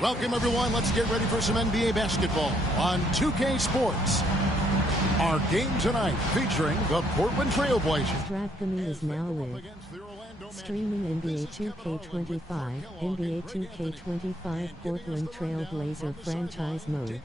Welcome, everyone. Let's get ready for some NBA basketball on 2K Sports. Our game tonight featuring the Portland Trailblazers. Draft Meet is now live. Streaming NBA 2K25, NBA 2K25 Portland Trailblazer franchise mode.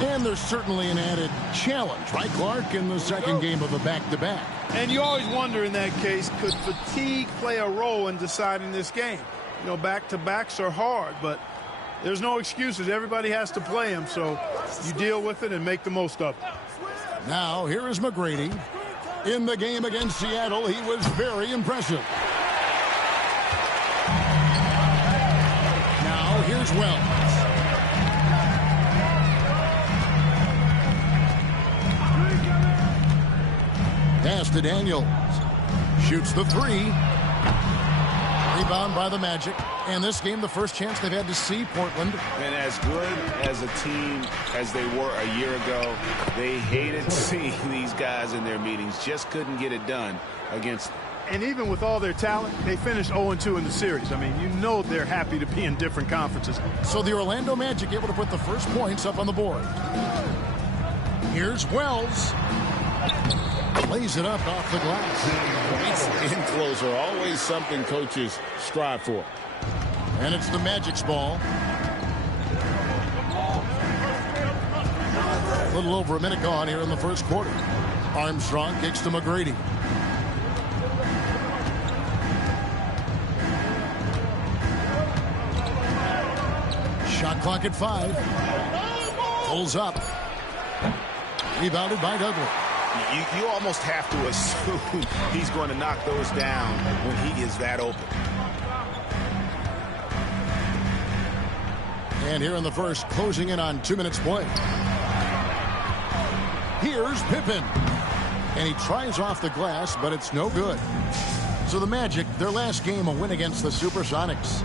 And there's certainly an added challenge, right, Clark, in the second game of a back-to-back. And you always wonder in that case, could fatigue play a role in deciding this game? You know, back-to-backs are hard, but there's no excuses. Everybody has to play them, so you deal with it and make the most of it. Now, here is McGrady. In the game against Seattle, he was very impressive. Now, here's Wells. Pass to Daniels. Shoots the three. Rebound by the Magic. And this game, the first chance they've had to see Portland. And as good as a team as they were a year ago, they hated seeing these guys in their meetings. Just couldn't get it done against. And even with all their talent, they finished 0-2 in the series. I mean, you know they're happy to be in different conferences. So the Orlando Magic able to put the first points up on the board. Here's Wells. Lays it up off the glass. Points in closer, always something coaches strive for. And it's the Magic's ball. A little over a minute gone here in the first quarter. Armstrong kicks to McGrady. Shot clock at 5. Pulls up. Rebounded by Douglas. You almost have to assume he's going to knock those down when he is that open. And here in the first, closing in on 2 minutes play. Here's Pippen. And he tries off the glass, but it's no good. So the Magic, their last game, a win against the Supersonics.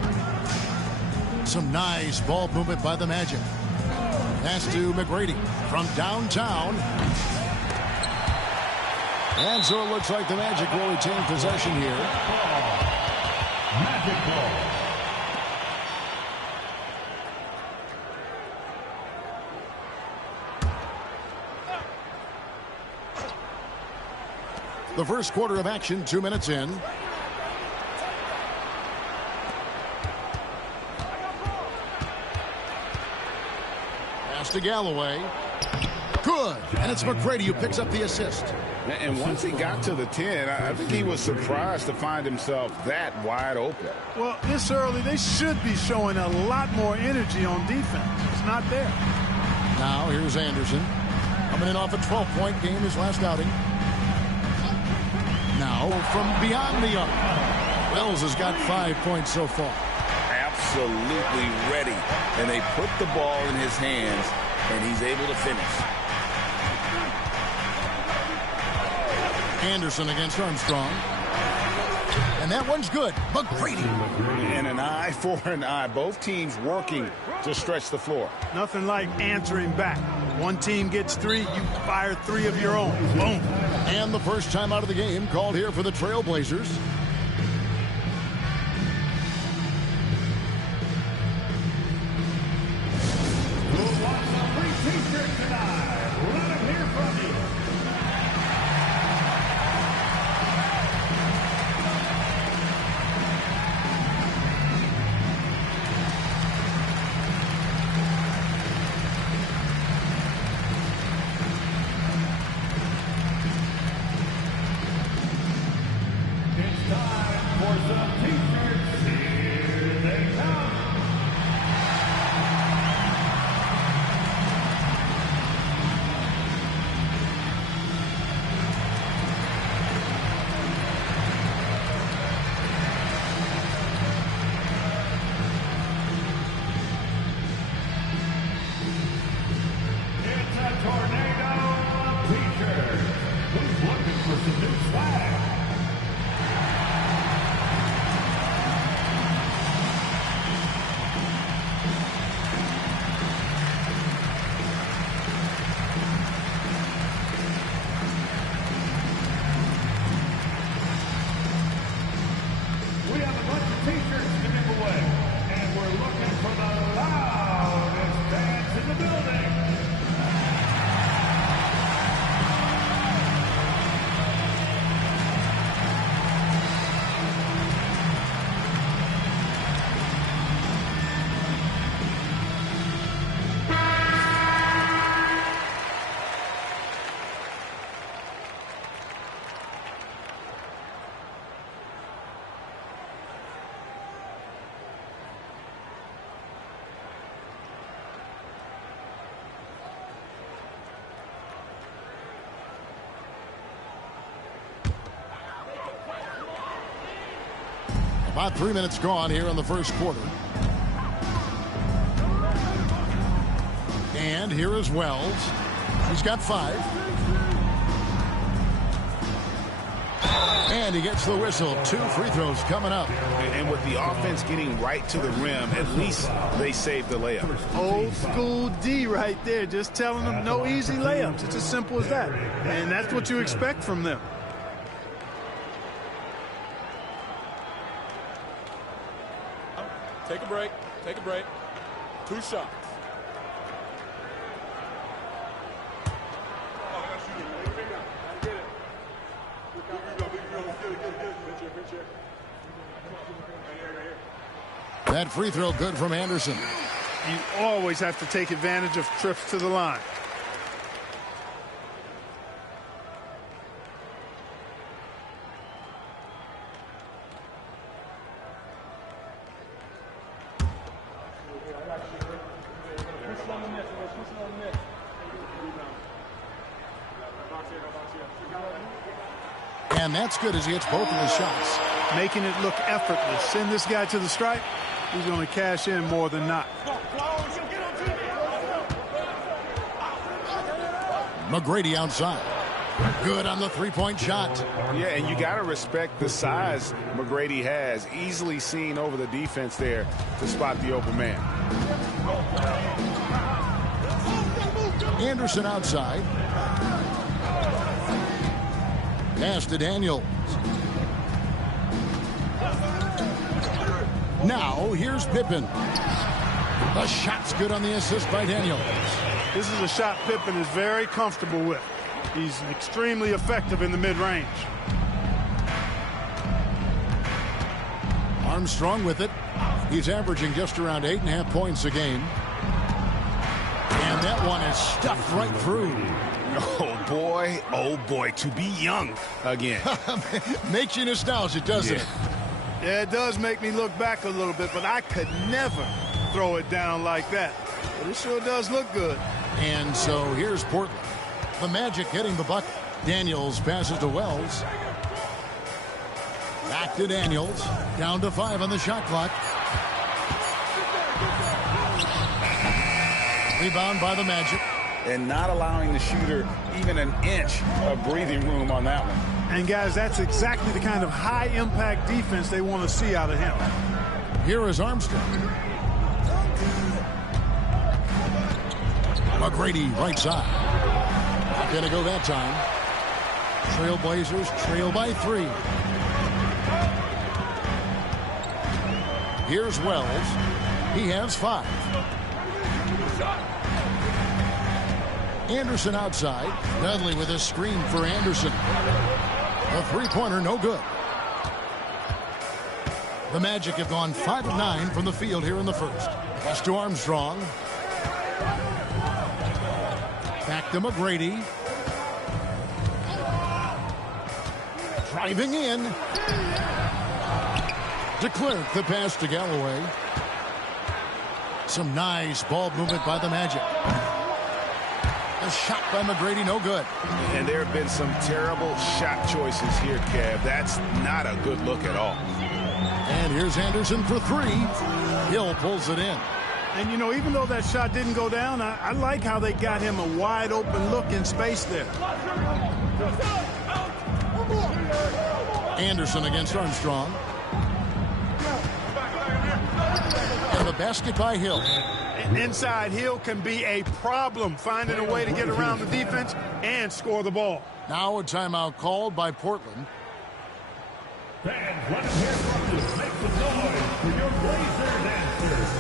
Some nice ball movement by the Magic. Pass to McGrady from downtown. And so it looks like the Magic will retain possession here. Magic ball. The first quarter of action, 2 minutes in. Pass to Galloway. Good. And it's McGrady who picks up the assist. And once he got to the 10, I think he was surprised to find himself that wide open. Well, this early, they should be showing a lot more energy on defense. It's not there. Now, here's Anderson. Coming in off a 12-point game, his last outing. Now, from beyond the arc. Wells has got 5 points so far. Absolutely ready. And they put the ball in his hands, and he's able to finish. Anderson against Armstrong. And that one's good. McGrady. And an eye for an eye. Both teams working to stretch the floor. Nothing like answering back. One team gets 3, you fire 3 of your own. Boom. And the first time out of the game called here for the Trailblazers. About 3 minutes gone here in the first quarter. And here is Wells. He's got 5. And he gets the whistle. 2 free throws coming up. And with the offense getting right to the rim, at least they saved the layup. Old school D right there, just telling them no easy layups. It's as simple as that. And that's what you expect from them. Take a break. Take a break. 2 shots. That free throw good from Anderson. You always have to take advantage of trips to the line. And that's good as he hits both of his shots. Making it look effortless. Send this guy to the stripe. He's going to cash in more than not. McGrady outside. Good on the three-point shot. Yeah, and you got to respect the size McGrady has. Easily seen over the defense there to spot the open man. Anderson outside. Pass to Daniels. Now, here's Pippen. The shot's good on the assist by Daniels. This is a shot Pippen is very comfortable with. He's extremely effective in the mid-range. Armstrong with it. He's averaging just around 8.5 points a game. And that one is stuffed right through. Oh boy, to be young again. Makes you nostalgic, doesn't it? Yeah, it does make me look back a little bit, but I could never throw it down like that. But it sure does look good. And so here's Portland. The Magic getting the bucket. Daniels passes to Wells. Back to Daniels. Down to 5 on the shot clock. Rebound by the Magic. And not allowing the shooter even an inch of breathing room on that one. And guys, that's exactly the kind of high-impact defense they want to see out of him. Here is Armstrong. McGrady right side. Not gonna go that time. Trailblazers trail by 3. Here's Wells. He has 5. Anderson outside. Dudley with a screen for Anderson. A three-pointer, no good. The Magic have gone 5 of 9 from the field here in the first. Pass to Armstrong. Back to McGrady. Driving in. De Klerk, the pass to Galloway. Some nice ball movement by the Magic. A shot by McGrady, no good. And there have been some terrible shot choices here, Kev. That's not a good look at all. And here's Anderson for 3. Hill pulls it in. And, you know, even though that shot didn't go down, I like how they got him a wide-open look in space there. Anderson against Armstrong. And the basket by Hill. And inside, Hill can be a problem, finding a way to get around the defense and score the ball. Now a timeout called by Portland. Fans, let's hear from you. Make some noise for your Blazers answers.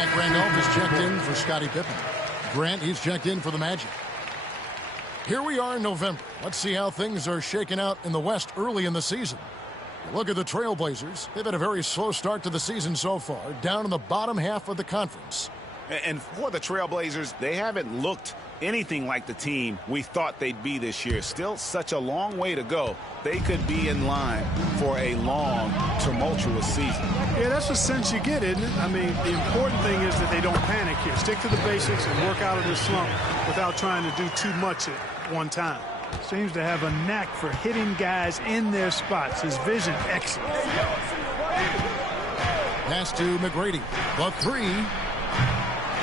Zach Randolph is checked in for Scottie Pippen. Grant, he's checked in for the Magic. Here we are in November. Let's see how things are shaking out in the West early in the season. Look at the Trailblazers. They've had a very slow start to the season so far, down in the bottom half of the conference. And for the Trailblazers, they haven't looked anything like the team we thought they'd be this year. Still such a long way to go. They could be in line for a long, tumultuous season. Yeah, that's the sense you get, isn't it? I mean, the important thing is that they don't panic here. Stick to the basics and work out of this slump without trying to do too much at one time. Seems to have a knack for hitting guys in their spots. His vision, excellent. Pass to McGrady. The three.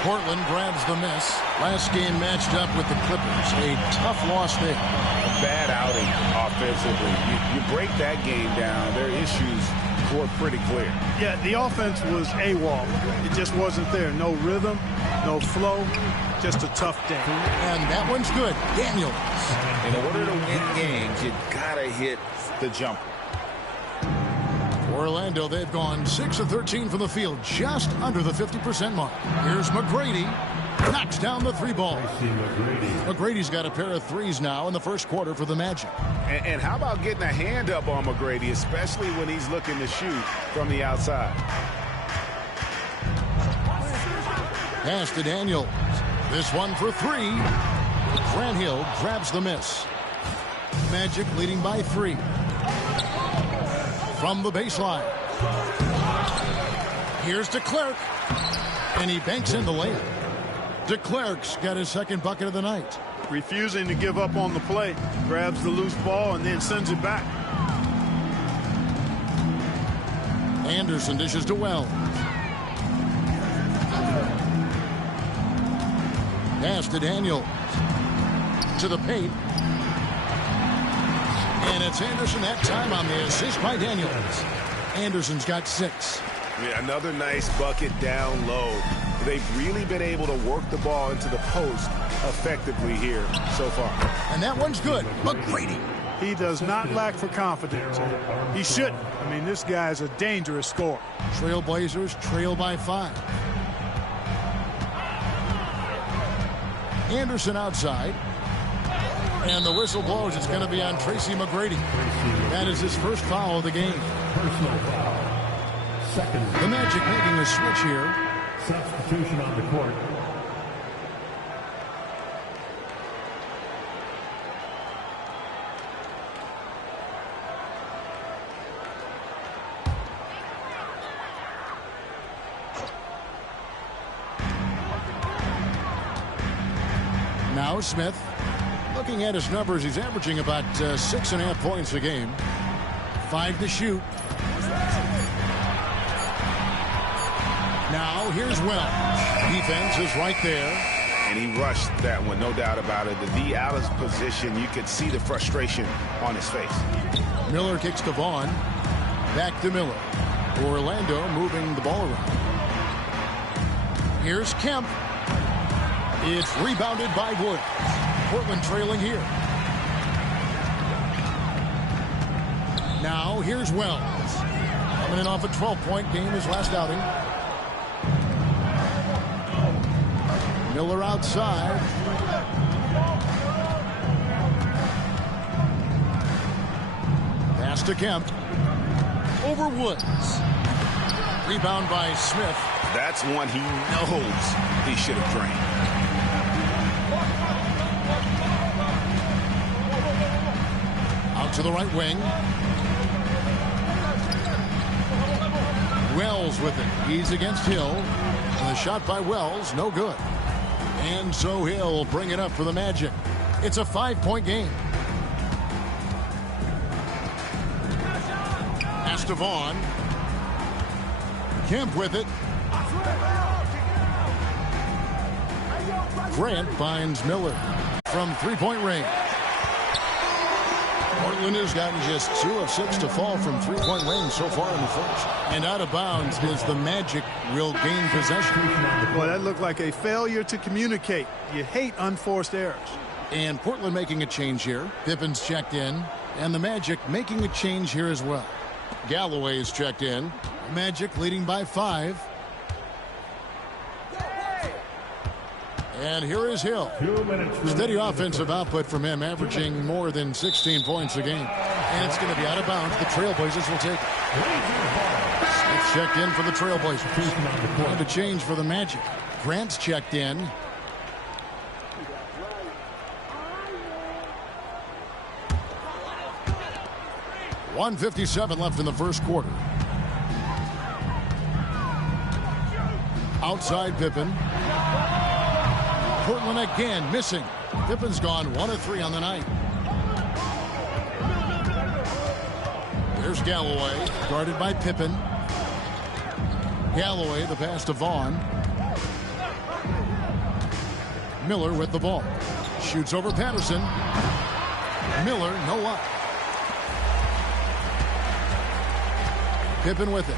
Portland grabs the miss. Last game matched up with the Clippers. A tough loss there. A bad outing offensively. You break that game down, their issues were pretty clear. Yeah, the offense was AWOL. It just wasn't there. No rhythm, no flow, just a tough day. And that one's good. Daniels. In order to win games, you gotta hit the jumper. Orlando, they've gone 6 of 13 from the field, just under the 50% mark. Here's McGrady. Knocks down the three ball. McGrady's got a pair of threes now in the first quarter for the Magic. And how about getting a hand up on McGrady, especially when he's looking to shoot from the outside? Pass to Daniels. This one for three. Grant Hill grabs the miss. Magic leading by 3. From the baseline. Here's DeClerc. And he banks in the layup. DeClerc's got his second bucket of the night. Refusing to give up on the play. Grabs the loose ball and then sends it back. Anderson dishes to Wells. Pass to Daniels. To the paint. And it's Anderson that time on the assist by Daniels. Anderson's got 6. Yeah, another nice bucket down low. They've really been able to work the ball into the post effectively here so far. And that one's good. McGrady. He does not lack for confidence. He shouldn't. I mean, this guy's a dangerous scorer. Trailblazers trail by 5. Anderson outside. And the whistle blows. It's going to be on Tracy McGrady. That is his first foul of the game. The Magic making a switch here. Substitution on the court. Now Smith. Looking at his numbers, he's averaging about 6.5 points a game. 5 to shoot. Now here's Wells. Defense is right there. And he rushed that one, no doubt about it. The D out of position, you could see the frustration on his face. Miller kicks to Vaughn. Back to Miller. Orlando moving the ball around. Here's Kemp. It's rebounded by Wood. Portland trailing here. Now here's Wells. Coming in off a 12-point game his last outing. Miller outside. Pass to Kemp. Over Woods. Rebound by Smith. That's one he knows he should have drained. Out to the right wing. Wells with it. He's against Hill. And the shot by Wells, no good. And so Hill will bring it up for the Magic. It's a 5-point game. Pass to Vaughn. Kemp with it. Grant finds Miller from 3-point range. Portland has gotten just 2 of 6 to fall from 3-point range so far in the first. And out of bounds is the Magic will gain possession. Boy, that looked like a failure to communicate. You hate unforced errors. And Portland making a change here. Pippen's checked in. And the Magic making a change here as well. Galloway's checked in. Magic leading by 5. And here is Hill. 2 minutes. Steady offensive output from him, averaging more than 16 points a game. And it's going to be out of bounds. The Trailblazers will take it. Smith checked in for the Trailblazers. Going to change for the Magic. Grant's checked in. .157 left in the first quarter. Outside Pippen. Portland again missing. Pippen's gone 1 of 3 on the night. There's Galloway, guarded by Pippen. Galloway, the pass to Vaughn. Miller with the ball. Shoots over Patterson. Miller, no luck. Pippen with it.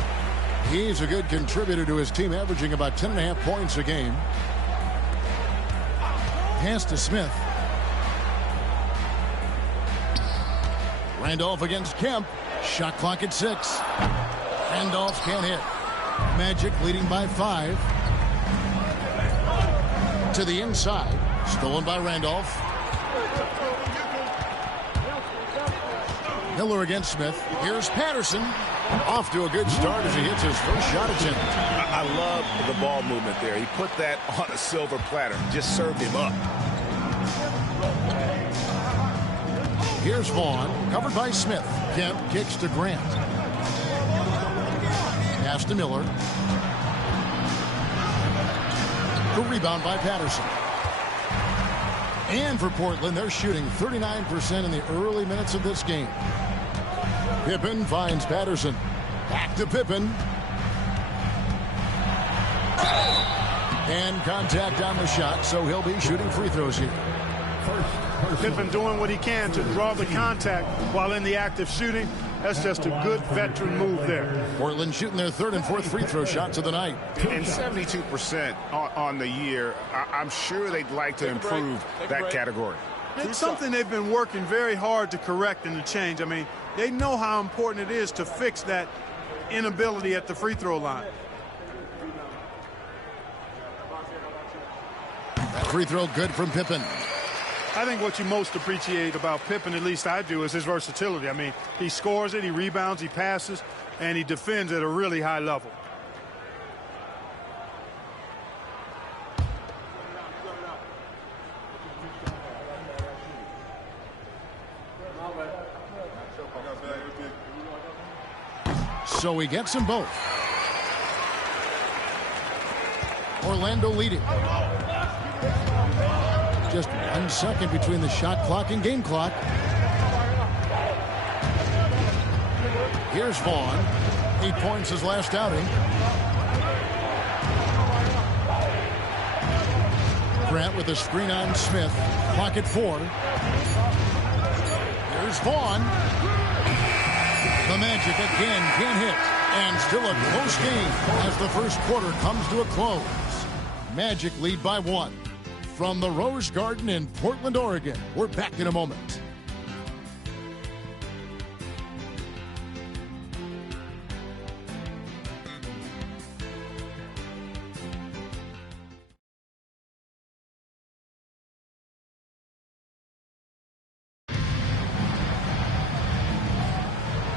He's a good contributor to his team, averaging about 10.5 points a game. Pass to Smith. Randolph against Kemp. Shot clock at 6. Randolph can't hit. Magic leading by 5. To the inside. Stolen by Randolph. Miller against Smith. Here's Patterson. Off to a good start as he hits his first shot attempt. I love the ball movement there. He put that on a silver platter. Just served him up. Here's Vaughn, covered by Smith. Kemp kicks to Grant. Pass to Miller. The rebound by Patterson. And for Portland, they're shooting 39% in the early minutes of this game. Pippen finds Patterson. Back to Pippen. And contact on the shot, so he'll be shooting free throws here. Pippen doing what he can to draw the contact while in the act of shooting. That's just a good veteran move there. Portland shooting their 3rd and 4th free throw shots of the night. And 72% on the year. I'm sure they'd like to improve that category. It's something they've been working very hard to correct and to change. I mean, they know how important it is to fix that inability at the free throw line. That free throw good from Pippen. I think what you most appreciate about Pippen, at least I do, is his versatility. I mean, he scores it, he rebounds, he passes, and he defends at a really high level. So he gets them both. Orlando leading. Just 1 second between the shot clock and game clock. Here's Vaughn. 8 points his last outing. Grant with a screen on Smith. Clock at 4. Here's Vaughn. The Magic again can't hit. And still a close game as the first quarter comes to a close. Magic lead by 1. From the Rose Garden in Portland, Oregon. We're back in a moment.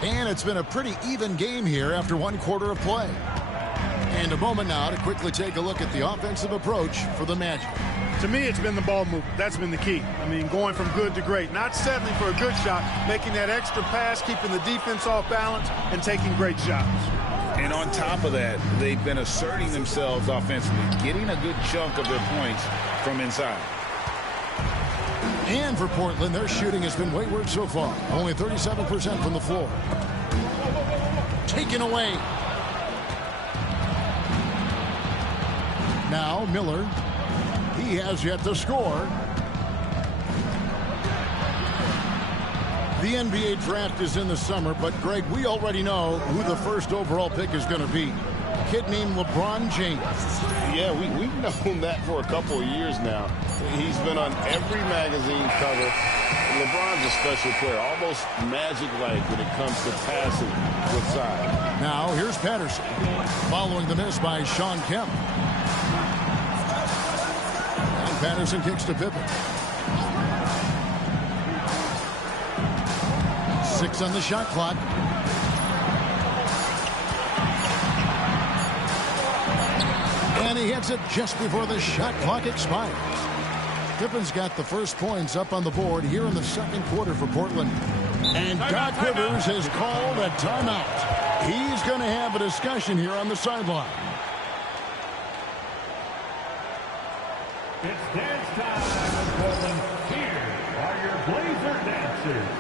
And it's been a pretty even game here after 1 quarter of play. And a moment now to quickly take a look at the offensive approach for the Magic. To me, it's been the ball movement. That's been the key. I mean, going from good to great. Not settling for a good shot, making that extra pass, keeping the defense off balance, and taking great shots. And on top of that, they've been asserting themselves offensively, getting a good chunk of their points from inside. And for Portland, their shooting has been wayward so far. Only 37% from the floor. Taken away. Now Miller. He has yet to score. The NBA draft is in the summer, but Greg, we already know who the first overall pick is going to be. A kid named LeBron James. Yeah, we've known that for a couple of years now. He's been on every magazine cover. LeBron's a special player, almost Magic-like when it comes to passing inside. Now here's Patterson, following the miss by Sean Kemp. And Patterson kicks to Pippen. 6 on the shot clock. And he hits it just before the shot clock expires. Pippen's got the first points up on the board here in the second quarter for Portland. And Doc Rivers has called a timeout. He's going to have a discussion here on the sideline. It's dance time, Portland. Here are your Blazer dancers.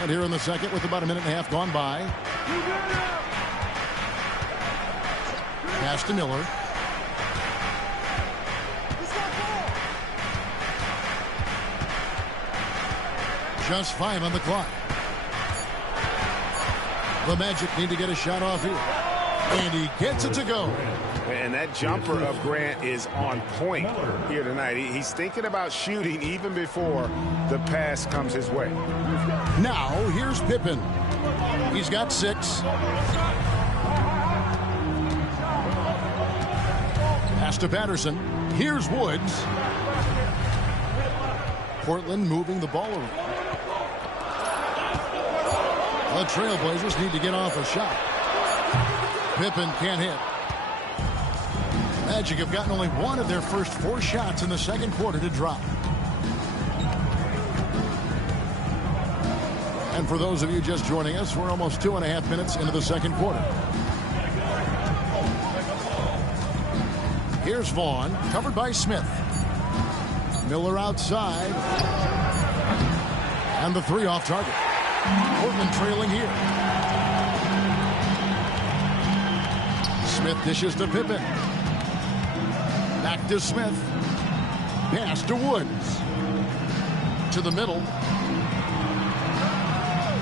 And here in the second with about a minute and a half gone by. Pass to Miller. Just 5 on the clock. The Magic need to get a shot off here. And he gets it to go. And that jumper of Grant is on point here tonight. He's thinking about shooting even before the pass comes his way. Now, here's Pippen. He's got 6. Pass to Patterson. Here's Woods. Portland moving the ball around. The Trailblazers need to get off a shot. Pippen can't hit. Magic have gotten only 1 of their first 4 shots in the second quarter to drop. And for those of you just joining us, we're almost 2.5 minutes into the second quarter. Here's Vaughn, covered by Smith. Miller outside. And the 3 off target. Portland trailing here. Smith dishes to Pippen. Back to Smith. Pass to Woods. To the middle.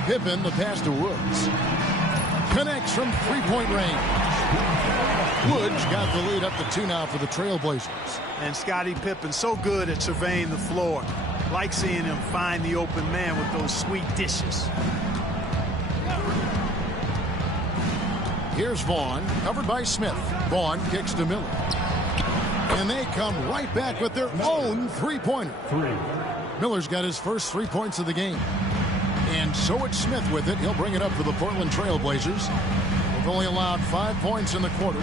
Pippen, the pass to Woods. Connects from 3-point range. Woods got the lead up to 2 now for the Trailblazers. And Scottie Pippen so good at surveying the floor. Like seeing him find the open man with those sweet dishes. Here's Vaughn, covered by Smith. Vaughn kicks to Miller. And they come right back with their own 3-pointer. Miller's got his first 3 points of the game. And so it's Smith with it. He'll bring it up for the Portland Trailblazers. They've only allowed 5 points in the quarter.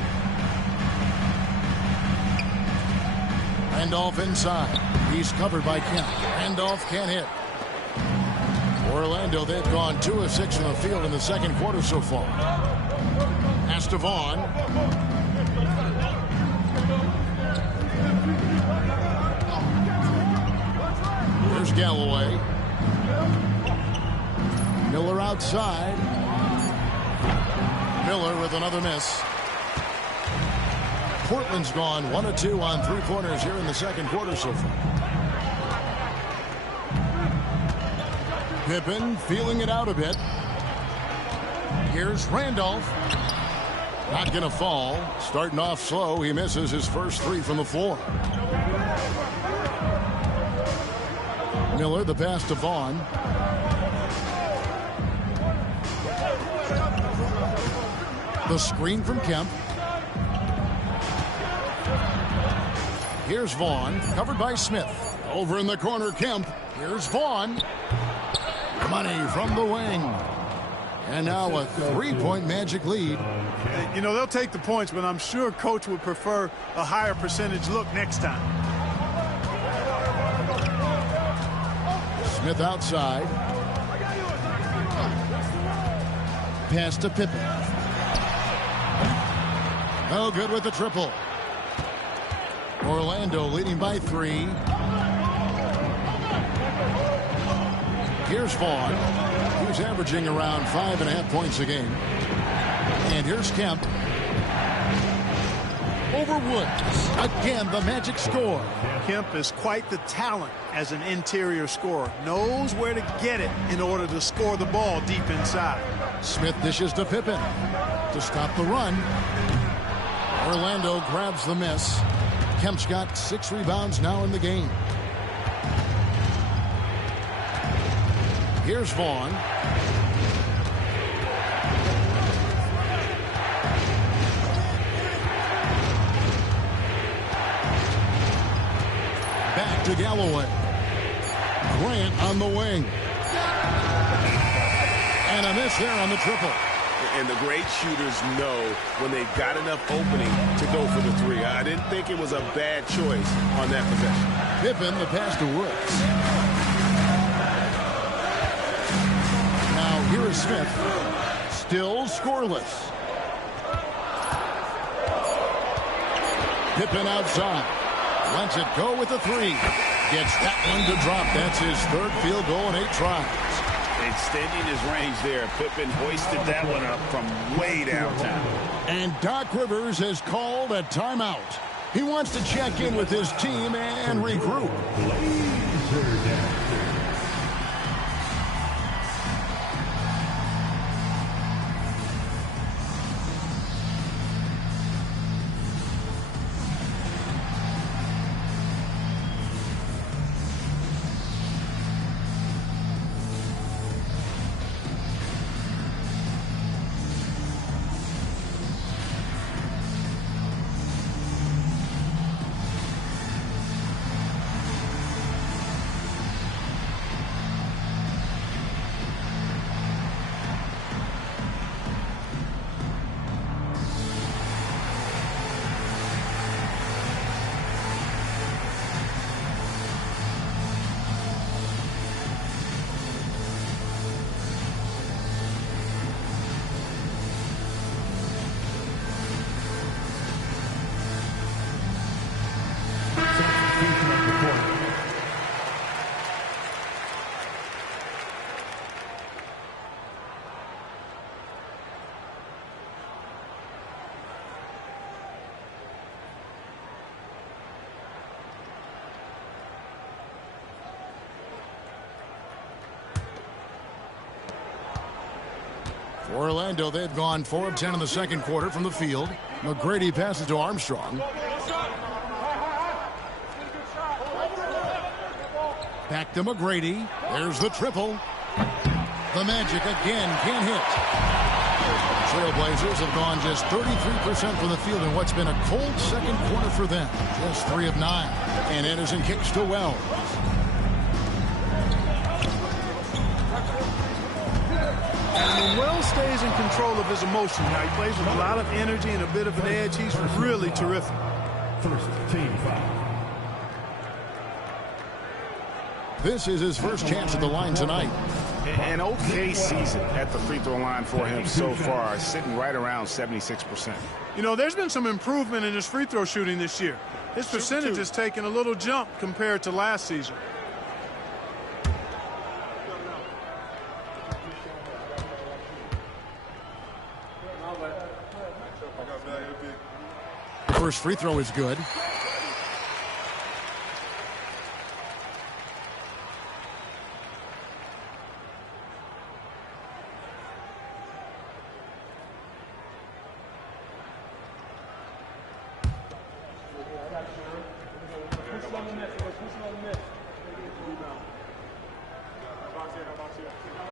Randolph inside. He's covered by Kemp. Randolph can't hit. Orlando, they've gone 2 of 6 from the field in the second quarter so far. Pass to Vaughn. Here's Galloway. Miller outside. Miller with another miss. Portland's gone 1 of 2 on three-pointers here in the second quarter so far. Pippen feeling it out a bit. Here's Randolph. Not going to fall. Starting off slow. He misses his first three from the floor. Miller, the pass to Vaughn. The screen from Kemp. Here's Vaughn, covered by Smith. Over in the corner, Kemp. Here's Vaughn. Money from the wing. And now a three-point Magic lead. You know, they'll take the points, but I'm sure Coach would prefer a higher percentage look next time. Smith outside. Pass to Pippen. No good with the triple. Orlando leading by 3. Here's Vaughn. He's averaging around 5.5 points a game. And here's Kemp. Over Woods. Again, the Magic score. Kemp is quite the talent as an interior scorer. Knows where to get it in order to score the ball deep inside. Smith dishes to Pippen to stop the run. Orlando grabs the miss. Kemp's got 6 rebounds now in the game. Here's Vaughn. Back to Galloway. Grant on the wing. And a miss there on the triple. And the great shooters know when they've got enough opening to go for the three. I didn't think it was a bad choice on that possession. Pippen, the pass to Woods. Now here is Smith. Still scoreless. Pippen outside. Lets it go with the 3. Gets that one to drop. That's his 3rd field goal in 8 tries. Extending his range there. Pippen hoisted that one up from way downtown. And Doc Rivers has called a timeout. He wants to check in with his team and regroup. For Orlando, they've gone 4 of 10 in the second quarter from the field. McGrady passes to Armstrong. Back to McGrady. There's the triple. The Magic again can't hit. Trailblazers have gone just 33% from the field in what's been a cold second quarter for them. Just 3 of 9. And Anderson kicks to Wells. And when Wells stays in control of his emotion, now he plays with a lot of energy and a bit of an edge. He's really terrific. First team foul. This is his first chance at the line tonight. An okay season at the free throw line for him so far, sitting right around 76%. You know, there's been some improvement in his free throw shooting this year. His percentage has taken a little jump compared to last season. First free throw is good.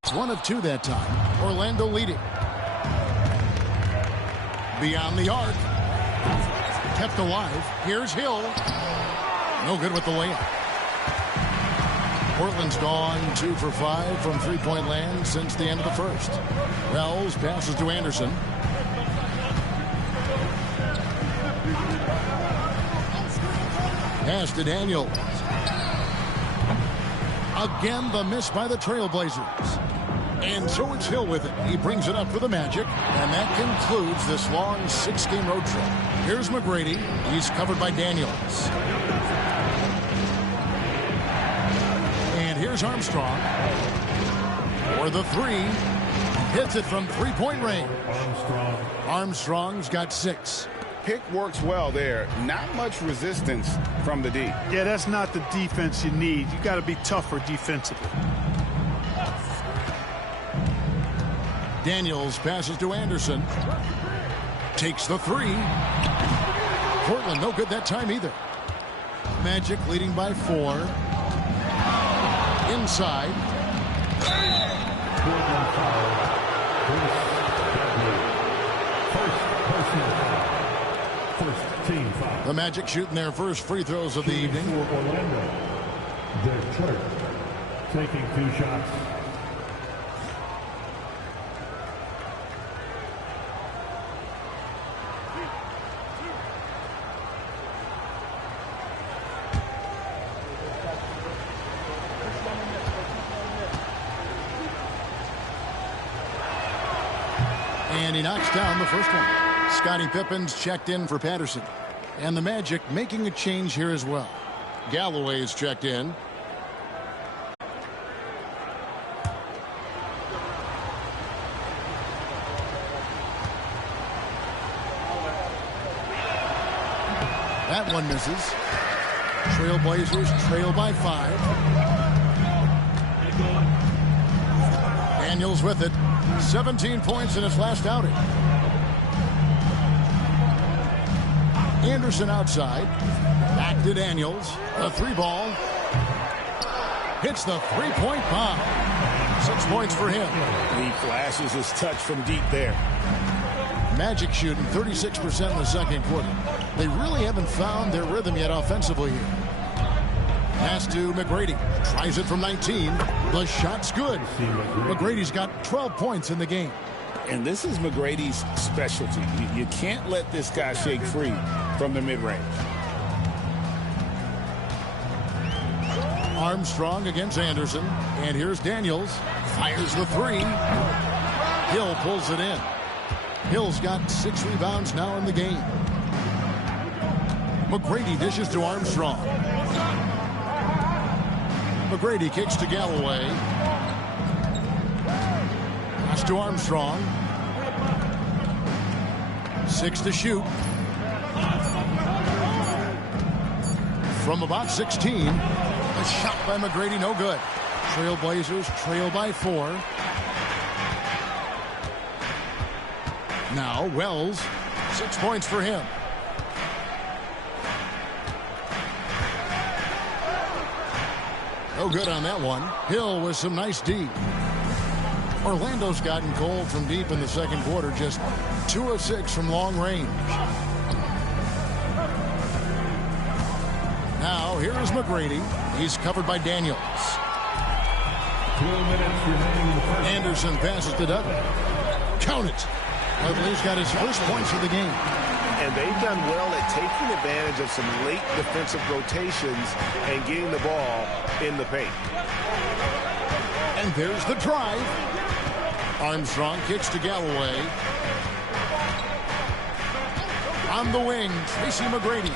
It's 1 of 2 that time. Orlando leading. Beyond the arc. Kept alive. Here's Hill. No good with the layup. Portland's gone 2 for 5 from three-point land since the end of the first. Wells passes to Anderson. Pass to Daniels. Again, the miss by the Trailblazers. And so it's Hill with it. He brings it up for the Magic. And that concludes this long 6-game road trip. Here's McGrady. He's covered by Daniels. And here's Armstrong. For the 3. Hits it from three-point range. Armstrong's got 6. Pick works well there. Not much resistance from the D. Yeah, that's not the defense you need. You got to be tougher defensively. Daniels passes to Anderson. Takes the 3. Portland no good that time either. Magic leading by 4. Inside. First team foul. The Magic shooting their first free throws of the evening. For Orlando, Detroit taking 2 shots. And he knocks down the first one. Scottie Pippen's checked in for Patterson. And the Magic making a change here as well. Galloway's checked in. That one misses. Trailblazers trail by 5. Daniels with it. 17 points in his last outing. Anderson outside. Back to Daniels. The 3-ball. Hits the 3-point bomb. 6 points for him. He flashes his touch from deep there. Magic shooting 36% in the second quarter. They really haven't found their rhythm yet offensively here. Pass to McGrady. Tries it from 19. The shot's good. McGrady's got 12 points in the game. And this is McGrady's specialty. You can't let this guy shake free from the mid-range. Armstrong against Anderson. And here's Daniels. Fires the 3. Hill pulls it in. Hill's got 6 rebounds now in the game. McGrady dishes to Armstrong. McGrady kicks to Galloway. Pass to Armstrong. 6 to shoot. From about 16. A shot by McGrady, no good. Trailblazers trail by 4. Now Wells. 6 points for him. No good on that one. Hill with some nice D. Orlando's gotten cold from deep in the second quarter. Just 2 of 6 from long range. Now here is McGrady. He's covered by Daniels. 2 minutes remaining in the first. Anderson passes to Dudley. Count it. Dudley's got his first points of the game. And they've done well at taking advantage of some late defensive rotations and getting the ball in the paint. And there's the drive. Armstrong kicks to Galloway. On the wing, Tracy McGrady.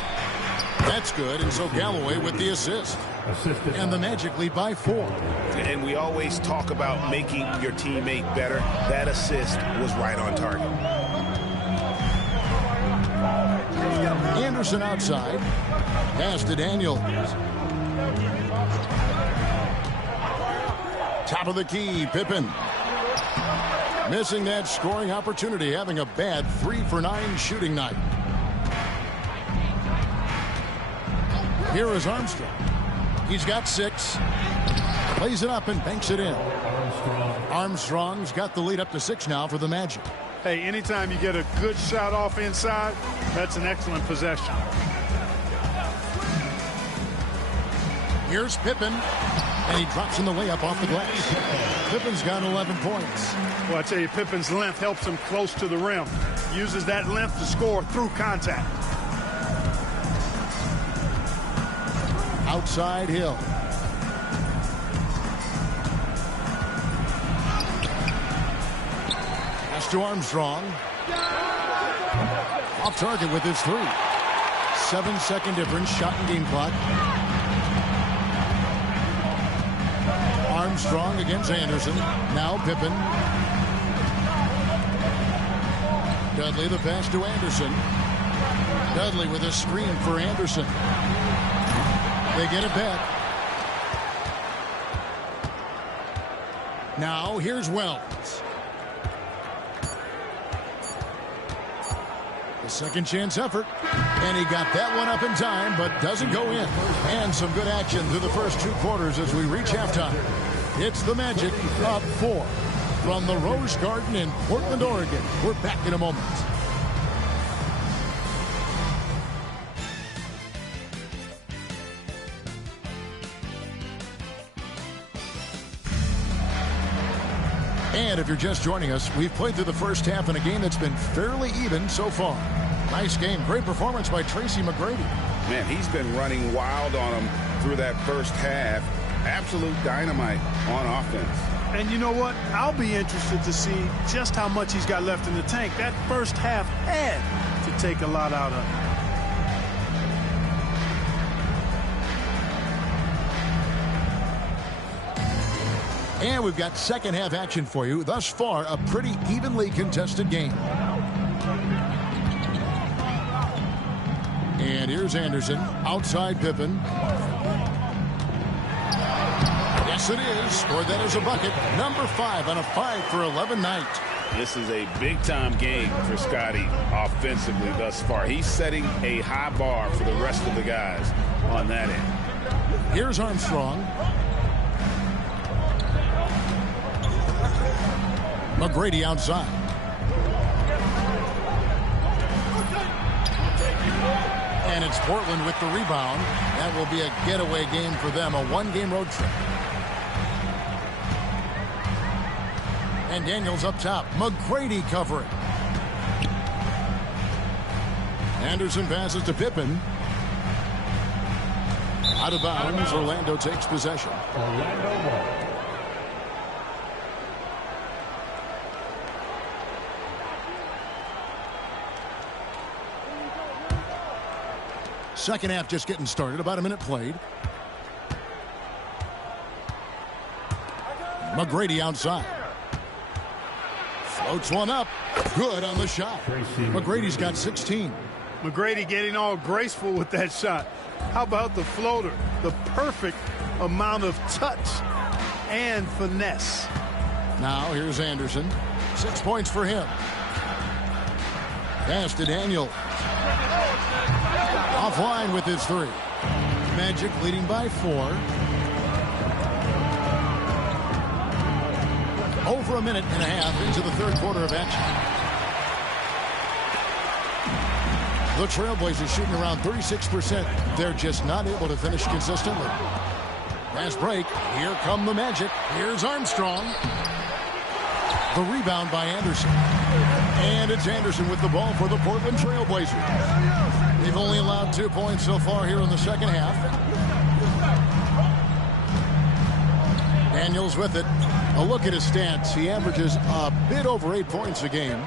That's good, and so Galloway with the assist. And the Magic lead by 4. And we always talk about making your teammate better. That assist was right on target. Anderson outside. Pass to Daniels. Top of the key, Pippen. Missing that scoring opportunity, having a bad 3-for-9 shooting night. Here is Armstrong. He's got 6. Plays it up and banks it in. Armstrong's got the lead up to 6 now for the Magic. Hey, anytime you get a good shot off inside, that's an excellent possession. Here's Pippen, and he drops in the layup off the glass. Pippen's got 11 points. Well, I tell you, Pippen's length helps him close to the rim. Uses that length to score through contact. Outside Hill. Pass to Armstrong. Off target with his 3. 7-second difference, shot and game clock. Armstrong against Anderson. Now Pippen. Dudley the pass to Anderson. Dudley with a screen for Anderson. They get it back. Now here's Wells. The second chance effort. And he got that one up in time, but doesn't go in. And some good action through the first 2 quarters as we reach halftime. It's the Magic up 4 from the Rose Garden in Portland, Oregon. We're back in a moment. And if you're just joining us, we've played through the first half in a game that's been fairly even so far. Nice game. Great performance by Tracy McGrady. Man, he's been running wild on him through that first half. Absolute dynamite on offense. And you know what? I'll be interested to see just how much he's got left in the tank. That first half had to take a lot out of him. And we've got second half action for you. Thus far, a pretty evenly contested game. And here's Anderson. Outside Pippen. Yes, it is. Scored that as a bucket. Number 5 on a 5-for-11 night. This is a big-time game for Scotty offensively thus far. He's setting a high bar for the rest of the guys on that end. Here's Armstrong. McGrady outside. And it's Portland with the rebound. That will be a getaway game for them, a 1-game road trip. And Daniels up top. McGrady covering. Anderson passes to Pippen. Out of bounds. Orlando takes possession. Orlando ball. Second half just getting started. About a minute played. McGrady outside. Floats one up. Good on the shot. McGrady's got 16. McGrady getting all graceful with that shot. How about the floater? The perfect amount of touch and finesse. Now here's Anderson. 6 points for him. Pass to Daniel. Offline with his 3. Magic leading by 4. Over a minute and a half into the third quarter of action. The Trailblazers shooting around 36%. They're just not able to finish consistently. Last break. Here come the Magic. Here's Armstrong. The rebound by Anderson. And it's Anderson with the ball for the Portland Trailblazers. They've only allowed 2 points so far here in the second half. Daniels with it. A look at his stats. He averages a bit over 8 points a game.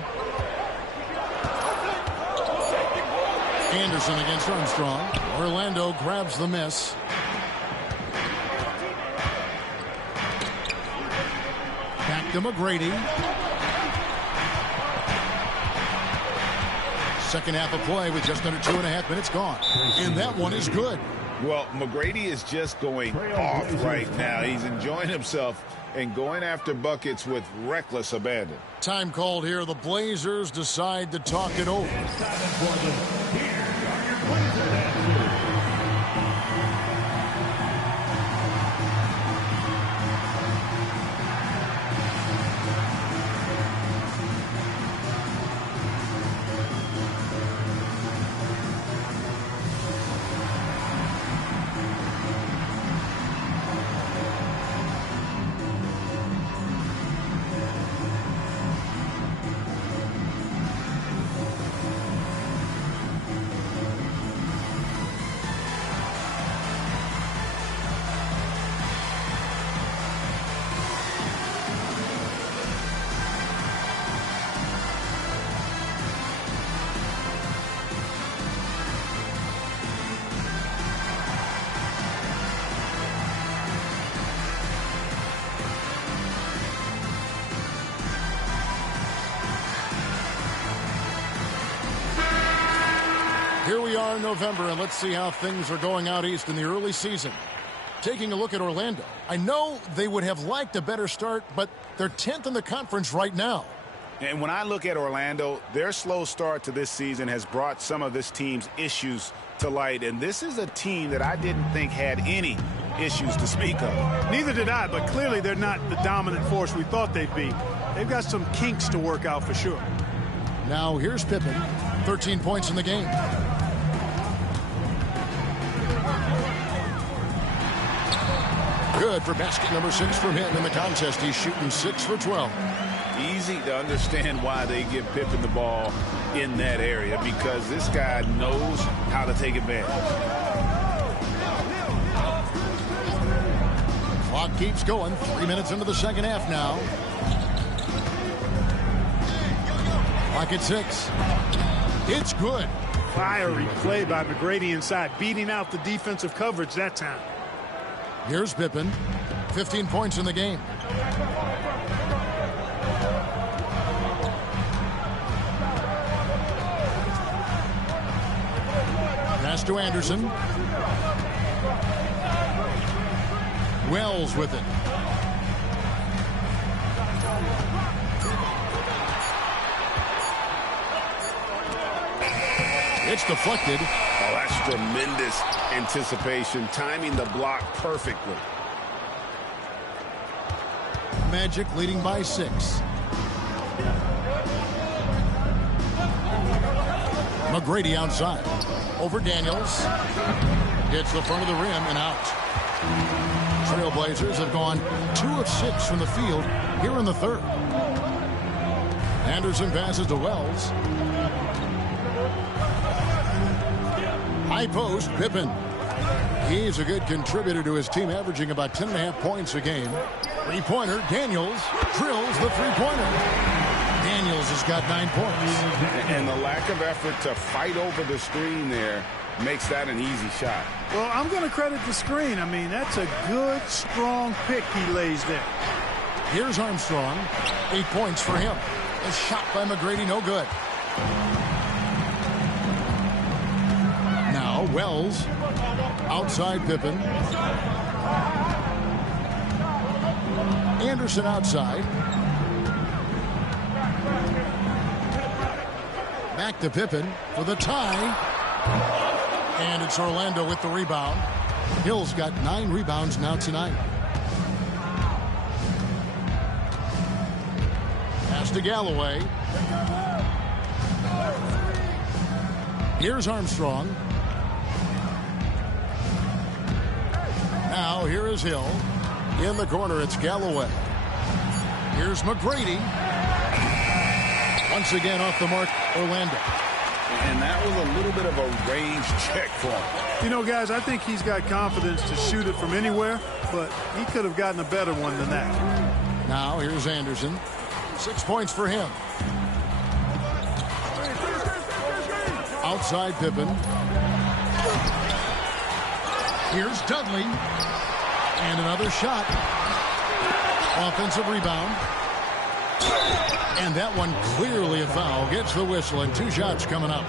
Anderson against Armstrong. Orlando grabs the miss. Back to McGrady. Second half of play with just under 2.5 minutes gone. And that one is good. Well, McGrady is just going off right now. He's enjoying himself and going after buckets with reckless abandon. Time called here. The Blazers decide to talk it over. Here we are in November, and let's see how things are going out east in the early season. Taking a look at Orlando, I know they would have liked a better start, but they're 10th in the conference right now. And when I look at Orlando, their slow start to this season has brought some of this team's issues to light. And this is a team that I didn't think had any issues to speak of. Neither did I, but clearly they're not the dominant force we thought they'd be. They've got some kinks to work out for sure. Now here's Pippen, 13 points in the game. Good for basket number 6 from him in the contest. He's shooting 6 for 12. Easy to understand why they give Pippen the ball in that area, because this guy knows how to take advantage. Clock keeps going. 3 minutes into the second half now. Clock at 6. It's good. Fiery play by McGrady inside, beating out the defensive coverage that time. Here's Pippen, 15 points in the game. Pass to Anderson. Wells with it. It's deflected. Oh, that's tremendous anticipation, timing the block perfectly. Magic leading by 6. McGrady outside. Over Daniels. Hits the front of the rim and out. Trailblazers have gone 2 of 6 from the field here in the third. Anderson passes to Wells. High post, Pippen. He's a good contributor to his team, averaging about 10.5 points a game. Three-pointer, Daniels drills the three-pointer. Daniels has got 9 points. And the lack of effort to fight over the screen there makes that an easy shot. Well, I'm going to credit the screen. I mean, that's a good, strong pick he lays there. Here's Armstrong. 8 points for him. A shot by McGrady, no good. Now Wells. Outside Pippen. Anderson outside. Back to Pippen for the tie. And it's Orlando with the rebound. Hill's got 9 rebounds now tonight. Pass to Galloway. Here's Armstrong. Now here is Hill. In the corner, it's Galloway. Here's McGrady. Once again off the mark, Orlando. And that was a little bit of a range check for him. You know, guys, I think he's got confidence to shoot it from anywhere, but he could have gotten a better one than that. Now here's Anderson. 6 points for him. Outside Pippen. Here's Dudley. And another shot. Offensive rebound. And that one clearly a foul. Gets the whistle, and 2 shots coming up.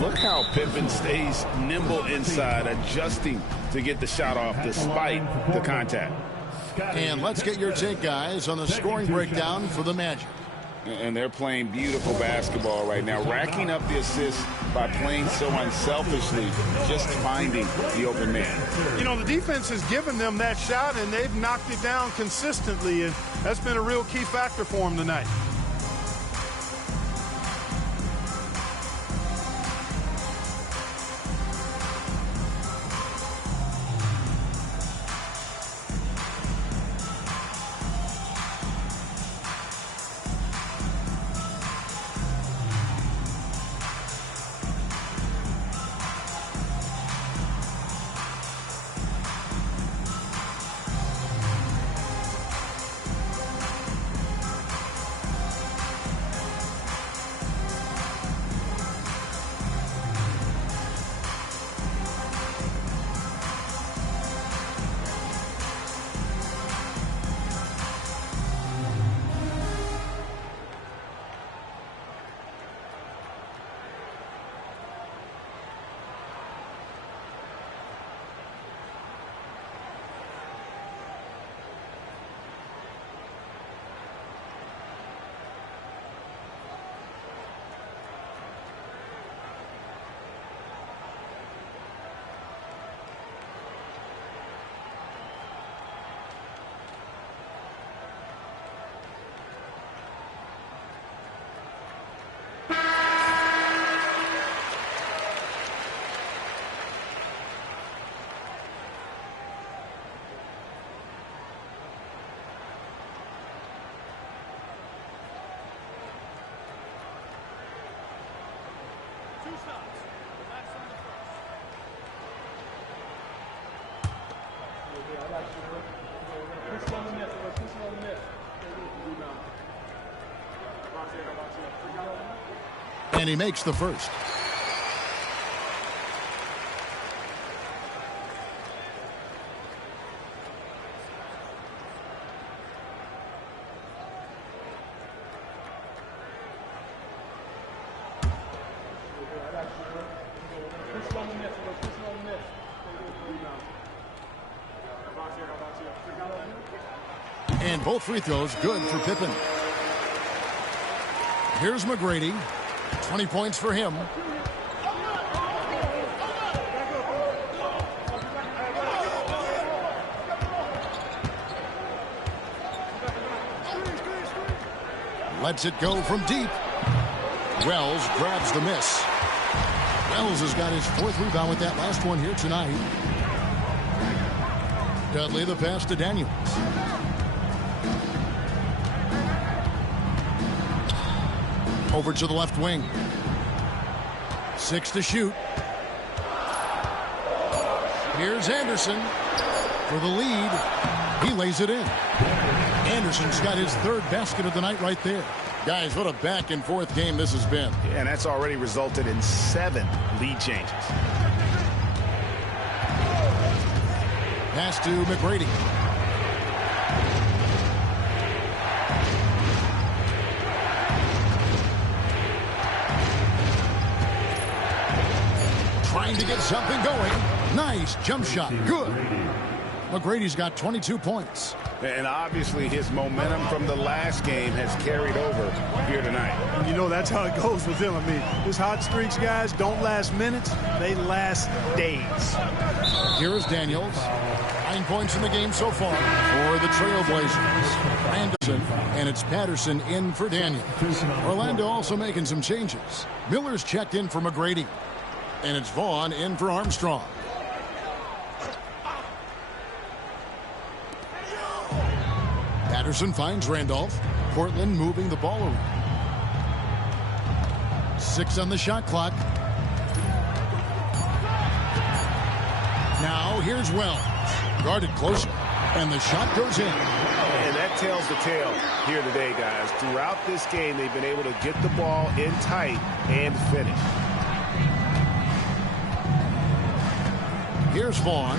Look how Pippen stays nimble inside, adjusting to get the shot off despite the contact. And let's get your take, guys, on the scoring breakdown for the Magic. And they're playing beautiful basketball right now, racking up the assists by playing so unselfishly, just finding the open man. You know, the defense has given them that shot, and they've knocked it down consistently, and that's been a real key factor for them tonight. And he makes the first. And both free throws good for Pippen. Here's McGrady. 20 points for him. Lets it go from deep. Wells grabs the miss. Wells has got his fourth rebound with that last one here tonight. Dudley the pass to Daniels. Over to the left wing. 6 to shoot. Here's Anderson for the lead. He lays it in. Anderson's got his third basket of the night right there. Guys, what a back and forth game this has been. And that's already resulted in 7 lead changes. Pass to McGrady. Trying to get something going. Nice jump shot. Good. McGrady's got 22 points. And obviously his momentum from the last game has carried over here tonight. And you know that's how it goes with him. I mean, his hot streaks, guys, don't last minutes. They last days. Here's Daniels. 9 points in the game so far for the Trailblazers. Anderson, and it's Patterson in for Daniels. Orlando also making some changes. Miller's checked in for McGrady. And it's Vaughn in for Armstrong. Patterson finds Randolph. Portland moving the ball around. 6 on the shot clock. Now here's Wells. Guarded closer. And the shot goes in. And that tells the tale here today, guys. Throughout this game, they've been able to get the ball in tight and finish. Here's Vaughn.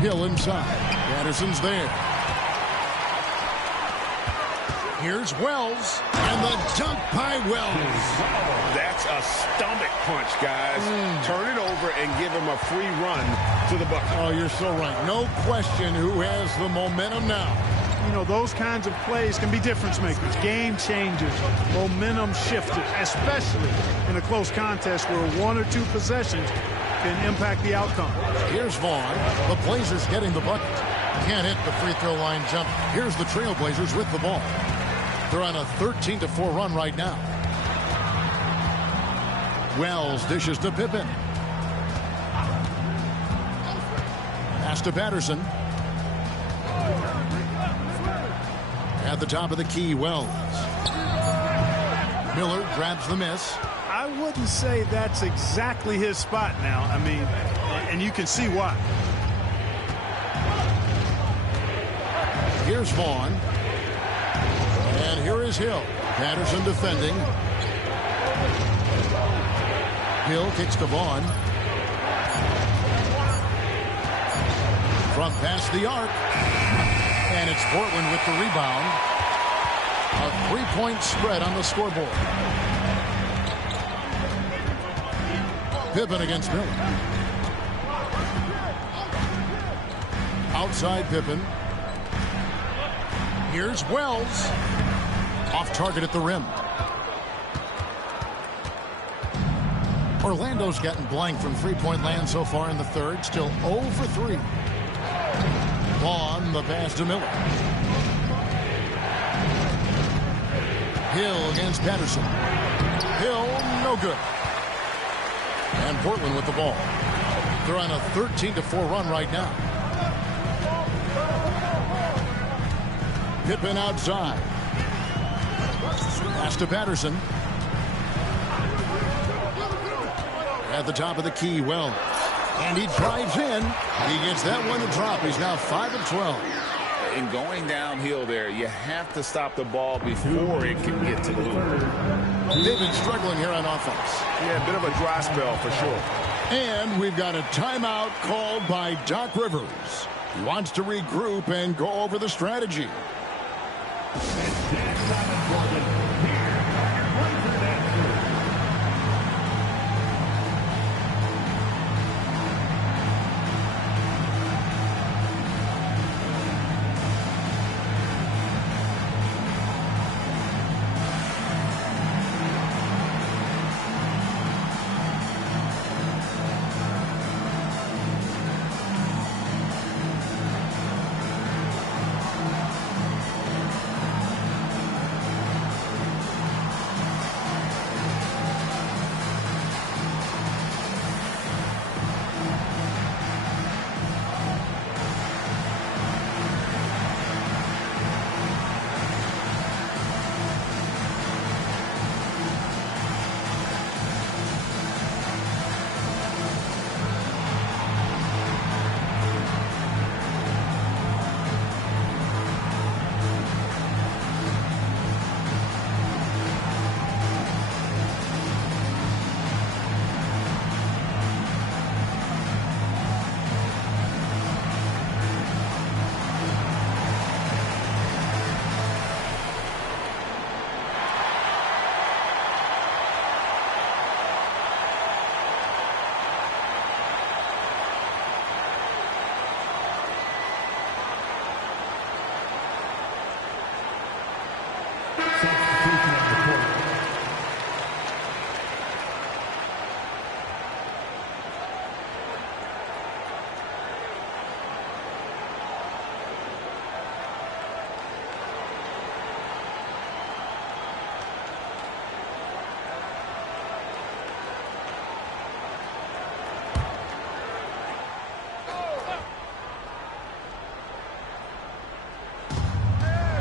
Hill inside. Patterson's there. Here's Wells, and the dunk by Wells. That's a stomach punch, guys. Turn it over and give him a free run to the bucket. Oh, you're so right. No question who has the momentum now. You know, those kinds of plays can be difference makers, game changers, momentum shifters, especially in a close contest where one or two possessions can impact the outcome. Here's Vaughn. The Blazers getting the bucket. Can't hit the free throw line jump. Here's the Trailblazers with the ball. They're on a 13-4 run right now. Wells dishes to Pippen. Pass to Patterson. At the top of the key, Wells. Miller grabs the miss. I wouldn't say that's exactly his spot now. I mean, and you can see why. Here's Vaughn. And here is Hill. Patterson defending. Hill kicks to Vaughn. From past the arc. And it's Portland with the rebound. A three-point spread on the scoreboard. Pippen against Miller. Outside Pippen. Here's Wells. Off target at the rim. Orlando's gotten blank from three-point land so far in the third. Still 0 for 3. Vaughn, the pass to Miller. Hill against Patterson. Hill, no good. And Portland with the ball. They're on a 13-4 run right now. Pippen outside. Pass to Patterson. At the top of the key, Wells. And he drives in. He gets that one to drop. He's now 5 of 12. In going downhill there, you have to stop the ball before it can get to the hoop. They've been struggling here on offense. Yeah, a bit of a dry spell for sure. And we've got a timeout called by Doc Rivers. He wants to regroup and go over the strategy.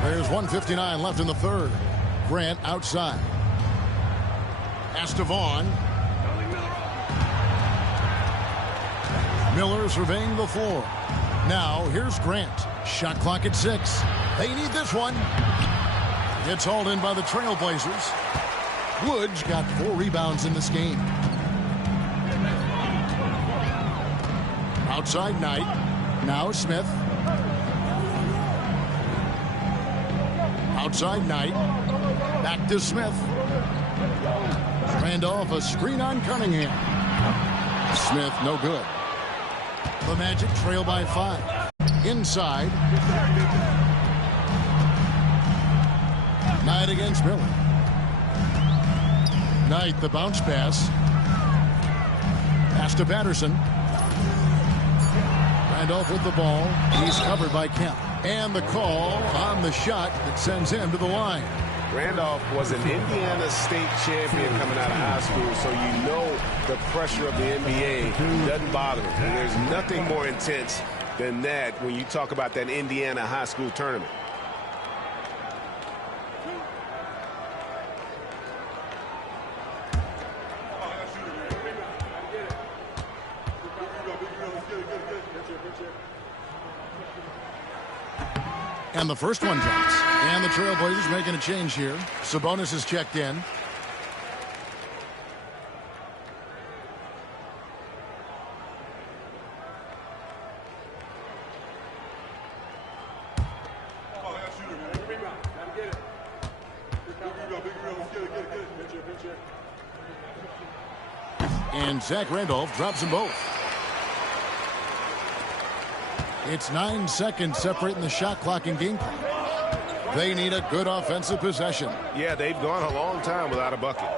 There's 1:59 left in the third. Grant outside. Pass to Vaughn. Miller surveying the floor. Now here's Grant. Shot clock at 6. They need this one. Gets hauled in by the Trailblazers. Woods got 4 rebounds in this game. Outside Knight. Now Smith. Outside Knight. Back to Smith. Randolph, a screen on Cunningham. Smith, no good. The Magic trail by 5. Inside. Knight against Miller. Knight, the bounce pass. Pass to Patterson. Randolph with the ball. He's covered by Kemp. And the call on the shot that sends him to the line. Randolph was an Indiana State champion coming out of high school, so you know the pressure of the NBA doesn't bother him. And there's nothing more intense than that when you talk about that Indiana high school tournament. And the first one drops. And the Trailblazers making a change here. Sabonis is checked in. And Zach Randolph drops them both. It's 9 seconds separating the shot clock and game clock. They need a good offensive possession. Yeah, they've gone a long time without a bucket.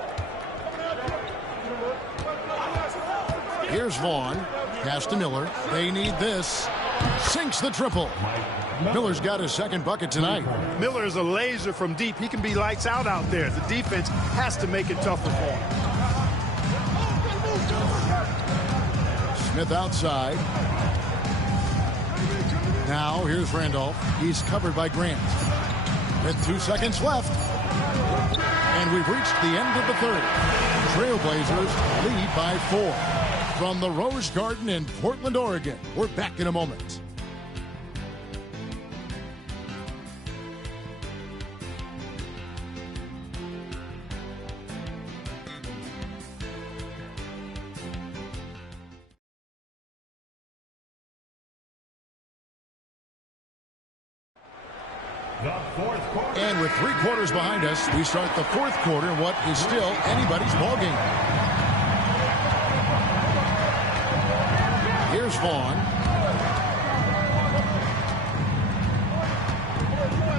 Here's Vaughn. Pass to Miller. They need this. Sinks the triple. Miller's got his second bucket tonight. Miller is a laser from deep. He can be lights out there. The defense has to make it tougher for him. Smith outside. Now here's Randolph. He's covered by Grant. With 2 seconds left. And we've reached the end of the third. Trailblazers lead by 4. From the Rose Garden in Portland, Oregon. We're back in a moment. And with 3 quarters behind us, we start the fourth quarter in what is still anybody's ballgame. Here's Vaughn.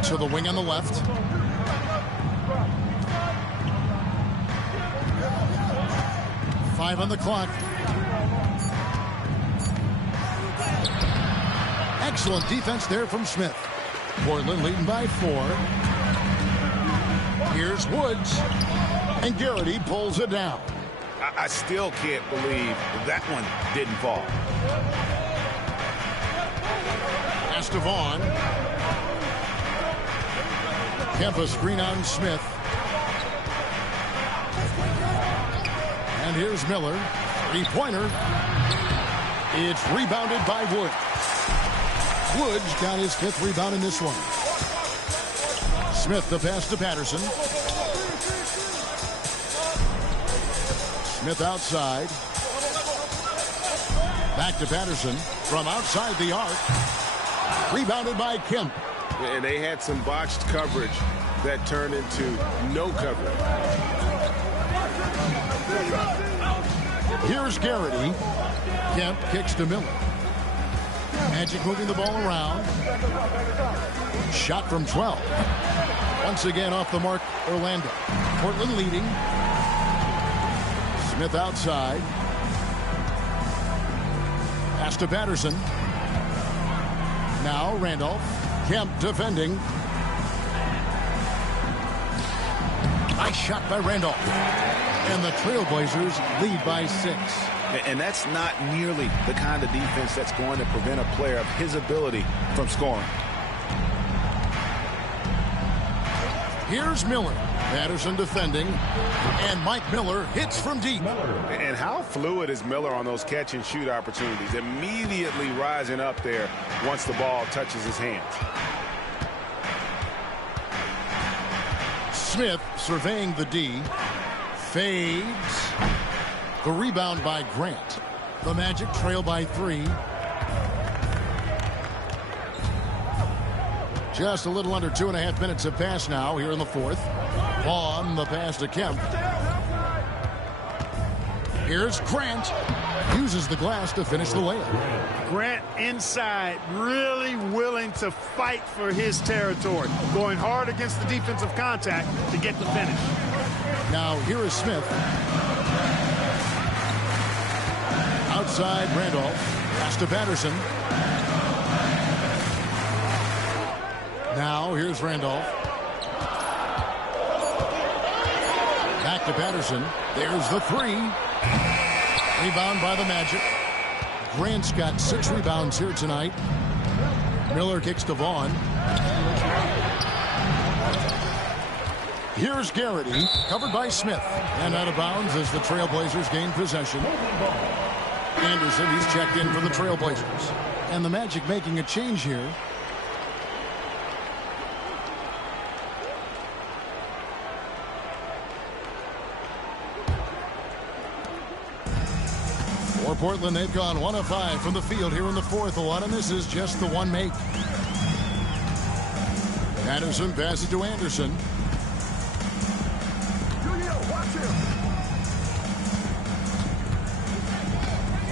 To the wing on the left. Five on the clock. Excellent defense there from Smith. Portland leading by 4. Here's Woods. And Garrity pulls it down. I still can't believe that one didn't fall. Pass to Vaughn. Kemp screen on Smith. And here's Miller. 3-pointer. It's rebounded by Woods. Woods got his 5th rebound in this one. Smith the pass to Patterson. Smith outside. Back to Patterson from outside the arc. Rebounded by Kemp. And they had some botched coverage that turned into no coverage. Here's Garrity. Kemp kicks to Miller. Magic moving the ball around. Shot from 12. Once again off the mark, Orlando. Portland leading. Smith outside. Pass to Patterson. Now Randolph. Kemp defending. Nice shot by Randolph. And the Trailblazers lead by 6. And that's not nearly the kind of defense that's going to prevent a player of his ability from scoring. Here's Miller. Patterson defending. And Mike Miller hits from deep. And how fluid is Miller on those catch and shoot opportunities? Immediately rising up there once the ball touches his hands. Smith surveying the D. Fades. The rebound by Grant. The Magic trail by 3. Just a little under 2.5 minutes have passed now here in the fourth. Vaughn, the pass to Kemp. Here's Grant. Uses the glass to finish the layup. Grant inside, really willing to fight for his territory. Going hard against the defensive contact to get the finish. Now here is Smith. Outside Randolph. Pass to Patterson. Now here's Randolph. Back to Patterson. There's the three. Rebound by the Magic. Grant's got 6 rebounds here tonight. Miller kicks to Vaughn. Here's Garrity, covered by Smith. And out of bounds as the Trailblazers gain possession. Anderson, he's checked in for the Trailblazers. And the Magic making a change here. For Portland, they've gone 1 of 5 from the field here in the fourth. A lot of this is just the one make. Patterson passes to Anderson.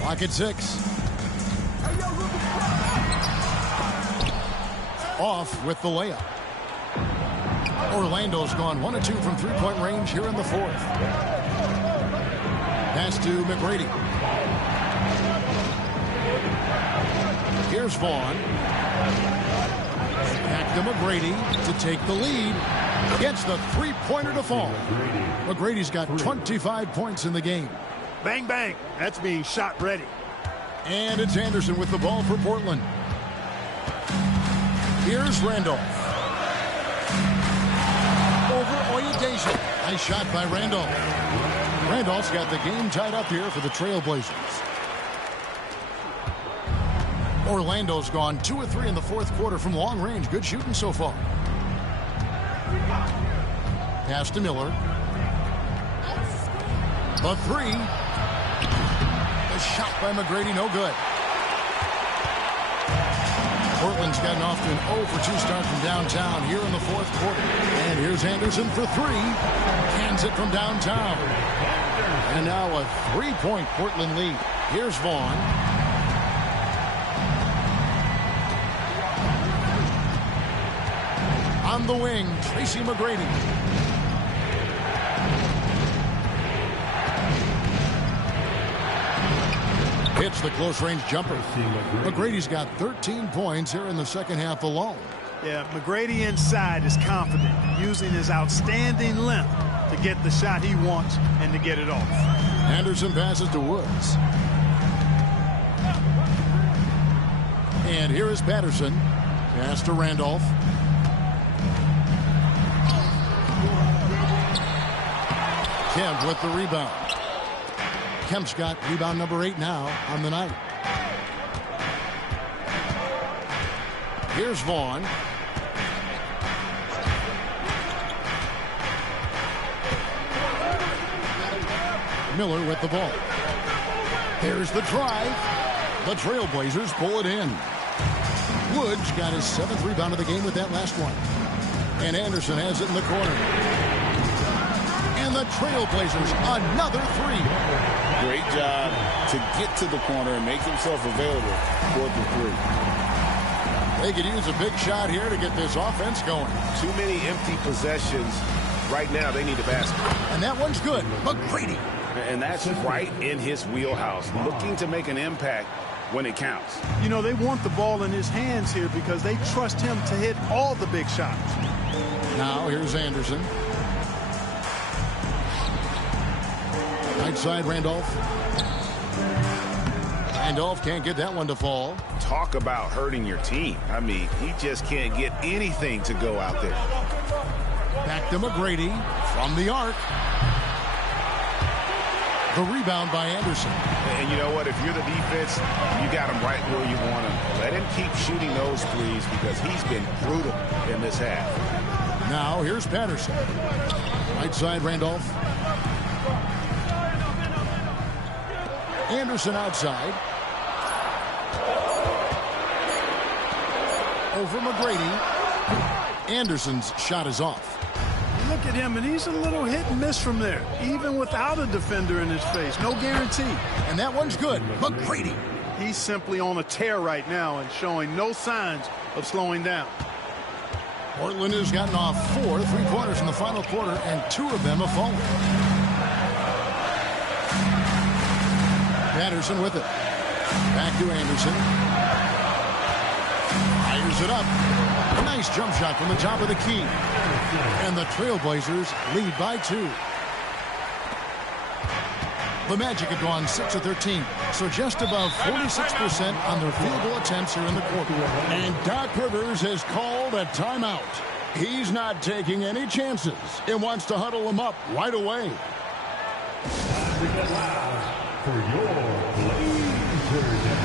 Clock at 6. Off with the layup. Orlando's gone 1 of 2 from three-point range here in the fourth. Pass to McGrady. Here's Vaughn. Back to McGrady to take the lead. Gets the three-pointer to fall. McGrady's got 25 points in the game. Bang, bang. That's being shot ready. And it's Anderson with the ball for Portland. Here's Randolph. Over Oyedele. Nice shot by Randolph. Randolph's got the game tied up here for the Trailblazers. Orlando's gone 2 of 3 in the fourth quarter from long range. Good shooting so far. Pass to Miller. The three. The shot by McGrady, no good. Portland's gotten off to an 0 for 2 start from downtown here in the fourth quarter. And here's Anderson for 3. Hands it from downtown. And now a 3-point Portland lead. Here's Vaughn. On the wing, Tracy McGrady. Hits the close-range jumper. McGrady's got 13 points here in the second half alone. Yeah, McGrady inside is confident, using his outstanding length to get the shot he wants and to get it off. Anderson passes to Woods. And here is Patterson. Pass to Randolph. Kemp with the rebound. Kemp's got rebound number 8 now on the night. Here's Vaughn. Miller with the ball. Here's the drive. The Trailblazers pull it in. Woods got his 7th rebound of the game with that last one. And Anderson has it in the corner. And the Trailblazers, another 3. Great job to get to the corner and make himself available for the 3. They could use a big shot here to get this offense going. Too many empty possessions. Right now, they need a basket. And that one's good. McGrady. And that's right in his wheelhouse, looking to make an impact when it counts. You know, they want the ball in his hands here because they trust him to hit all the big shots. Now here's Anderson. Right side, Randolph. Randolph can't get that one to fall. Talk about hurting your team. I mean, he just can't get anything to go out there. Back to McGrady from the arc. The rebound by Anderson. And you know what? If you're the defense, you got him right where you want him. Let him keep shooting those threes because he's been brutal in this half. Now here's Patterson. Right side, Randolph. Anderson outside. Over McGrady. Anderson's shot is off. Look at him, and he's a little hit and miss from there, even without a defender in his face. No guarantee. And that one's good. McGrady. He's simply on a tear right now and showing no signs of slowing down. Portland has gotten off 4 3-pointers in the final quarter, and 2 of them have fallen. Patterson with it. Back to Anderson. Fires it up. A nice jump shot from the top of the key. And the Trailblazers lead by 2. The Magic have gone 6 of 13, so just above 46% on their field goal attempts here in the quarter. And Doc Rivers has called a timeout. He's not taking any chances and wants to huddle them up right away. For your Blazers.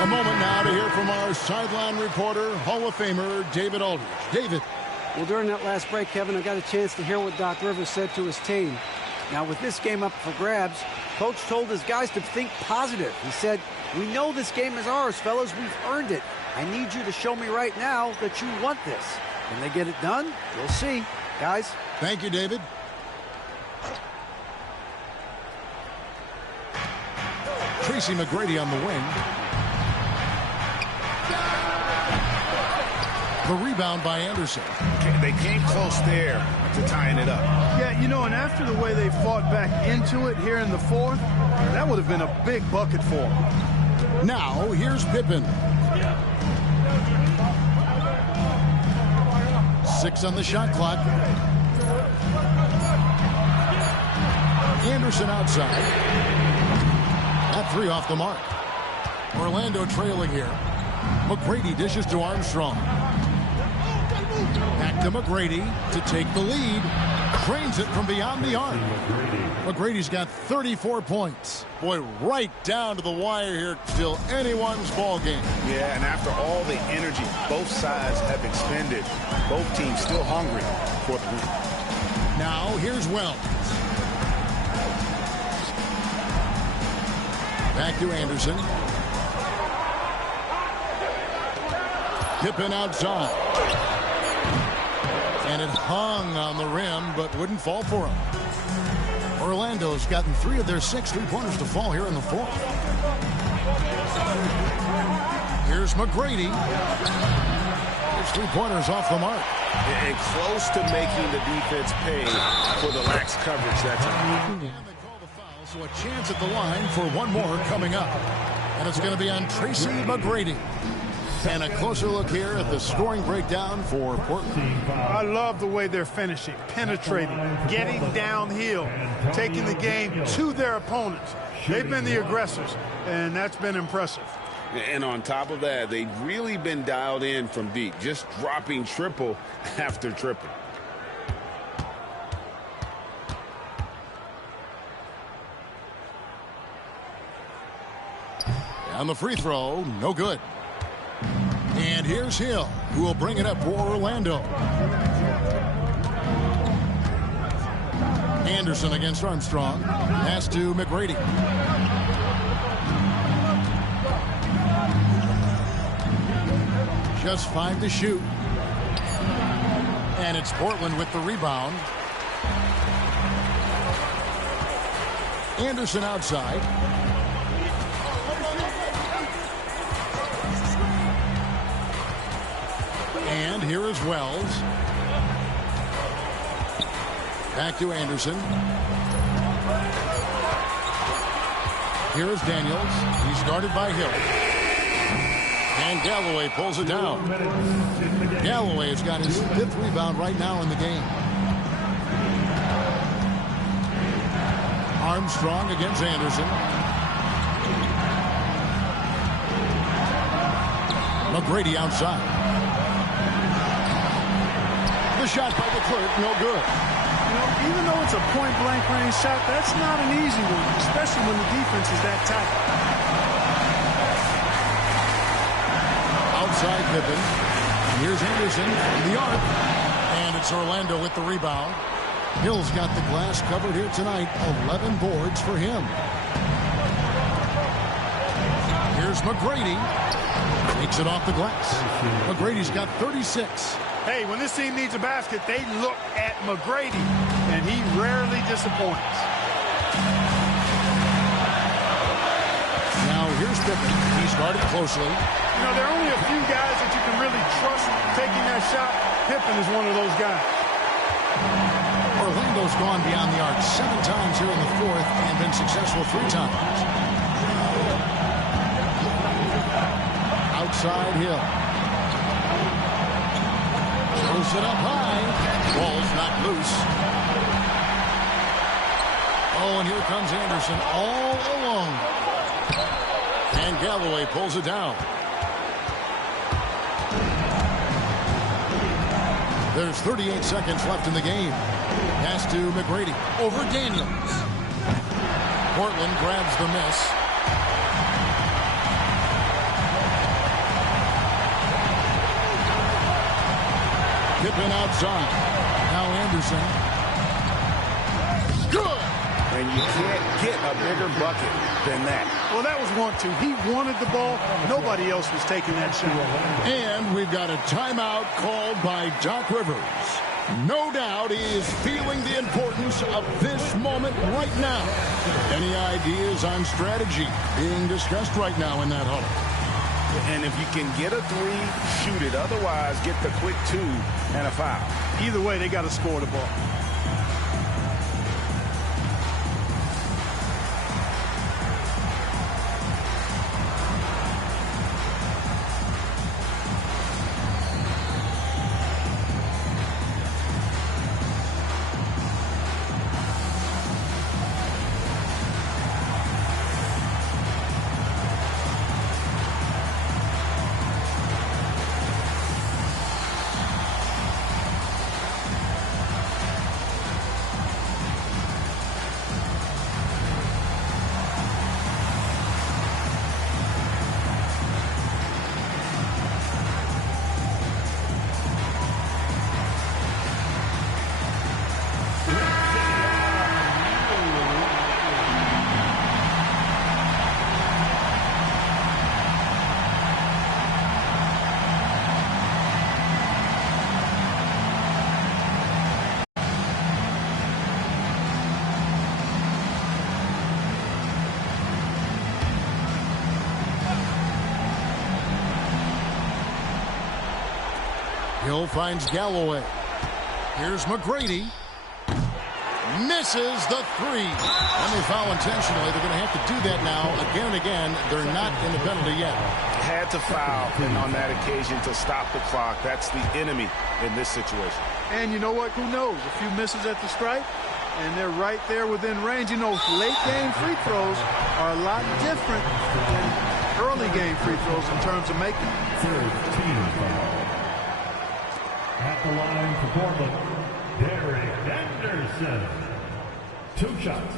A moment now to hear from our sideline reporter, Hall of Famer David Aldridge. David. Well, during that last break, Kevin, I got a chance to hear what Doc Rivers said to his team. Now, with this game up for grabs, Coach told his guys to think positive. He said, "We know this game is ours, fellas. We've earned it. I need you to show me right now that you want this. When they get it done, we'll see. Guys." Thank you, David. Tracy McGrady on the wing. The rebound by Anderson. They came close there to tying it up. Yeah, you know, and after the way they fought back into it here in the fourth, that would have been a big bucket for them. Now, here's Pippen. 6 on the shot clock. Anderson outside. That 3 off the mark. Orlando trailing here. McGrady dishes to Armstrong. Back to McGrady to take the lead. Cranes it from beyond the arc. McGrady's got 34 points. Boy, right down to the wire here. Still anyone's ball game. Yeah, and after all the energy both sides have expended, both teams still hungry for the win. Now, here's Wells. Back to Anderson. Pippen outside. And it hung on the rim, but wouldn't fall for him. Orlando's gotten 3 of their 6 3-pointers to fall here in the fourth. Here's McGrady. His 3-pointers off the mark. And close to making the defense pay for the lax coverage that time. And they call the foul, so a chance at the line for one more coming up. And it's going to be on Tracy McGrady. And a closer look here at the scoring breakdown for Portland. I love the way they're finishing, penetrating, getting downhill, taking the game to their opponents. They've been the aggressors, and that's been impressive. And on top of that, they've really been dialed in from deep, just dropping triple after triple. On the free throw, no good. And here's Hill, who will bring it up for Orlando. Anderson against Armstrong. Pass to McGrady. Just 5 to shoot. And it's Portland with the rebound. Anderson outside. And here is Wells. Back to Anderson. Here is Daniels. He's guarded by Hill. And Galloway pulls it down. Galloway has got his 5th rebound right now in the game. Armstrong against Anderson. McGrady outside. The shot by the clerk, no good. You know, even though it's a point-blank range shot, that's not an easy one, especially when the defense is that tight. Outside Pippen. Here's Anderson in the arc. And it's Orlando with the rebound. Hill's got the glass covered here tonight. 11 boards for him. Here's McGrady. Takes it off the glass. McGrady's got 36. Hey, when this team needs a basket, they look at McGrady, and he rarely disappoints. Now here's Pippen. He's guarded closely. You know, there are only a few guys that you can really trust taking that shot. Pippen is one of those guys. Orlando's gone beyond the arc 7 times here in the 4th and been successful 3 times. Outside Hill. Throws it up high. Ball's not loose. Oh, and here comes Anderson all alone. And Galloway pulls it down. There's 38 seconds left in the game. Pass to McGrady. Over Daniels. Portland grabs the miss. Pippen outside. Now Anderson. Good! And you can't get a bigger bucket than that. Well, that was 1-2. He wanted the ball. Nobody else was taking that shot. And we've got a timeout called by Doc Rivers. No doubt he is feeling the importance of this moment right now. Any ideas on strategy being discussed right now in that huddle? And if you can get a 3, shoot it. Otherwise, get the quick 2 and a foul. Either way, they got to score the ball. Hill finds Galloway. Here's McGrady. Misses the 3. And they foul intentionally. They're going to have to do that now again and again. They're not in the penalty yet. Had to foul and on that occasion to stop the clock. That's the enemy in this situation. And you know what? Who knows? A few misses at the stripe, and they're right there within range. You know, late game free throws are a lot different than early game free throws in terms of making them. 13 at the line for Portland, Derek Anderson. 2 shots.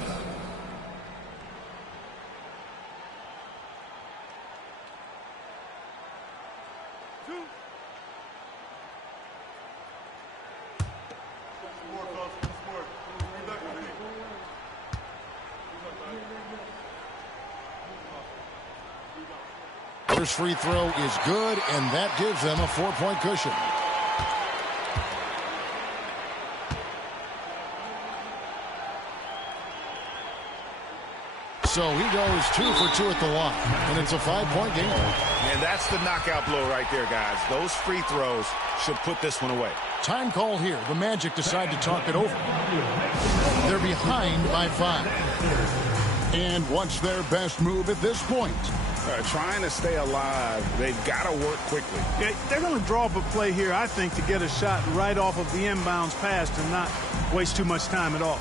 First free throw is good, and that gives them a 4-point cushion. So he goes 2 for 2 at the line, and it's a 5-point game. And that's the knockout blow right there, guys. Those free throws should put this one away. Time call here. The Magic decide to talk it over. They're behind by 5. And what's their best move at this point? Trying to stay alive. They've got to work quickly. Yeah, they're going to draw up a play here, I think, to get a shot right off of the inbounds pass and not waste too much time at all.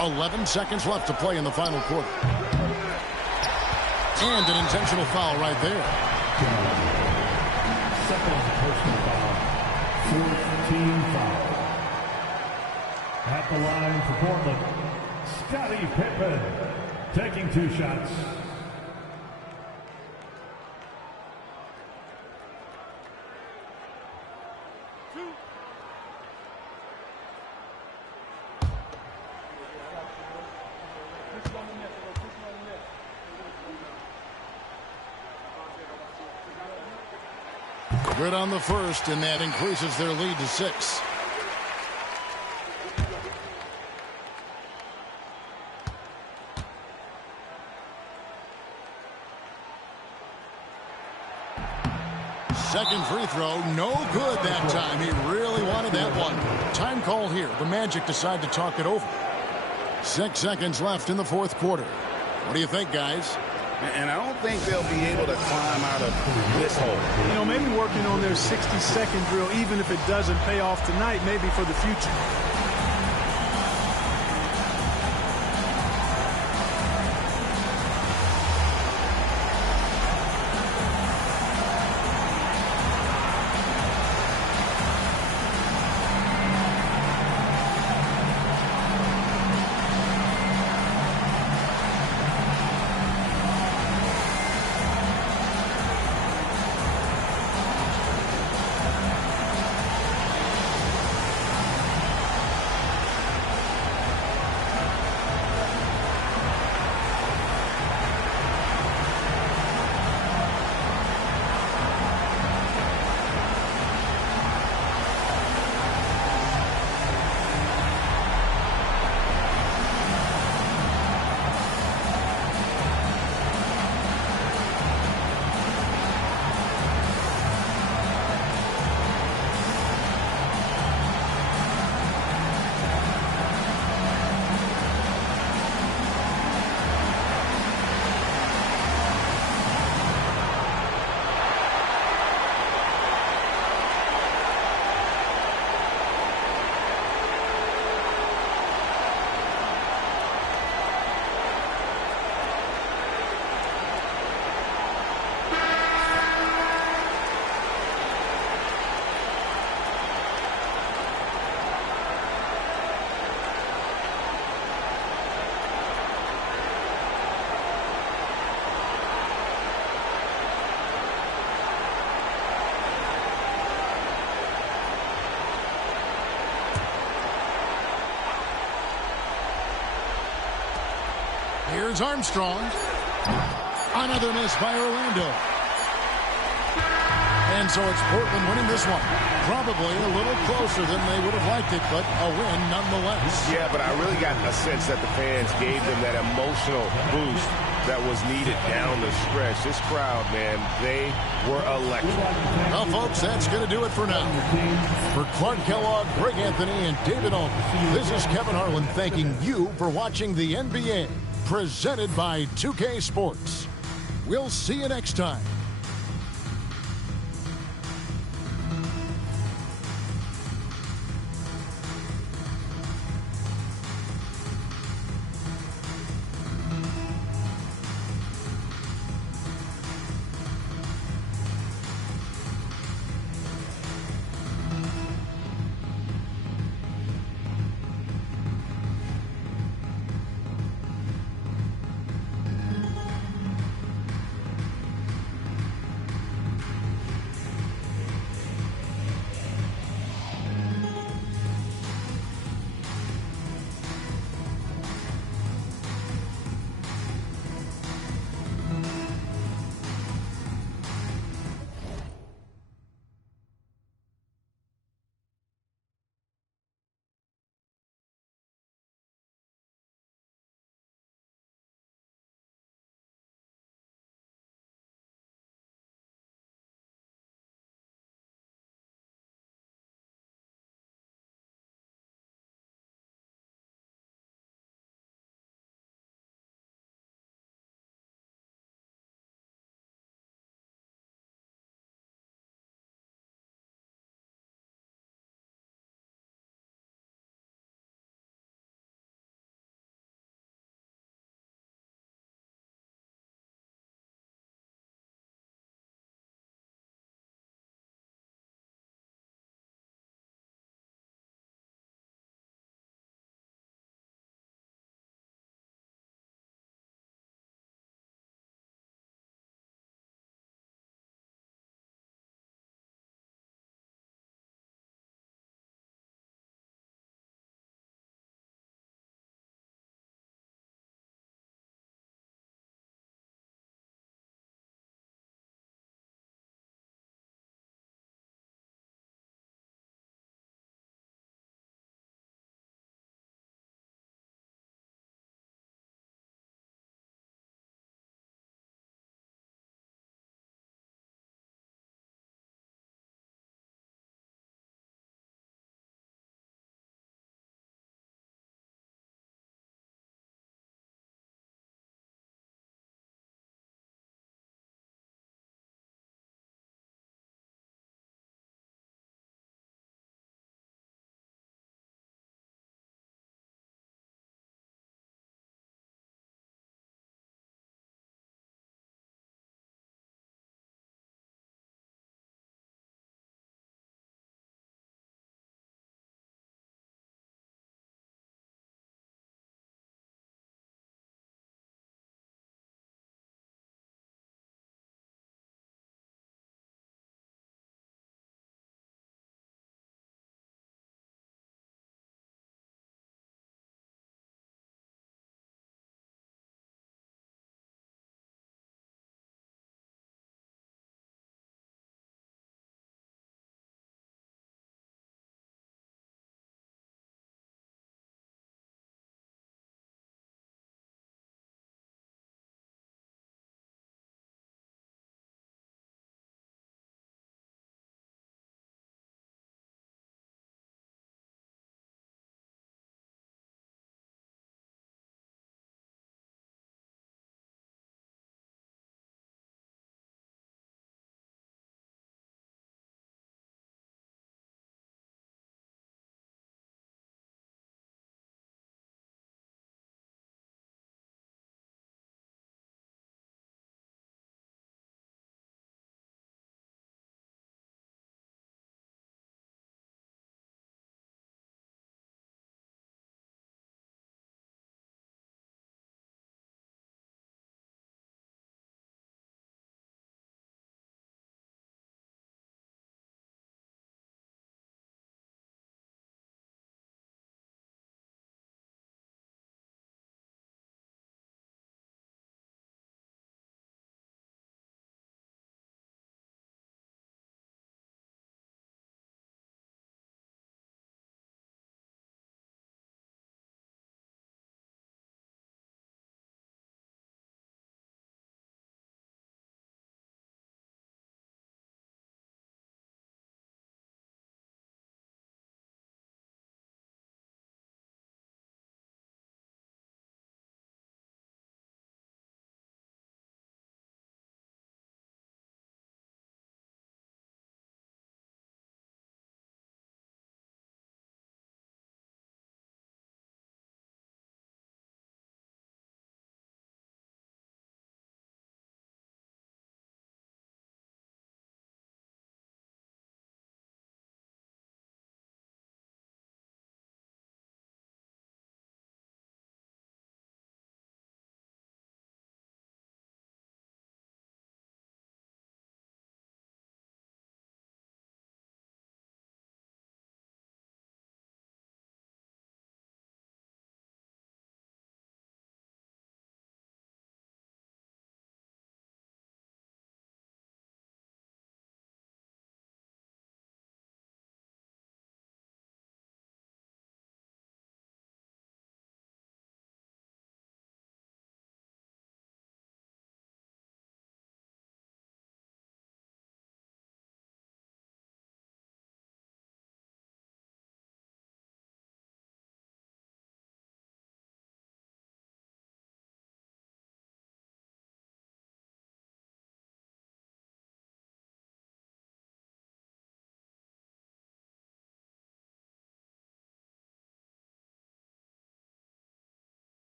.11 seconds left to play in the final quarter. And an intentional foul right there. Second personal foul. 14 foul. At the line for Portland, Scottie Pippen taking 2 shots. Good on the first, and that increases their lead to 6. Second free throw, no good that time. He really wanted that one. Time call here. The Magic decide to talk it over. 6 seconds left in the fourth quarter. What do you think, guys? And I don't think they'll be able to climb out of this hole. You know, maybe working on their 60-second drill, even if it doesn't pay off tonight, maybe for the future. Here's Armstrong. Another miss by Orlando. And so it's Portland winning this one. Probably a little closer than they would have liked it, but a win nonetheless. Yeah, but I really got a sense that the fans gave them that emotional boost that was needed down the stretch. This crowd, man, they were electric. Well, folks, that's going to do it for now. For Clark Kellogg, Greg Anthony, and David Owen, this is Kevin Harlan thanking you for watching the NBA, presented by 2K Sports. We'll see you next time.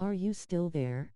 Are you still there?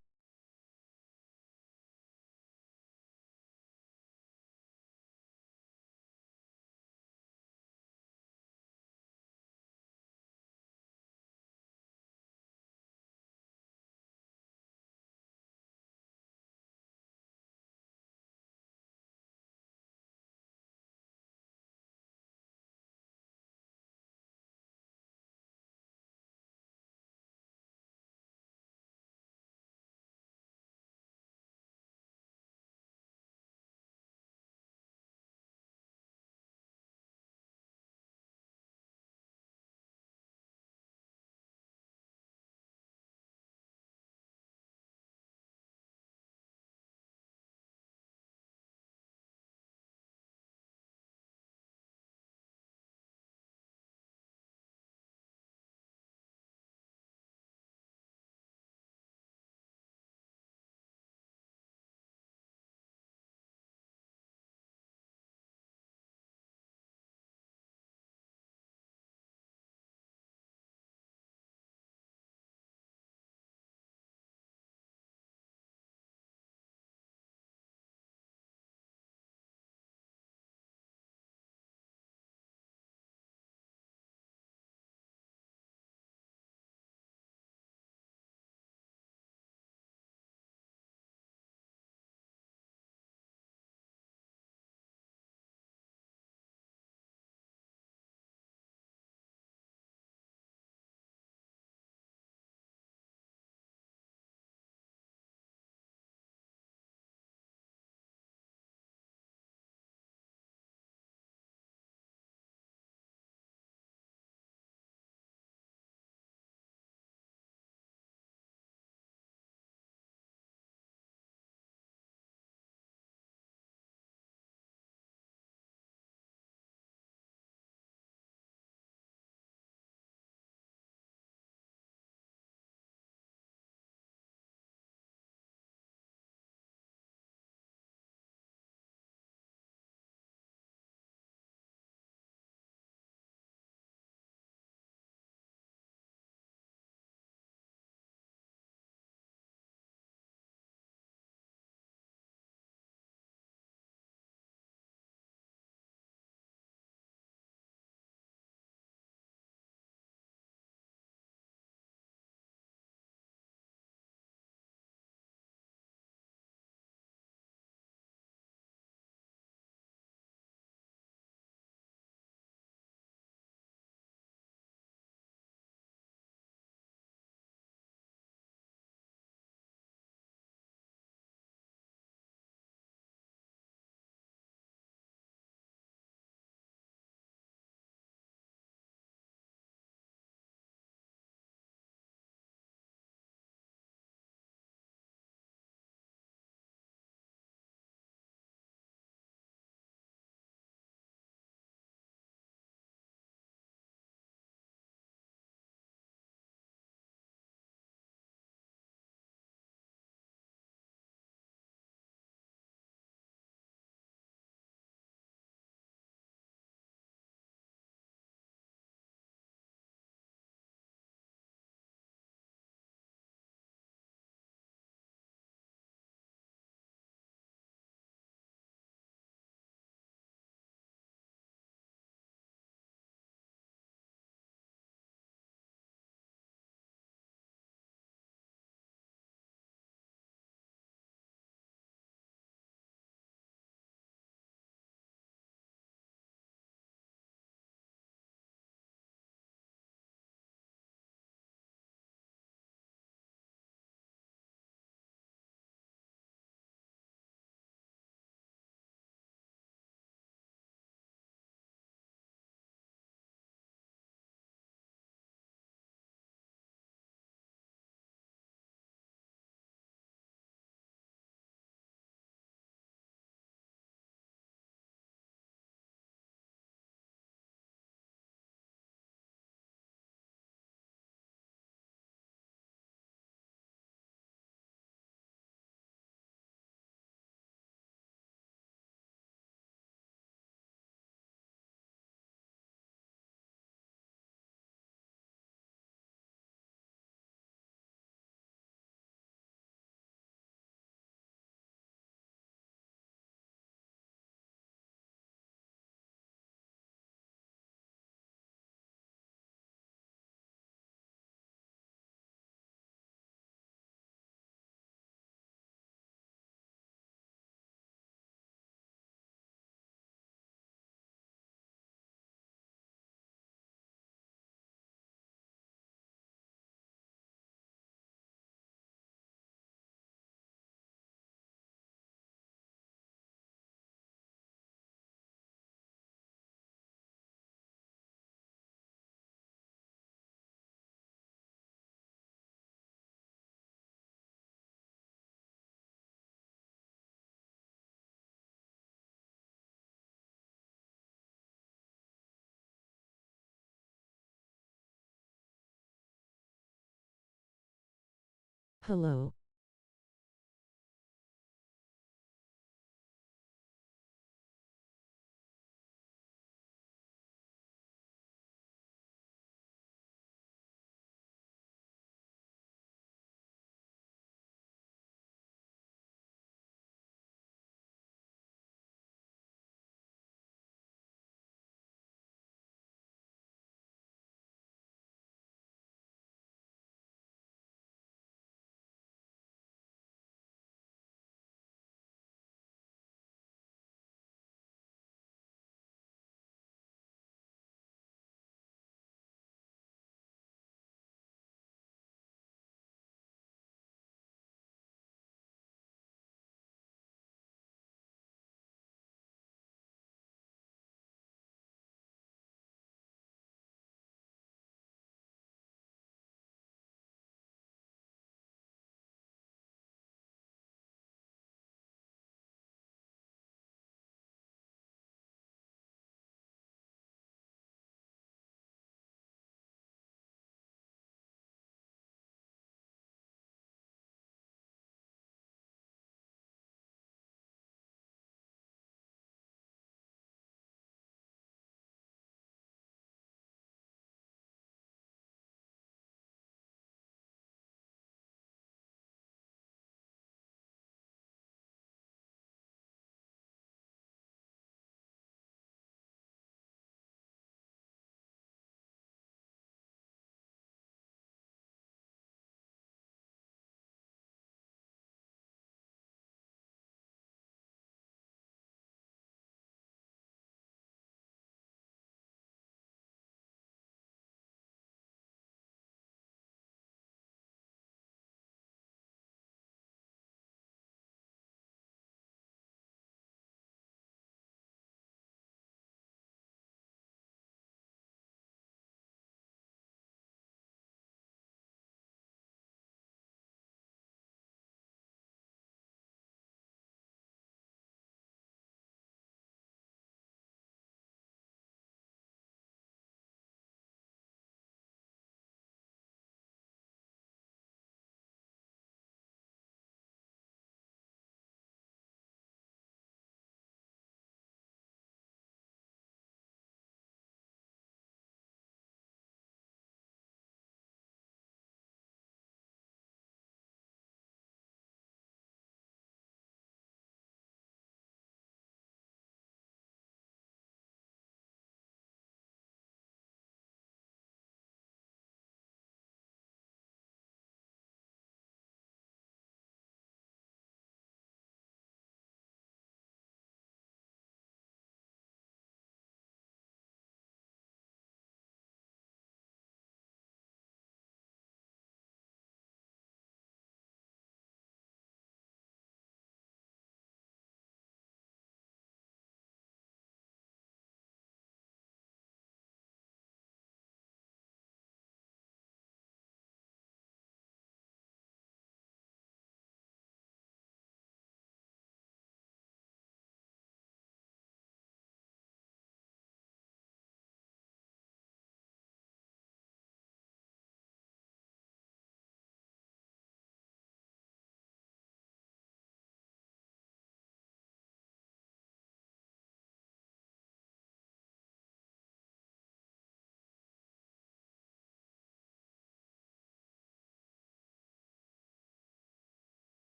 Hello.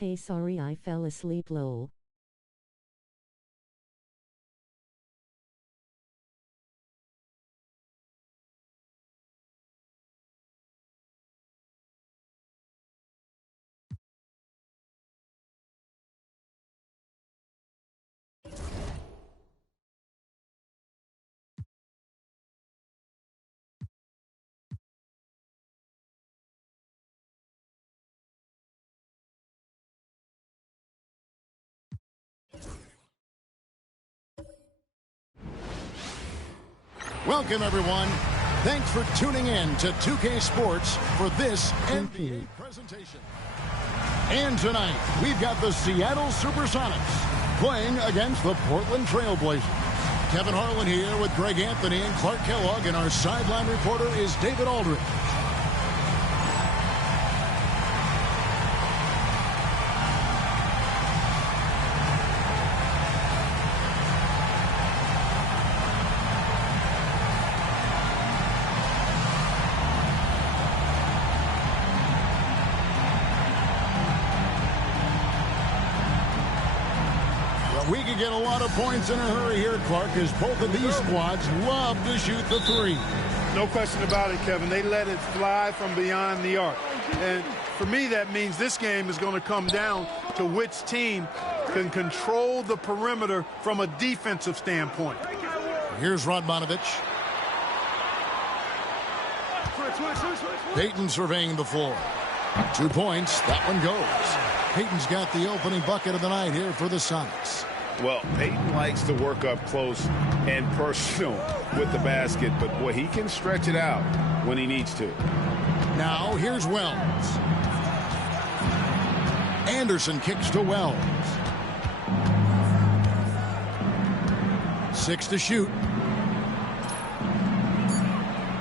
Hey, sorry I fell asleep lol. Welcome, everyone. Thanks for tuning in to 2K Sports for this NBA presentation. And tonight, we've got the Seattle Supersonics playing against the Portland Trailblazers. Kevin Harlan here with Greg Anthony and Clark Kellogg, and our sideline reporter is David Aldridge. We could get a lot of points in a hurry here, Clark, as both of these squads love to shoot the three. No question about it, Kevin. They let it fly from beyond the arc. And for me, that means this game is going to come down to which team can control the perimeter from a defensive standpoint. Here's Radmanovich. Payton surveying the floor. 2 points. That one goes. Payton's got the opening bucket of the night here for the Sonics. Well, Payton likes to work up close and personal with the basket, but boy, he can stretch it out when he needs to. Now, here's Wells. Anderson kicks to Wells. 6 to shoot.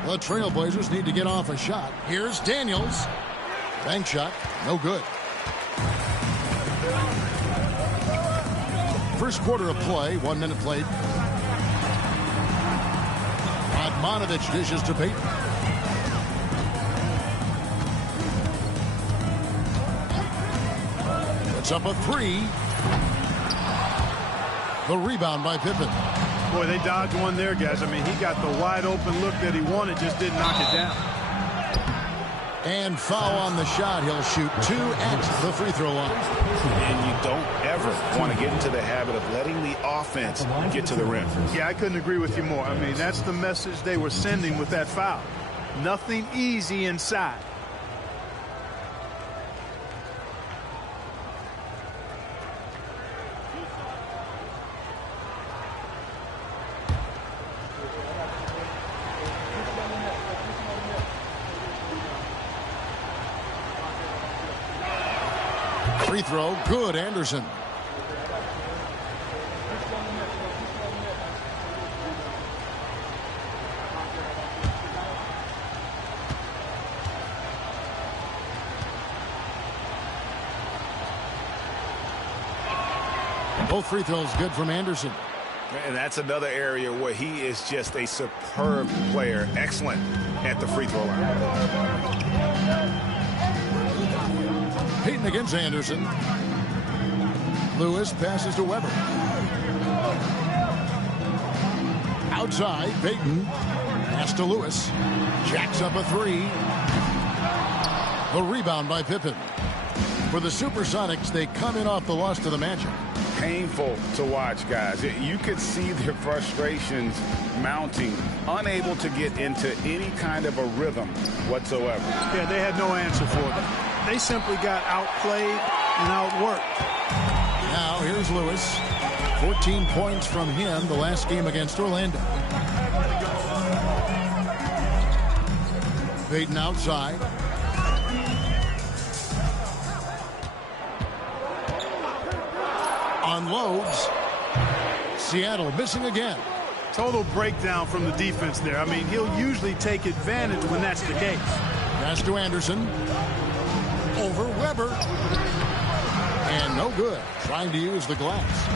The Trailblazers need to get off a shot. Here's Daniels. Bank shot, no good. First quarter of play, 1 minute played. Radmanovich dishes to Payton. It's up a 3. The rebound by Pippen. Boy, they dodged one there, guys. I mean, he got the wide open look that he wanted, just didn't knock it down. And foul on the shot. He'll shoot 2 at the free throw line. And you don't ever want to get into the habit of letting the offense get to the rim. Yeah, I couldn't agree with you more. I mean, that's the message they were sending with that foul. Nothing easy inside. Free throw, good, Anderson. Both free throws good from Anderson. And that's another area where he is just a superb player. Excellent at the free throw line. Payton against Anderson. Lewis passes to Weber. Outside, Payton. Pass to Lewis. Jacks up a 3. The rebound by Pippen. For the Supersonics, they come in off the loss to the Magic. Painful to watch, guys. You could see their frustrations mounting, unable to get into any kind of a rhythm whatsoever. Yeah, they had no answer for them. They simply got outplayed and outworked. Now, here's Lewis. 14 points from him the last game against Orlando. Payton outside. Unloads. Seattle missing again. Total breakdown from the defense there. I mean, he'll usually take advantage when that's the case. Pass to Anderson. Over Weber. And no good. Trying to use the glass.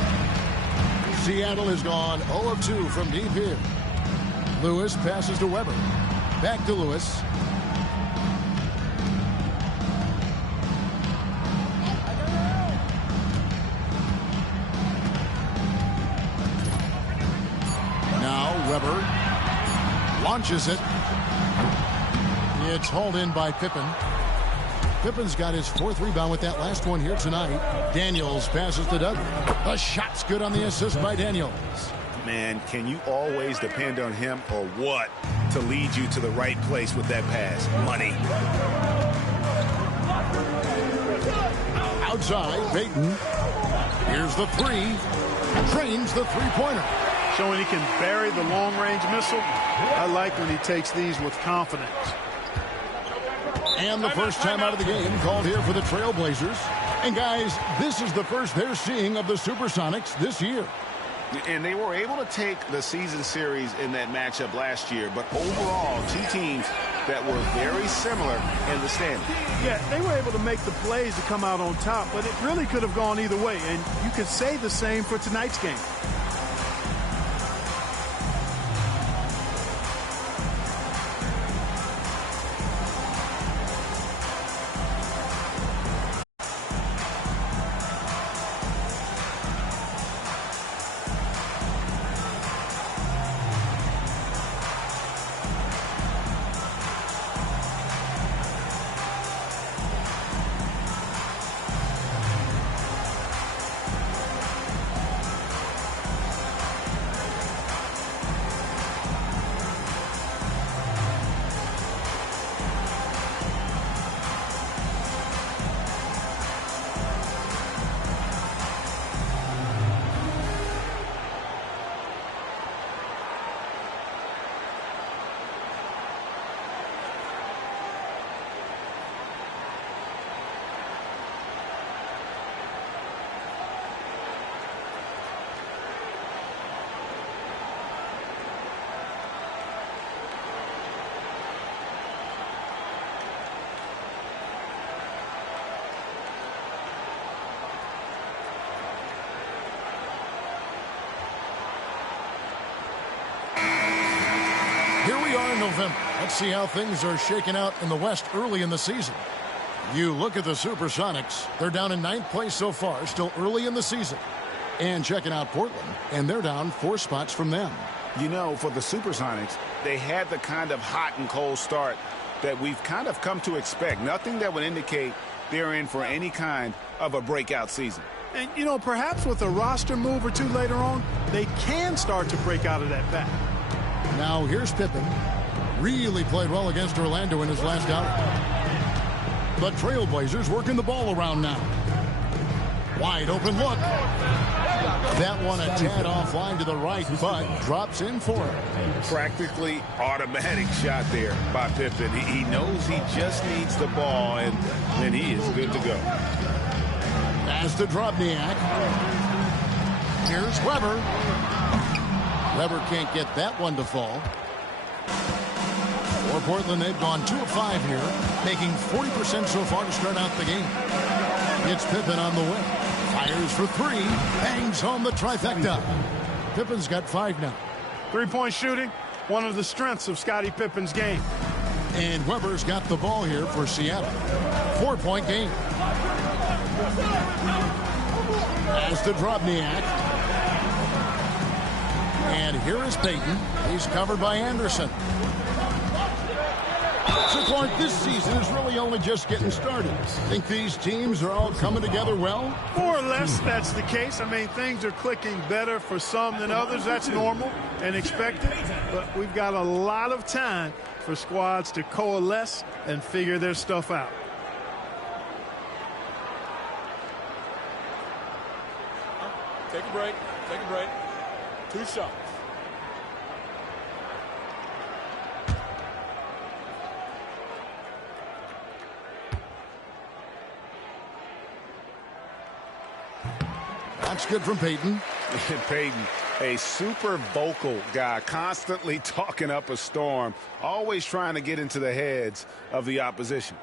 Seattle has gone 0 of 2 from deep here. Lewis passes to Weber. Back to Lewis. Launches it. It's hauled in by Pippen. Pippen's got his 4th rebound with that last one here tonight. Daniels passes to Doug. The shot's good on the assist by Daniels. Man, can you always depend on him or what to lead you to the right place with that pass? Money. Outside, Payton. Here's the 3. Trains the three-pointer. Showing he can bury the long-range missile. I like when he takes these with confidence. And the first time out of the game called here for the Trailblazers. And guys, this is the first they're seeing of the Supersonics this year. And they were able to take the season series in that matchup last year. But overall, 2 teams that were very similar in the standings. Yeah, they were able to make the plays to come out on top, but it really could have gone either way. And you could say the same for tonight's game. Here we are in November. Let's see how things are shaking out in the West early in the season. You look at the Supersonics. They're down in 9th place so far, still early in the season. And checking out Portland, and they're down 4 spots from them. You know, for the Supersonics, they had the kind of hot and cold start that we've kind of come to expect. Nothing that would indicate they're in for any kind of a breakout season. And, you know, perhaps with a roster move or 2 later on, they can start to break out of that pack. Now here's Pippen. Really played well against Orlando in his last outing. The Trailblazers working the ball around now. Wide open look. That one a tad offline to the right, but drops in for it. Practically automatic shot there by Pippen. He knows he just needs the ball, and then he is good to go. Pass to Drobniak. Here's Weber. Weber can't get that one to fall. For Portland, they've gone 2 of 5 here, making 40% so far to start out the game. It's Pippen on the wing. Fires for 3. Bangs home the trifecta. Pippen's got 5 now. 3-point shooting, one of the strengths of Scottie Pippen's game. And Weber's got the ball here for Seattle. 4-point game. As to Drobniak. And here is Payton. He's covered by Anderson. So, Clark, this season is really only just getting started. Think these teams are all coming together well? More or less, that's the case. I mean, things are clicking better for some than others. That's normal and expected. But we've got a lot of time for squads to coalesce and figure their stuff out. Take a break. Take a break. 2 shots. That's good from Payton. Payton, a super vocal guy, constantly talking up a storm, always trying to get into the heads of the opposition.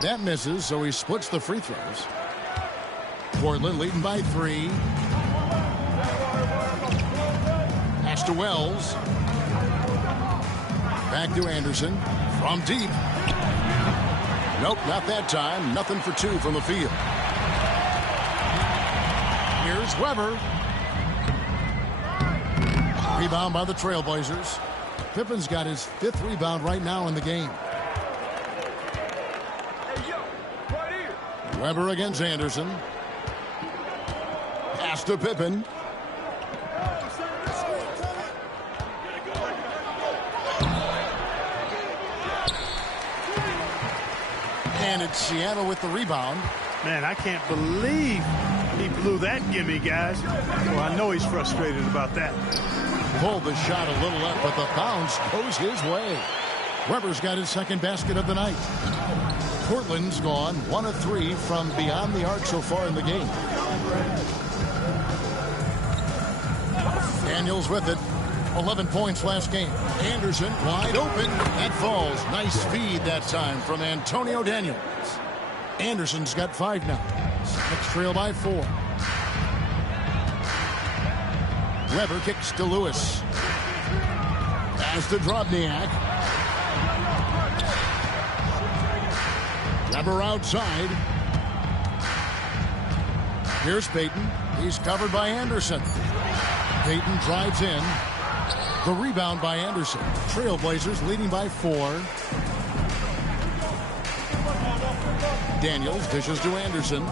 That misses, so he splits the free throws. Portland leading by 3. Pass to Wells. Back to Anderson from deep. Nope, not that time. Nothing for two from the field. Here's Weber. Rebound by the Trailblazers. Pippen's got his 5th rebound right now in the game. Weber against Anderson. Pass to Pippen. And it's Seattle with the rebound. Man, I can't believe he blew that gimme, guys. Well, I know he's frustrated about that. Pulled the shot a little up, but the bounce goes his way. Weber's got his 2nd basket of the night. Portland's gone 1 of 3 from beyond the arc so far in the game. Daniels with it. 11 points last game. Anderson wide open. That falls. Nice feed that time from Antonio Daniels. Anderson's got 5 now. Next trail by 4. Weber kicks to Lewis. Pass to Drobniak. Weber outside. Here's Payton. He's covered by Anderson. Payton drives in. The rebound by Anderson. Trailblazers leading by 4. Daniels dishes to Anderson.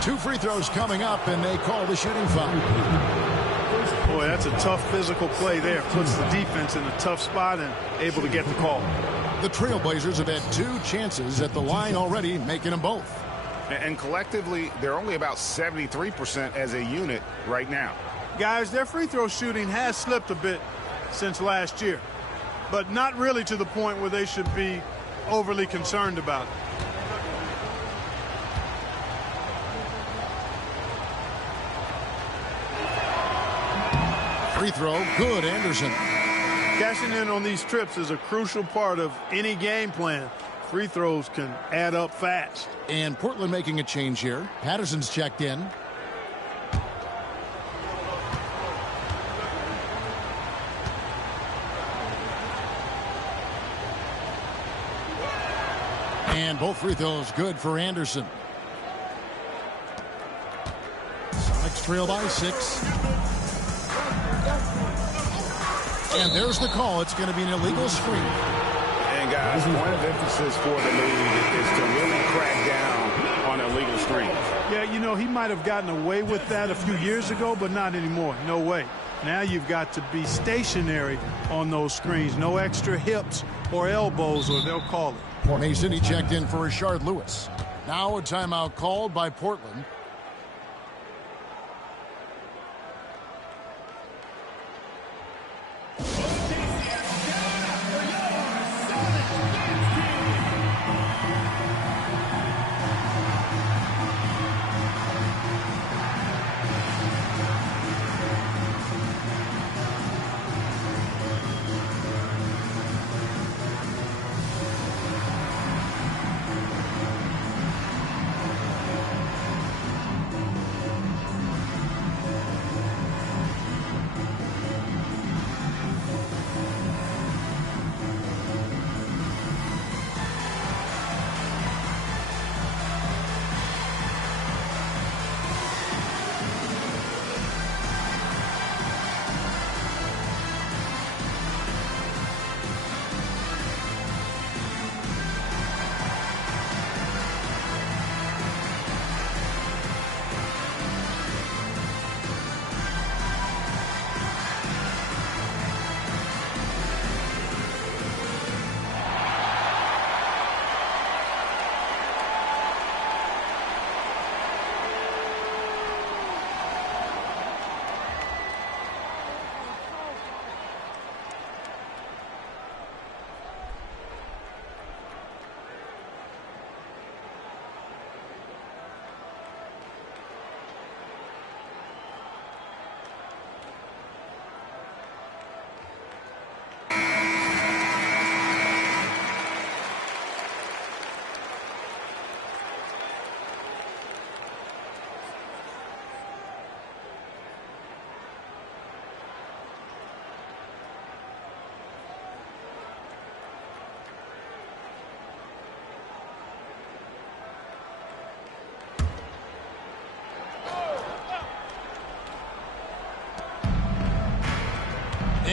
2 free throws coming up, and they call the shooting foul. Boy, that's a tough physical play there. Puts the defense in a tough spot and able to get the call. The Trailblazers have had 2 chances at the line already, making them both. And collectively, they're only about 73% as a unit right now. Guys, their free throw shooting has slipped a bit since last year, but not really to the point where they should be overly concerned about it. Free throw, good, Anderson. Cashing in on these trips is a crucial part of any game plan. Free throws can add up fast. And Portland making a change here. Patterson's checked in. And both free throws good for Anderson. Sonics trail by 6. And there's the call. It's going to be an illegal screen. And guys, point of emphasis for the league is to really crack down on illegal screens. Yeah, you know, he might have gotten away with that a few years ago, but not anymore. No way. Now you've got to be stationary on those screens. No extra hips or elbows, or they'll call it. Mason, he checked in for Rashard Lewis. Now a timeout called by Portland.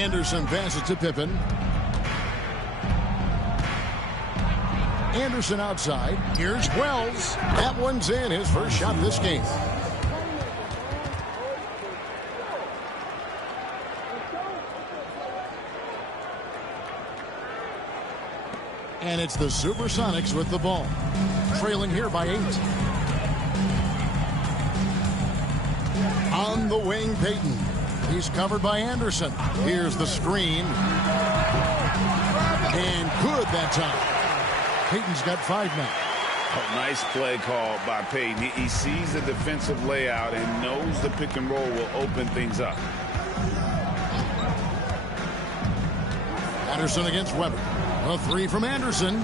Anderson passes to Pippen. Anderson outside. Here's Wells. That one's in. His first shot this game. And it's the Supersonics with the ball. Trailing here by 8. On the wing, Payton. He's covered by Anderson. Here's the screen. And good that time. Payton's got 5 now. Oh, nice play call by Payton. He sees the defensive layout and knows the pick and roll will open things up. Anderson against Weber. A 3 from Anderson.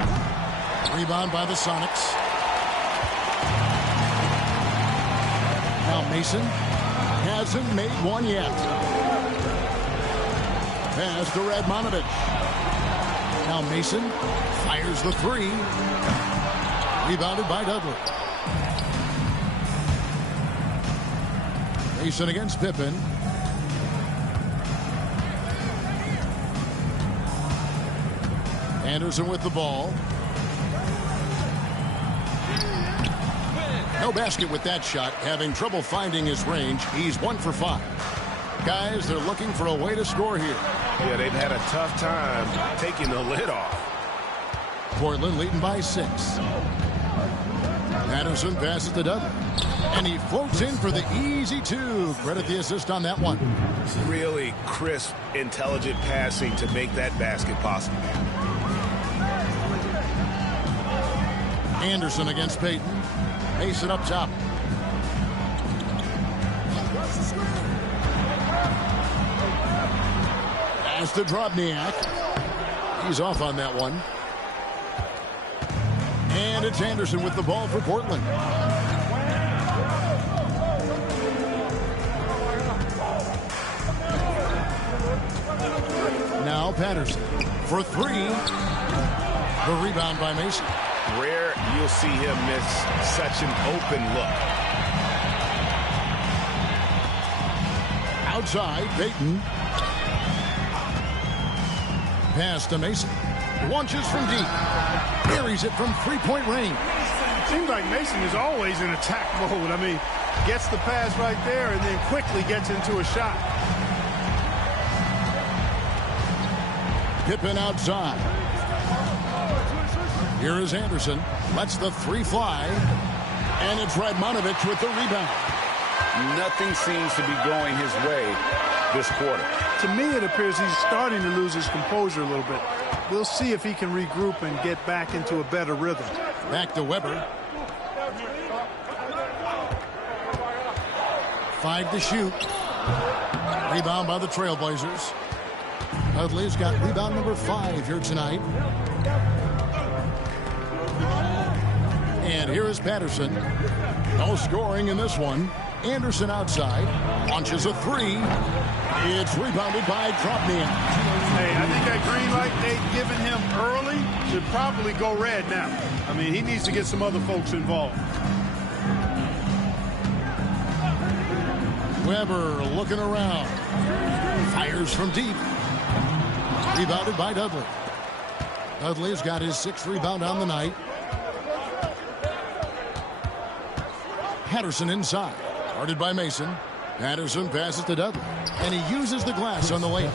Rebound by the Sonics. Now Mason hasn't made one yet. Pass to Radmanovich. Now Mason fires the 3. Rebounded by Dudley. Mason against Pippen. Anderson with the ball. No basket with that shot. Having trouble finding his range. He's 1 for 5. Guys, they're looking for a way to score here. Yeah, they've had a tough time taking the lid off. Portland leading by 6. Anderson passes to Dudley. And he floats in for the easy 2. Credit the assist on that one. Really crisp, intelligent passing to make that basket possible. Anderson against Payton. Mason up top. Pass to Drobniak. He's off on that one. And it's Anderson with the ball for Portland. Now Patterson for 3. The rebound by Mason. Rare you'll see him miss such an open look. Outside, Payton. Pass to Mason. Launches from deep. Carries it from 3-point range. Seems like Mason is always in attack mode. I mean, gets the pass right there and then quickly gets into a shot. Pippen outside. Here is Anderson. Lets the 3 fly. And it's Radmanovich with the rebound. Nothing seems to be going his way this quarter. To me, it appears he's starting to lose his composure a little bit. We'll see if he can regroup and get back into a better rhythm. Back to Weber. 5 to shoot. Rebound by the Trailblazers. Dudley's got rebound number 5 here tonight. And here is Patterson. No scoring in this one. Anderson outside. Launches a 3. It's rebounded by Drobniak. Hey, I think that green light they've given him early should probably go red now. I mean, he needs to get some other folks involved. Weber looking around. Fires from deep. Rebounded by Dudley. Dudley's got his 6th rebound on the night. Patterson inside. Guarded by Mason. Patterson passes to Dudley. And he uses the glass on the layup.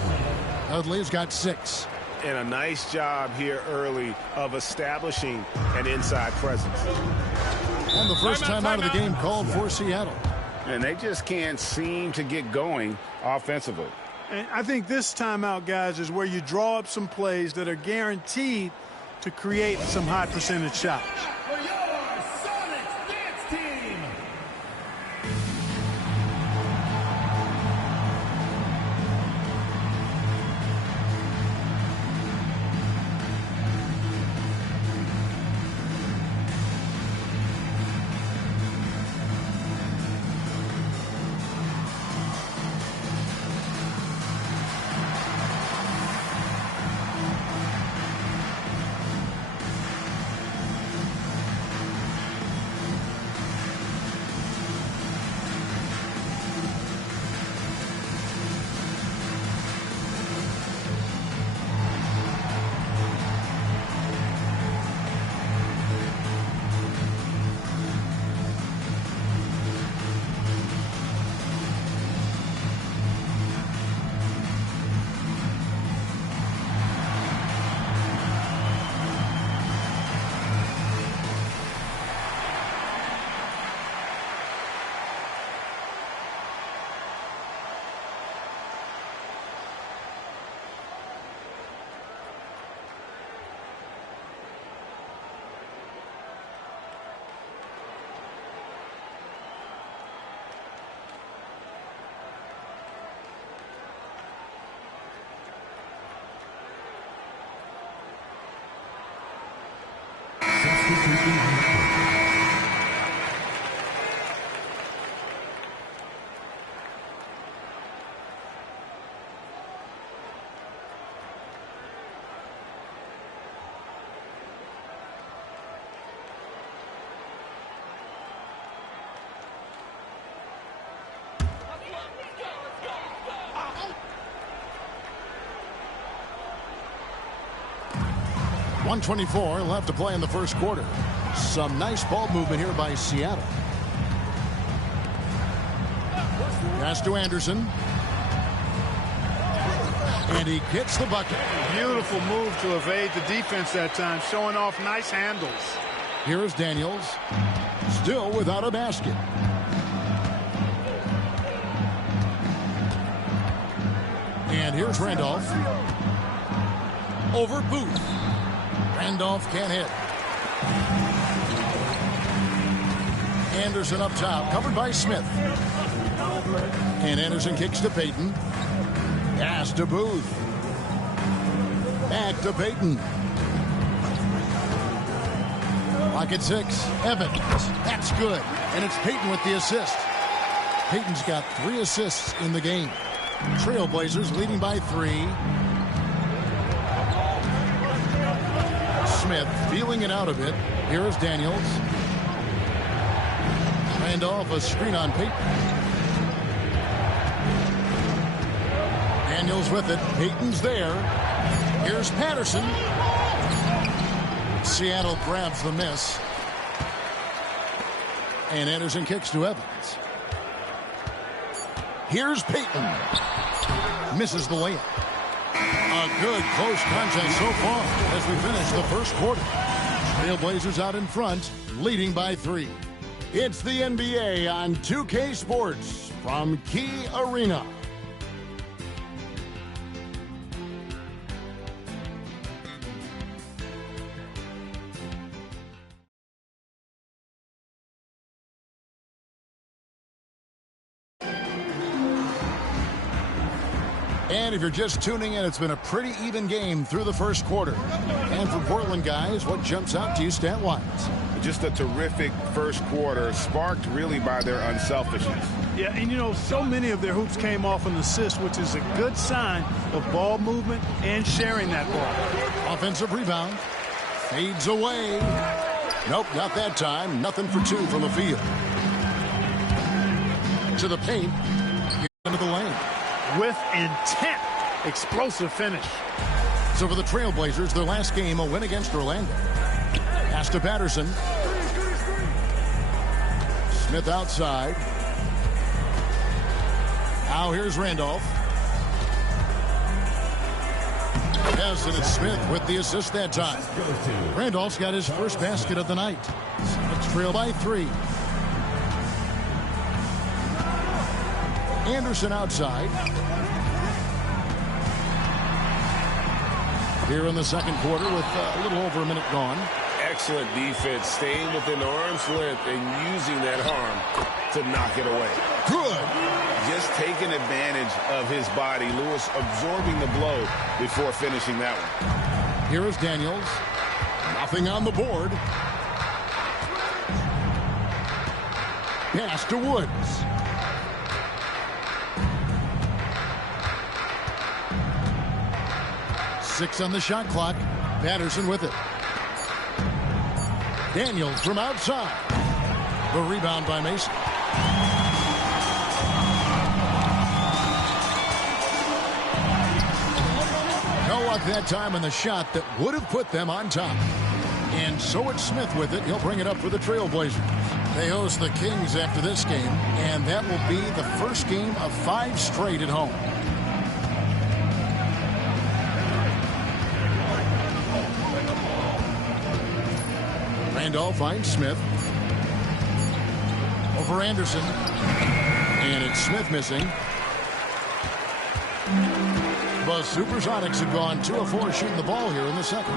Dudley's got 6. And a nice job here early of establishing an inside presence. And the first time out of the game called for Seattle. And they just can't seem to get going offensively. And I think this timeout, guys, is where you draw up some plays that are guaranteed to create some high percentage shots. .124 left to play in the first quarter. Some nice ball movement here by Seattle. Pass to Anderson. And he gets the bucket. Beautiful move to evade the defense that time, showing off nice handles. Here is Daniels. Still without a basket. And here's Randolph. Over Booth. Randolph can't hit. Anderson up top, covered by Smith. And Anderson kicks to Payton. Pass to Booth. Back to Payton. Pocket 6. Evans. That's good. And it's Payton with the assist. Payton's got 3 assists in the game. Trailblazers leading by 3. Smith feeling it out a bit. Here is Daniels. Randolph, a screen on Payton. Daniels with it. Payton's there. Here's Patterson. Seattle grabs the miss. And Anderson kicks to Evans. Here's Payton. Misses the layup. A good close contest so far as we finish the first quarter. Trailblazers out in front, leading by 3. It's the NBA on 2K Sports from Key Arena. And if you're just tuning in, it's been a pretty even game through the first quarter. And for Portland guys, what jumps out to you stat-wise? Just a terrific first quarter, sparked really by their unselfishness. Yeah, and you know, so many of their hoops came off an assist, which is a good sign of ball movement and sharing that ball. Offensive rebound. Fades away. Nope, not that time. Nothing for 2 from the field. To the paint. Into the lane. With intent. Explosive finish. So for the Trailblazers, their last game, a win against Orlando. Pass to Patterson. Smith outside. Now here's Randolph. Yes, and it's Smith with the assist that time. Randolph's got his first basket of the night. It's trail by 3. Anderson outside. Here in the second quarter with a little over a minute gone. Excellent defense, staying within arm's length and using that arm to knock it away. Good. Just taking advantage of his body. Lewis absorbing the blow before finishing that one. Here is Daniels. Nothing on the board. Pass to Woods. Six on the shot clock. Patterson with it. Daniels from outside. The rebound by Mason. No luck that time on the shot that would have put them on top. And so it's Smith with it. He'll bring it up for the Trailblazers. They host the Kings after this game, and that will be the first game of 5 straight at home. Randolph finds Smith. Over Anderson. And it's Smith missing. The Supersonics have gone 2 of 4 shooting the ball here in the second.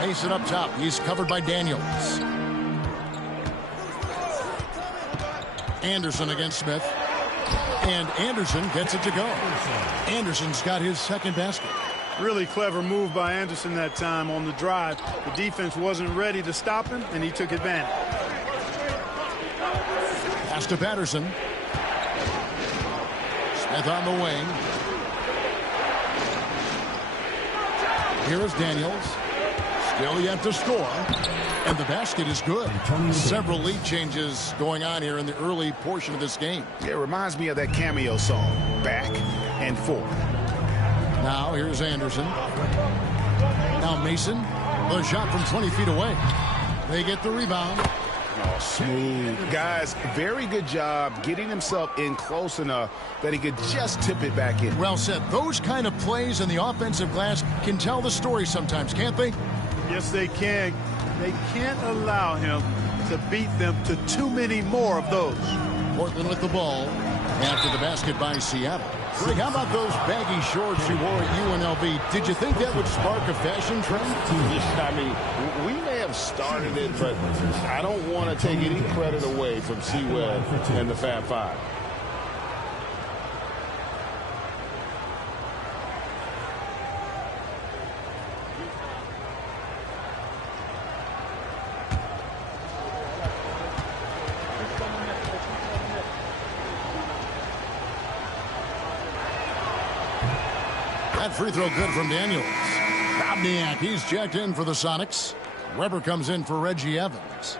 Mason up top. He's covered by Daniels. Anderson against Smith. And Anderson gets it to go. Anderson's got his second basket. Really clever move by Anderson that time on the drive. The defense wasn't ready to stop him, and he took advantage. Pass to Patterson. Smith on the wing. Here is Daniels. Still yet to score. And the basket is good. Several lead changes going on here in the early portion of this game. It reminds me of that cameo song, Back and Forth. Now here's Anderson. Now Mason. The shot from 20 feet away. They get the rebound. Oh, smooth. Guys, very good job getting himself in close enough that he could just tip it back in. Well said. Those kind of plays in the offensive glass can tell the story sometimes, can't they? Yes, they can. They can't allow him to beat them to too many more of those. Portland with the ball after the basket by Seattle. Rick, how about those baggy shorts you wore at UNLV? Did you think that would spark a fashion trend? I mean, we may have started it, but I don't want to take any credit away from C-Web and the Fab Five. That free throw good from Daniels. Robniak, he's checked in for the Sonics. Weber comes in for Reggie Evans.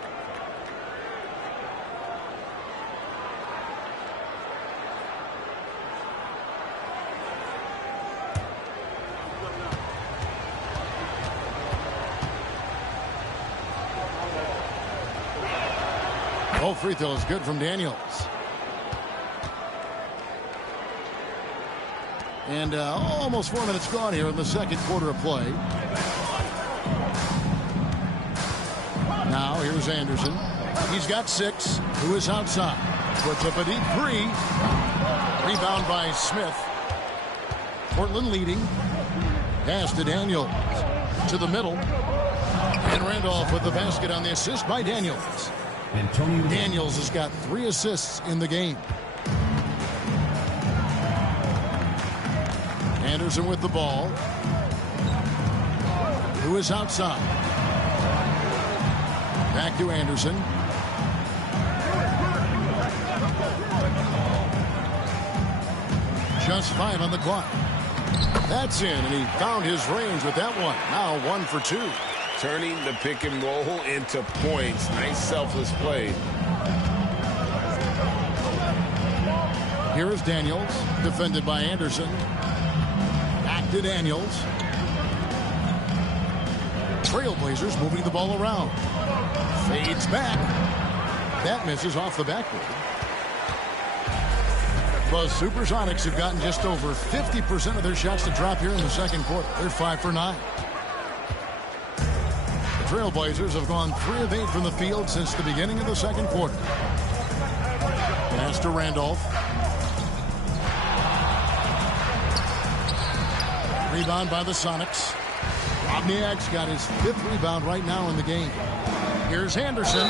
Both free throws good from Daniels. And almost 4 minutes gone here in the second quarter of play. Now here's Anderson. He's got 6. Who is outside? Puts up a deep 3. Rebound by Smith. Portland leading. Pass to Daniels. To the middle. And Randolph with the basket on the assist by Daniels. Daniels has got 3 assists in the game. Anderson with the ball. Who is outside? Back to Anderson. Just 5 on the clock. That's in, and he found his range with that one. Now 1 for 2. Turning the pick and roll into points. Nice selfless play. Here is Daniels, defended by Anderson. Back to Daniels. Trailblazers moving the ball around. Fades back. That misses off the backboard. The Supersonics have gotten just over 50% of their shots to drop here in the second quarter. They're 5 for 9. The Trailblazers have gone 3 of 8 from the field since the beginning of the second quarter. Pass to Randolph. Rebound by the Sonics. Robniak's got his 5th rebound right now in the game. Here's Anderson.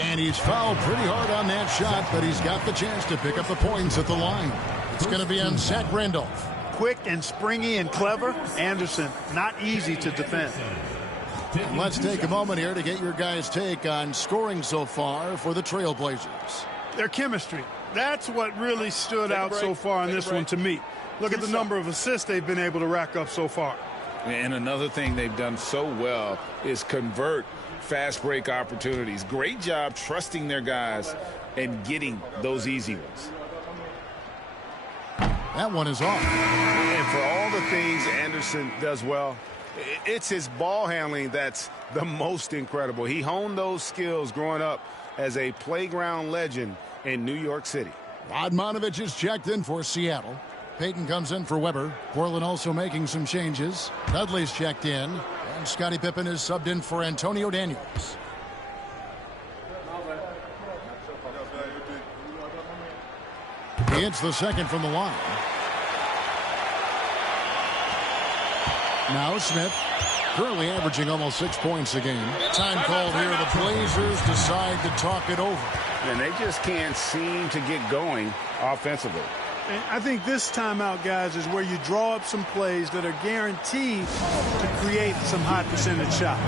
And he's fouled pretty hard on that shot, but he's got the chance to pick up the points at the line. It's going to be on Zach Randolph. Quick and springy and clever. Anderson, not easy to defend. And let's take a moment here to get your guys' take on scoring so far for the Trailblazers. Their chemistry. That's what really stood out so far in this one to me. Look at the number of assists they've been able to rack up so far. And another thing they've done so well is convert fast break opportunities. Great job trusting their guys and getting those easy ones. That one is off. And for all the things Anderson does well, it's his ball handling that's the most incredible. He honed those skills growing up as a playground legend in New York City. Radmanovich is checked in for Seattle. Payton comes in for Weber. Portland also making some changes. Dudley's checked in. And Scottie Pippen is subbed in for Antonio Daniels. He hits the second from the line. Now Smith, currently averaging almost 6 points a game. Time called here. The Blazers decide to talk it over. And they just can't seem to get going offensively. And I think this timeout, guys, is where you draw up some plays that are guaranteed to create some high percentage shots.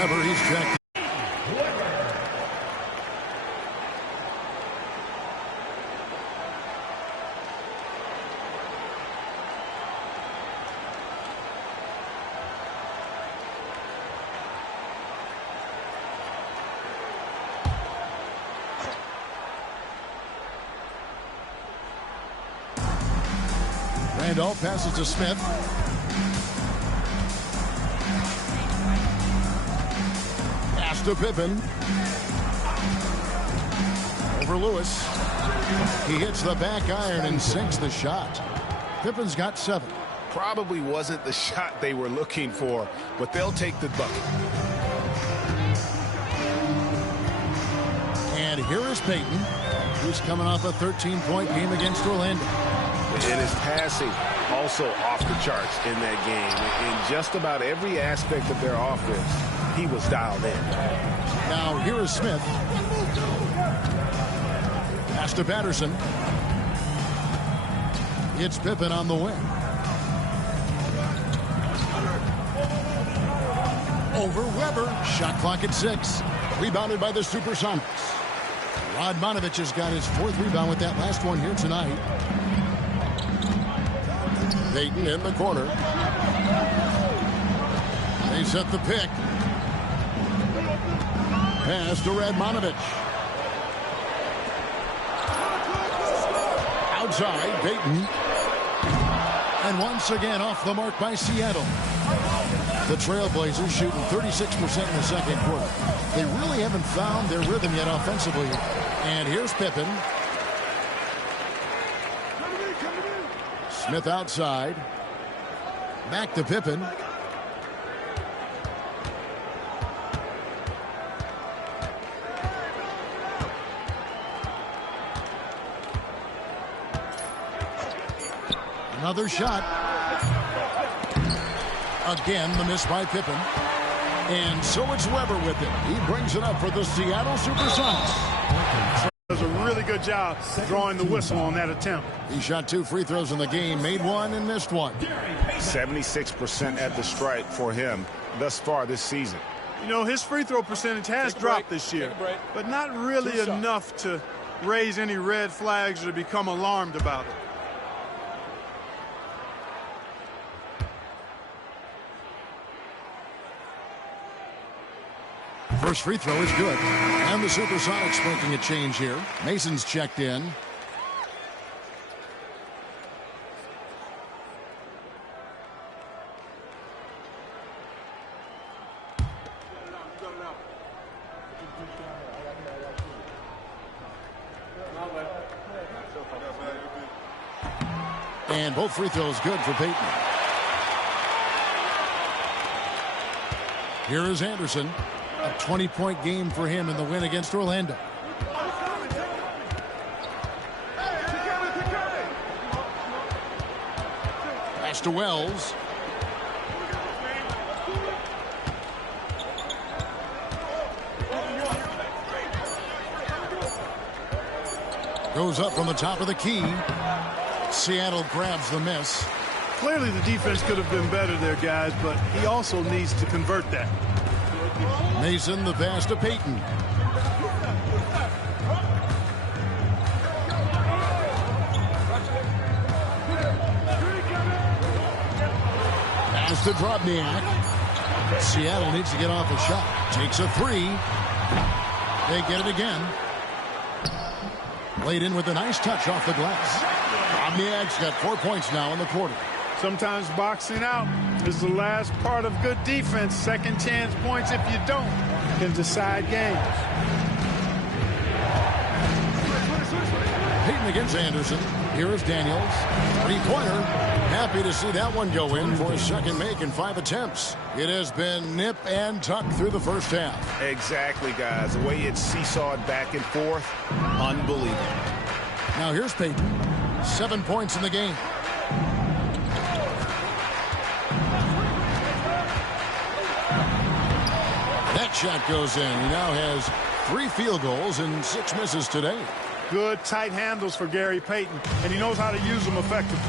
Weber, he's checked. Randolph passes to Smith. Pass to Pippen. Over Lewis. He hits the back iron and sinks the shot. Pippen's got 7. Probably wasn't the shot they were looking for, but they'll take the bucket. And here is Payton, who's coming off a 13-point game against Orlando. And his passing also off the charts in that game. In just about every aspect of their offense, he was dialed in. Now here is Smith. Pass to Patterson. It's Pippen on the wing. Over Weber. Shot clock at 6. Rebounded by the Supersonics. Radmanovich has got his 4th rebound with that last one here tonight. Payton in the corner. They set the pick. Pass to Radmanovich. Outside, Payton. And once again off the mark by Seattle. The Trailblazers shooting 36% in the second quarter. They really haven't found their rhythm yet offensively. And here's Pippen. Smith outside. Back to Pippen. Another shot. Again, the miss by Pippen. And so it's Weber with it. He brings it up for the Seattle Supersonics. Does a really good job drawing the whistle on that attempt. He shot 2 free throws in the game, made 1 and missed 1. 76% at the stripe for him thus far this season. You know, his free throw percentage has dropped this year, but not really enough to raise any red flags or become alarmed about it. First free throw is good. And the Supersonics making a change here. Mason's checked in. And both free throws good for Payton. Here is Anderson. A 20-point game for him in the win against Orlando. Pass to Wells. Goes up from the top of the key. Seattle grabs the miss. Clearly the defense could have been better there, guys, but he also needs to convert that. Mason, the pass to Payton. Pass to Drobniak. Seattle needs to get off a shot. Takes a three. They get it again. Laid in with a nice touch off the glass. Drobniak's got 4 points now in the quarter. Sometimes boxing out is the last part of good defense. Second chance points, if you don't, can decide games. Payton against Anderson. Here is Daniels. Three-pointer. Happy to see that one go in for a second make in 5 attempts. It has been nip and tuck through the first half. Exactly, guys. The way it's seesawed back and forth, unbelievable. Now here's Payton. 7 points in the game. That shot goes in. He now has 3 field goals and 6 misses today. Good tight handles for Gary Payton, and he knows how to use them effectively.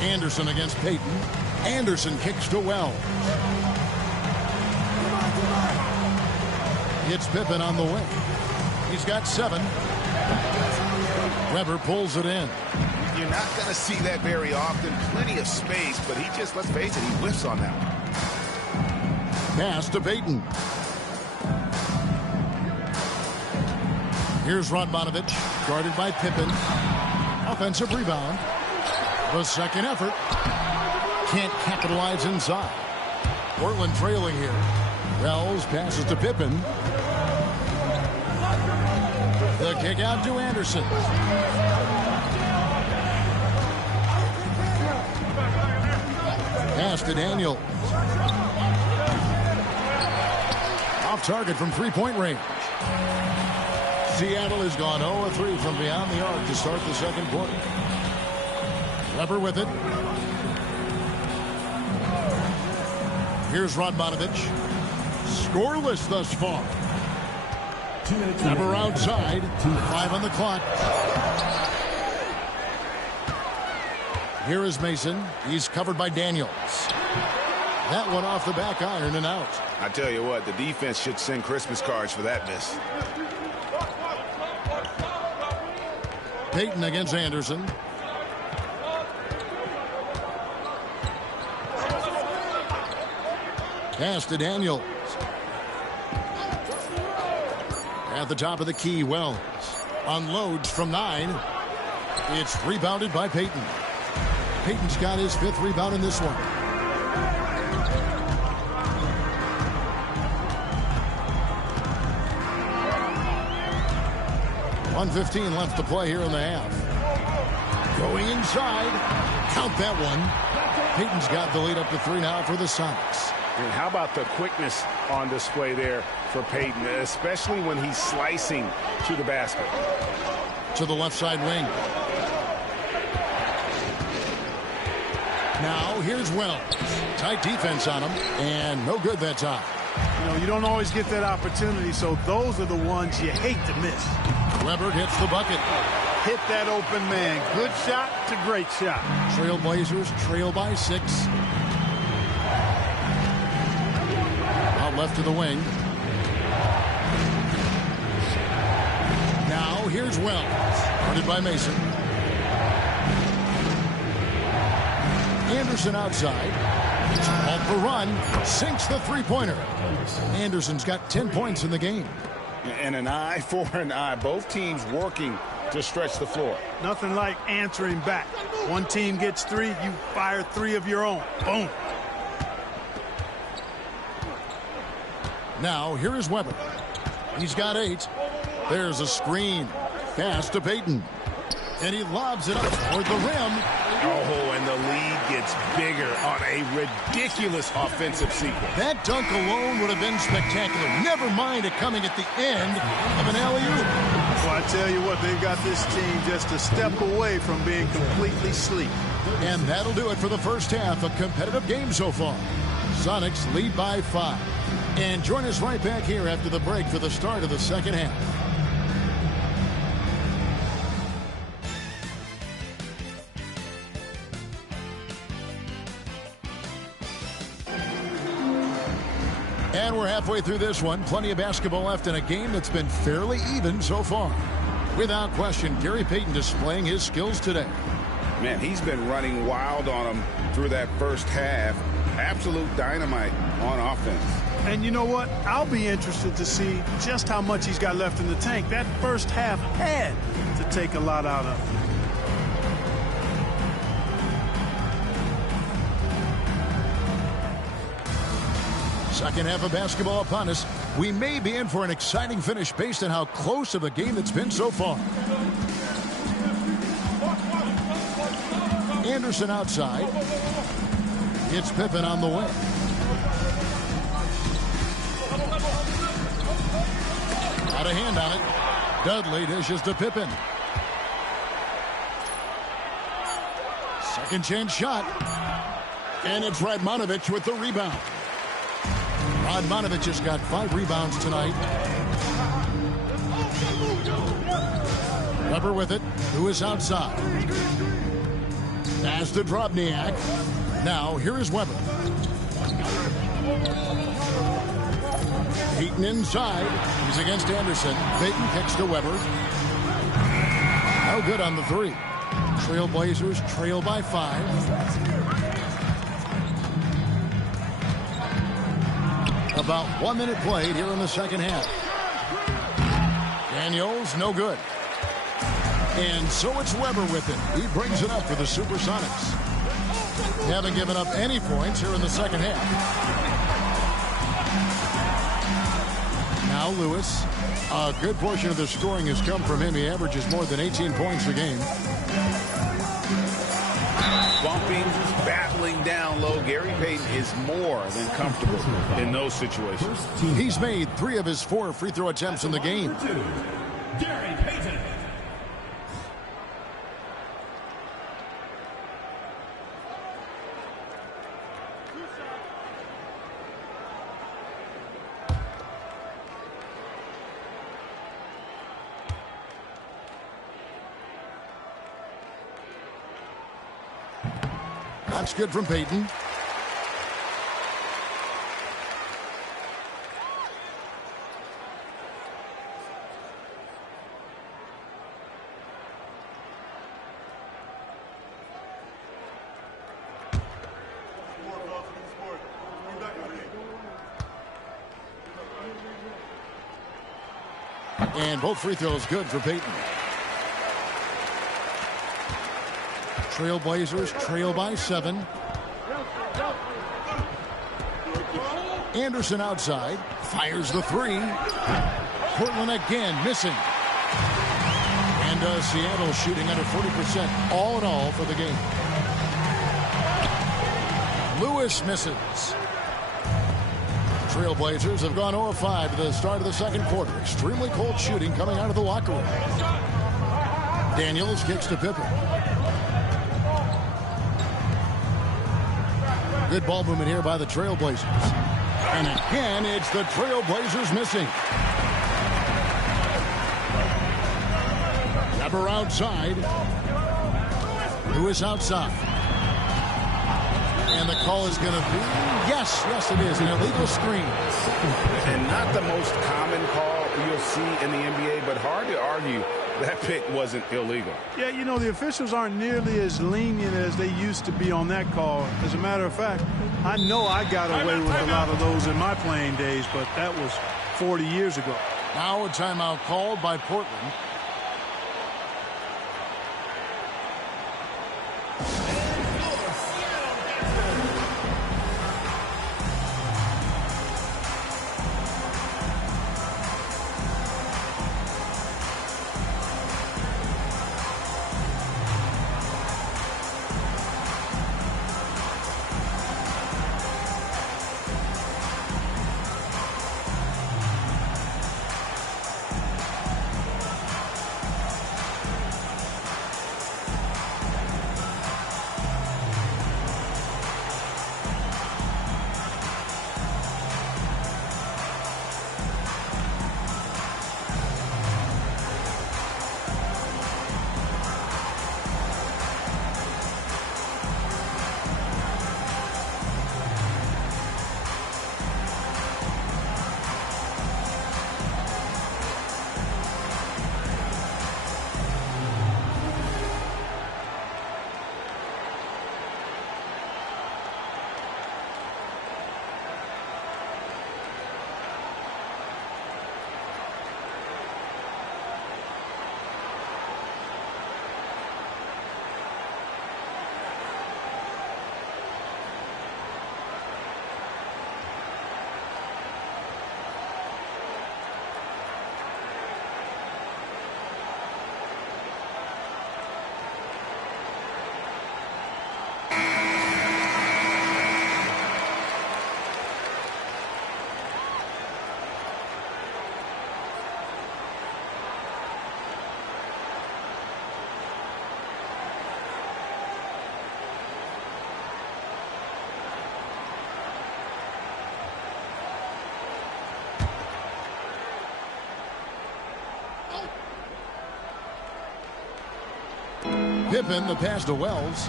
Anderson against Payton. Anderson kicks to Wells. Hits Pippen on the way. He's got 7. Weber pulls it in. You're not going to see that very often. Plenty of space, but he just, let's face it, he whiffs on that one. Pass to Payton. Here's Radmanovich, guarded by Pippen. Offensive rebound. The second effort. Can't capitalize inside. Portland trailing here. Wells passes to Pippen. The kick out to Anderson. Pass to Daniels. Off target from three-point range. Seattle has gone 0-3 from beyond the arc to start the second quarter. Weber with it. Here's Radmanovich. Scoreless thus far. Weber outside. 5 on the clock. Here is Mason. He's covered by Daniels. That one off the back iron and out. I tell you what, the defense should send Christmas cards for that miss. Payton against Anderson. Pass to Daniels. At the top of the key, Wells unloads from 9. It's rebounded by Payton. Payton's got his 5th rebound in this one. .115 left to play here in the half. Going inside. Count that one. Payton's got the lead up to 3 now for the Sonics. And how about the quickness on display there for Payton, especially when he's slicing to the basket. To the left side wing. Now here's Wells. Tight defense on him, and no good that time. You know, you don't always get that opportunity, so those are the ones you hate to miss. Weber hits the bucket. Hit that open man. Good shot to great shot. Trailblazers trail by 6. Out left to the wing. Now here's Wells. Guarded by Mason. Anderson outside. Off the run. Sinks the three-pointer. Anderson's got 10 points in the game. And an eye for an eye. Both teams working to stretch the floor. Nothing like answering back. One team gets 3, you fire 3 of your own. Boom. Now, here is Weber. He's got 8. There's a screen. Pass to Payton. And he lobs it up toward the rim. Oh, and the lead gets bigger on a ridiculous offensive sequence. That dunk alone would have been spectacular. Never mind it coming at the end of an alley-oop. Well, I tell you what, they've got this team just a step away from being completely sleek. And that'll do it for the first half. A competitive game so far. Sonics lead by 5. And join us right back here after the break for the start of the second half. And we're halfway through this one. Plenty of basketball left in a game that's been fairly even so far. Without question, Gary Payton displaying his skills today. Man, he's been running wild on him through that first half. Absolute dynamite on offense. And you know what? I'll be interested to see just how much he's got left in the tank. That first half had to take a lot out of him. Second half of basketball upon us. We may be in for an exciting finish based on how close of a game it's been so far. Anderson outside. It's Pippen on the wing. Got a hand on it. Dudley dishes to Pippen. Second chance shot. And it's Radmanovich with the rebound. Radmanovich has got 5 rebounds tonight. Weber with it, who is outside. Pass to Drobniak. Now, here is Weber. Payton inside. He's against Anderson. Payton kicks to Weber. No good on the 3. Trailblazers trail by 5. About 1 minute played here in the second half. Daniels, no good. And so it's Weber with it. He brings it up for the Supersonics. They haven't given up any points here in the second half. Now Lewis. A good portion of the scoring has come from him. He averages more than 18 points a game. Bumping, battling down low. Gary Payton is more than comfortable in those situations. He's made 3 of his 4 free throw attempts in the game. Gary Payton. That's good from Payton. And both free throws good for Payton. Trailblazers trail by 7. Anderson outside. Fires the 3. Portland again missing. And Seattle shooting under 40% all in all for the game. Lewis misses. Trailblazers have gone 0 of 5 to the start of the second quarter. Extremely cold shooting coming out of the locker room. Daniels kicks to Pippen. Good ball movement here by the Trailblazers. And again, it's the Trailblazers missing. Weber outside. Lewis outside. And the call is going to be, yes, it is, an illegal screen. And not the most common call you'll see in the NBA, but hard to argue that pick wasn't illegal. Yeah, you know, the officials aren't nearly as lenient as they used to be on that call. As a matter of fact, I know I got away with a lot of those in my playing days, but that was 40 years ago. Now a timeout called by Portland. Pippen, the pass to Wells.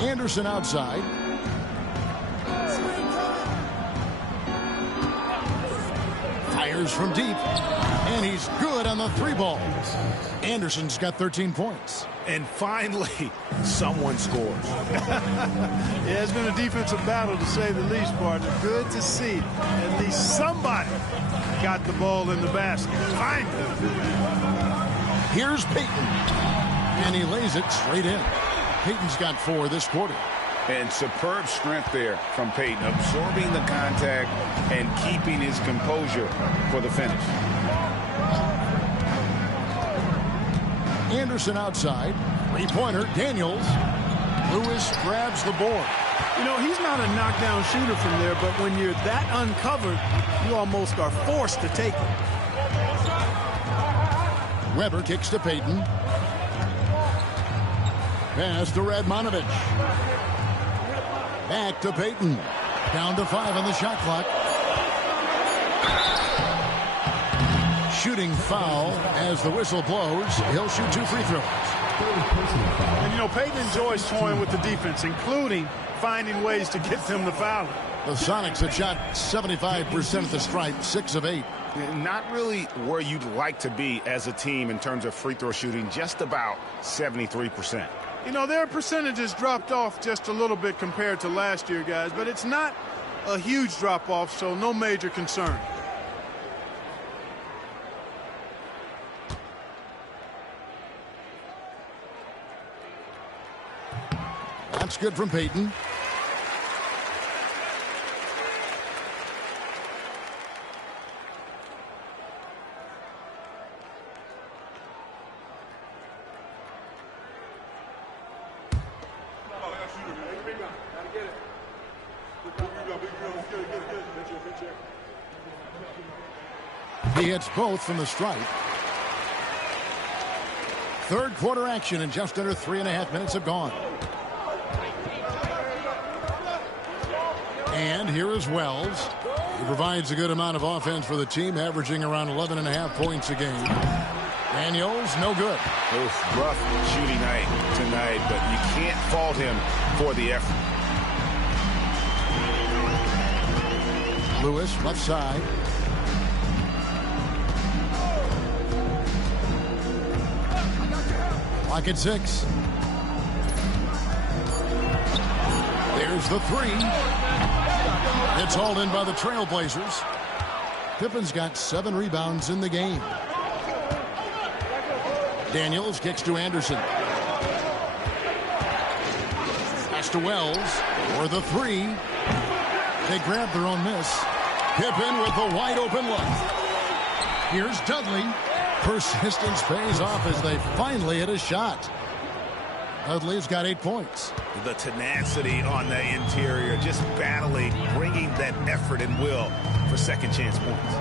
Anderson outside. Fires from deep. And he's good on the 3 ball. Anderson's got 13 points. And finally, someone scores. Yeah, it's been a defensive battle, to say the least, partner. Good to see. At least somebody got the ball in the basket. Finally. Here's Payton. And he lays it straight in. Payton's got 4 this quarter. And superb strength there from Payton, absorbing the contact and keeping his composure for the finish. Anderson outside. 3-pointer, Daniels. Lewis grabs the board. You know, he's not a knockdown shooter from there, but when you're that uncovered, you almost are forced to take it. Weber kicks to Payton. Pass to Radmanovich. Back to Payton. Down to 5 on the shot clock. Shooting foul as the whistle blows. He'll shoot 2 free throws. And, you know, Payton enjoys toying with the defense, including finding ways to get them to foul. The Sonics have shot 75% at the stripe, 6 of 8. Not really where you'd like to be as a team in terms of free throw shooting, just about 73%. You know, their percentages dropped off just a little bit compared to last year, guys, but it's not a huge drop-off, so no major concern. That's good from Payton. He hits both from the stripe. Third quarter action, and just under 3.5 minutes have gone. And here is Wells. He provides a good amount of offense for the team, averaging around 11.5 points a game. Daniels, no good. Oof, rough shooting night tonight, but you can't fault him for the effort. Lewis, left side. Clock at 6. There's the 3. It's hauled in by the Trailblazers. Pippen's got 7 rebounds in the game. Daniels kicks to Anderson. Pass to Wells for the 3. They grab their own miss. Pippen with the wide open look. Here's Dudley. Persistence pays off as they finally hit a shot. Dudley's got 8 points. The tenacity on the interior, just battling, bringing that effort and will for second chance points.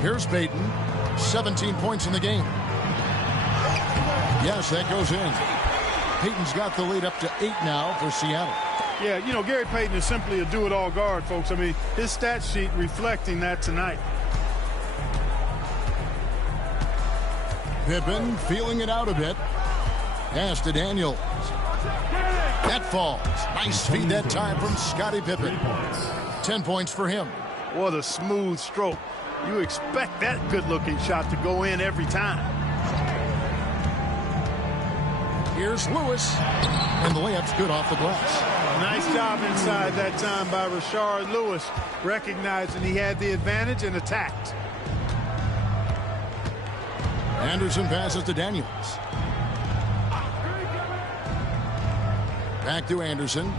Here's Payton. 17 points in the game. Yes, that goes in. Payton's got the lead up to 8 now for Seattle. Yeah, you know, Gary Payton is simply a do-it-all guard, folks. I mean, his stat sheet reflecting that tonight. Pippen feeling it out a bit. Pass to Daniels. That falls. Nice feed that time from Scottie Pippen. 10 points for him. What a smooth stroke. You expect that good-looking shot to go in every time. Here's Lewis. And the layup's good off the glass. Nice job inside that time by Rashard Lewis, recognizing he had the advantage and attacked. Anderson passes to Daniels. Back to Anderson.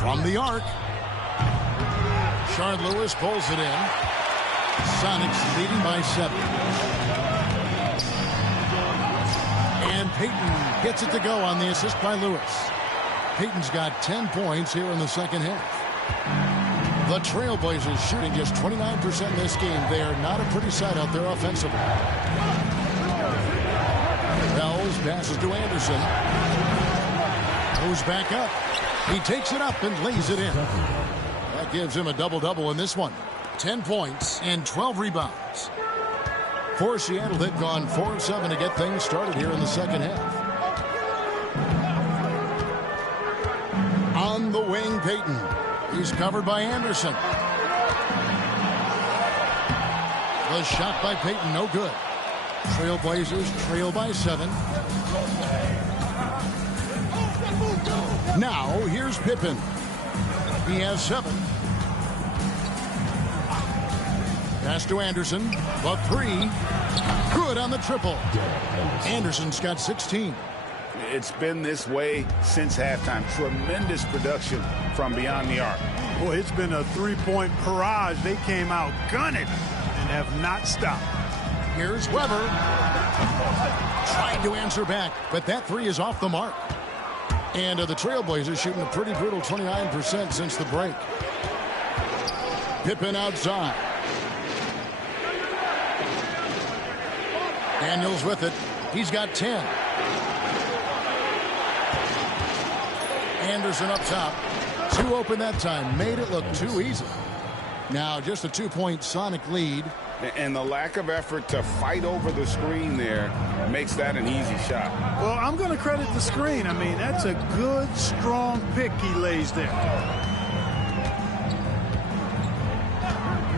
From the arc. Rashard Lewis pulls it in. Sonics leading by 7. And Payton gets it to go on the assist by Lewis. Payton's got 10 points here in the second half. The Trailblazers shooting just 29% in this game. They are not a pretty sight out there offensively. Wells passes to Anderson. Goes back up. He takes it up and lays it in. That gives him a double-double in this one. 10 points and 12 rebounds. For Seattle, they've gone 4 of 7 to get things started here in the second half. On the wing, Payton. He's covered by Anderson. The shot by Payton, no good. Trailblazers trail by 7. Now, here's Pippen. He has 7. Pass to Anderson. The 3. Good on the triple. Anderson's got 16. It's been this way since halftime. Tremendous production from beyond the arc. Boy, it's been a three-point barrage. They came out gunning and have not stopped. Here's Weber. Trying to answer back, but that 3 is off the mark. And the Trailblazers shooting a pretty brutal 29% since the break. Pippen outside. Daniels with it. He's got 10. Anderson up top. 2 open that time. Made it look too easy. Now just a 2-point Sonic lead. And the lack of effort to fight over the screen there makes that an easy shot. Well, I'm going to credit the screen. I mean, that's a good, strong pick he lays there.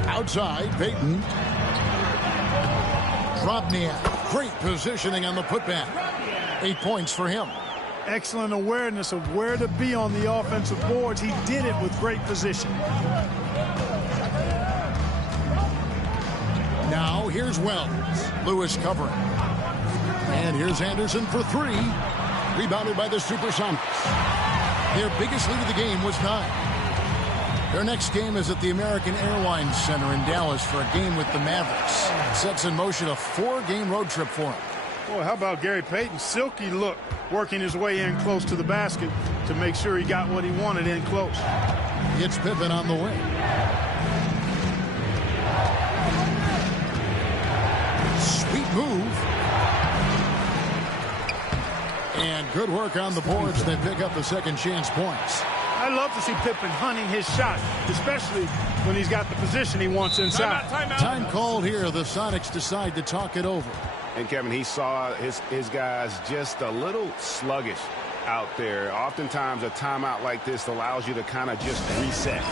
Outside, Payton. Drobniak. Great positioning on the putback. 8 points for him. Excellent awareness of where to be on the offensive boards. He did it with great position. Now here's Wells. Lewis covering. And here's Anderson for 3. Rebounded by the Supersonics. Their biggest lead of the game was 9. Their next game is at the American Airlines Center in Dallas for a game with the Mavericks. Sets in motion a 4-game road trip for him. Boy, how about Gary Payton's silky look, working his way in close to the basket to make sure he got what he wanted in close. It's Pippen on the wing. Sweet move. And good work on the boards. They pick up the second chance points. I love to see Pippen hunting his shot, especially when he's got the position he wants inside. Time called here. The Sonics decide to talk it over. And Kevin, he saw his guys just a little sluggish out there. Oftentimes a timeout like this allows you to kind of just reset.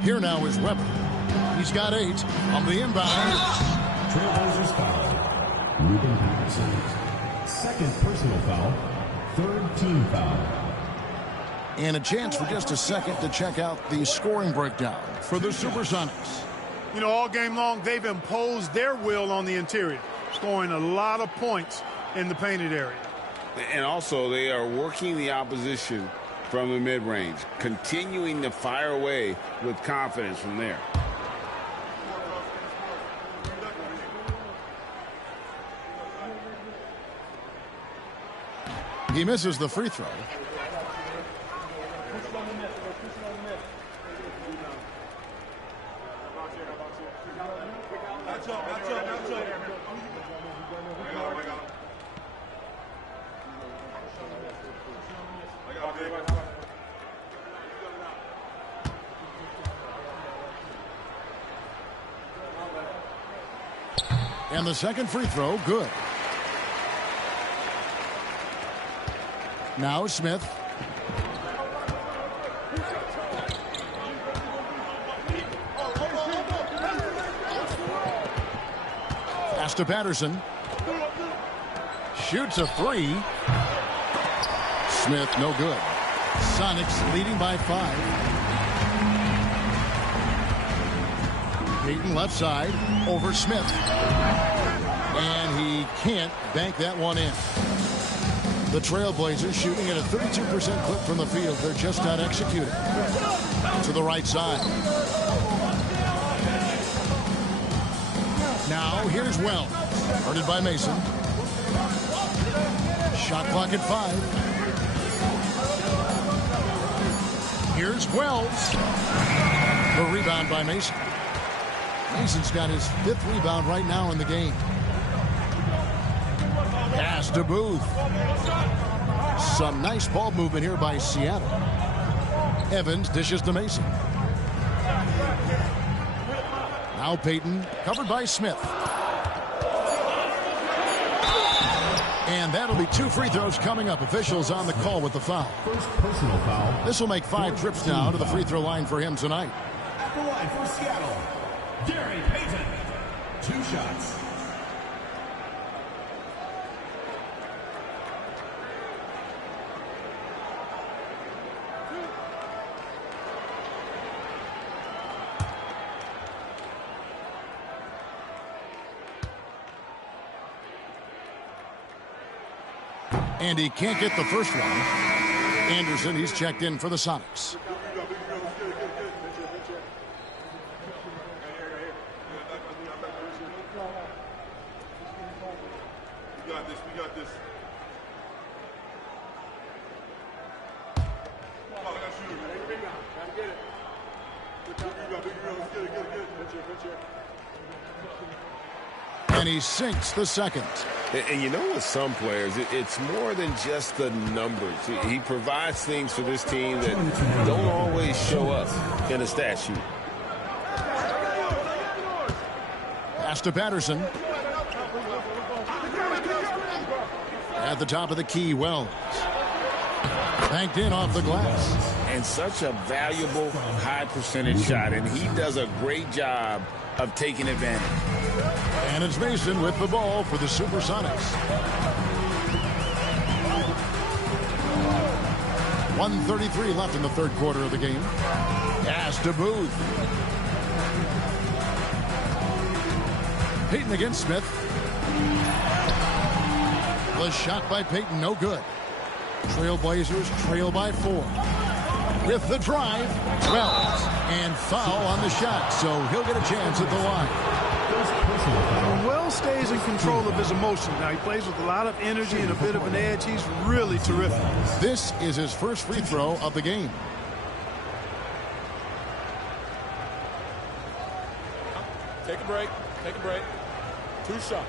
Here now is Weber. He's got 8 on the inbound. Trailblazers foul. Ruben Patterson. Second personal foul. Third team foul. And a chance for just a second to check out the scoring breakdown for the Supersonics. You know, all game long, they've imposed their will on the interior, scoring a lot of points in the painted area. And also, they are working the opposition from the mid-range, continuing to fire away with confidence from there. He misses the free throw. And the second free throw, good. Now Smith. Pass to Patterson. Shoots a three. Smith, no good. Sonics leading by 5. Payton left side over Smith. And he can't bank that one in. The Trailblazers shooting at a 32% clip from the field. They're just not executing. To the right side. Now here's Wells. Guarded by Mason. Shot clock at 5. Here's Wells. The rebound by Mason. Mason's got his 5th rebound right now in the game. Pass to Booth. Some nice ball movement here by Seattle. Evans dishes to Mason. Now Payton, covered by Smith. And that'll be 2 free throws coming up. Officials on the call with the foul. First personal foul. This will make 5 trips now to the free throw line for him tonight. At the line for Seattle, Gary Payton. 2 shots. And he can't get the first one. Anderson, he's checked in for the Sonics. We got this. And he sinks the second. And you know, with some players, it's more than just the numbers. He provides things for this team that don't always show up in a stat sheet. Pass to Patterson. At the top of the key, Wells. Banked in off the glass. And such a valuable high percentage shot, and he does a great job of taking advantage. And it's Mason with the ball for the Supersonics. 1:33 left in the third quarter of the game. Pass to Booth. Payton against Smith. The shot by Payton, no good. Trailblazers trail by 4. With the drive, Wells, and foul on the shot, so he'll get a chance at the line. Wells stays in control of his emotions. Now, he plays with a lot of energy and a bit of an edge. He's really terrific. This is his first free throw of the game. Take a break. 2 shots.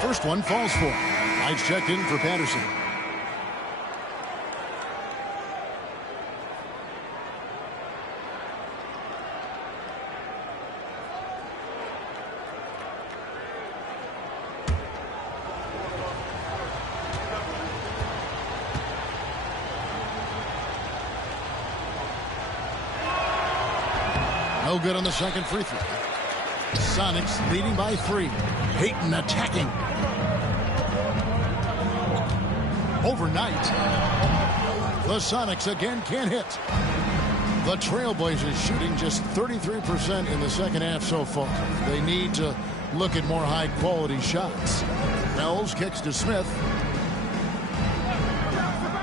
First one falls for him. Lights checked in for Patterson. No good on the second free throw. Sonics leading by 3. Payton attacking. Overnight, the Sonics again can't hit. The Trailblazers shooting just 33% in the second half so far. They need to look at more high-quality shots. Wells kicks to Smith.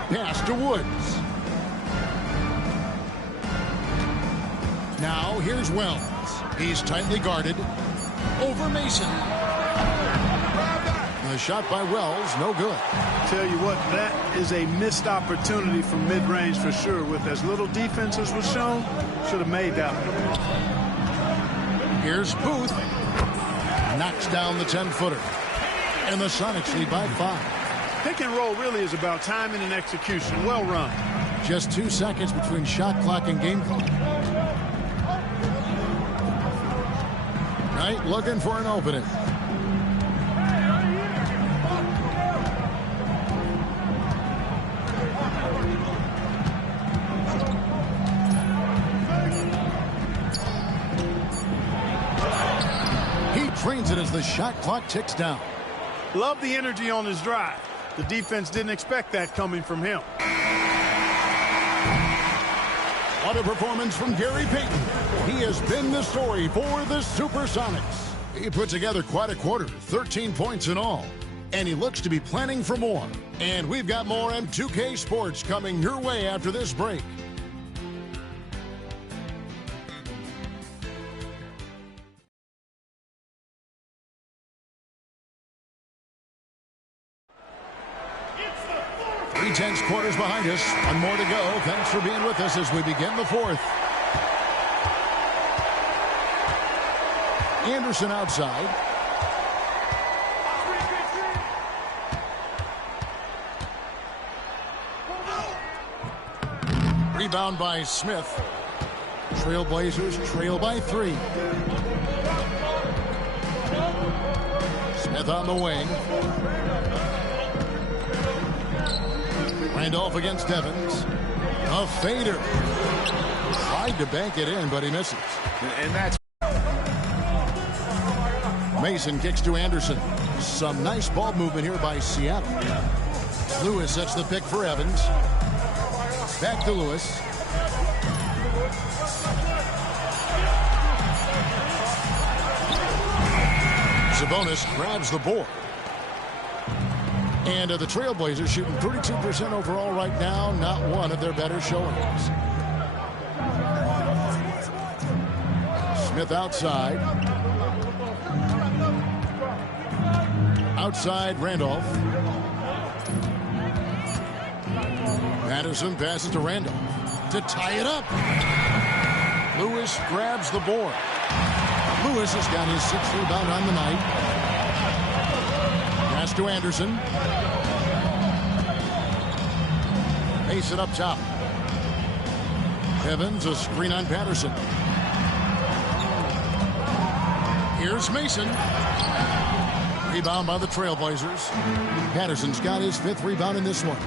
Pass to Woods. Now here's Wells. He's tightly guarded. Over Mason. A shot by Wells, no good. Tell you what, that is a missed opportunity from mid-range for sure. With as little defense as was shown, should have made that one. Here's Booth. Knocks down the 10-footer. And the Sonics lead by 5. Pick and roll really is about timing and execution. Well run. Just 2 seconds between shot clock and game clock. Knight looking for an opening. He drains it as the shot clock ticks down. Love the energy on his drive. The defense didn't expect that coming from him. What a performance from Gary Payton. He has been the story for the Supersonics. He put together quite a quarter, 13 points in all. And he looks to be planning for more. And we've got more M2K Sports coming your way after this break. Tense quarters behind us. One more to go. Thanks for being with us as we begin the 4th. Anderson outside. Rebound by Smith. Trailblazers trail by 3. Smith on the wing. Randolph against Evans. A fader. Tried to bank it in, but he misses. And that's... Mason kicks to Anderson. Some nice ball movement here by Seattle. Lewis sets the pick for Evans. Back to Lewis. Sabonis grabs the board. And the Trailblazers shooting 32% overall right now. Not one of their better showings. Smith outside. Outside Randolph. Patterson passes to Randolph to tie it up. Lewis grabs the board. Lewis has got his 6th rebound on the night. Pass to Anderson. Mason up top. Evans, a screen on Patterson. Here's Mason. Rebound by the Trailblazers. Patterson's got his 5th rebound in this one.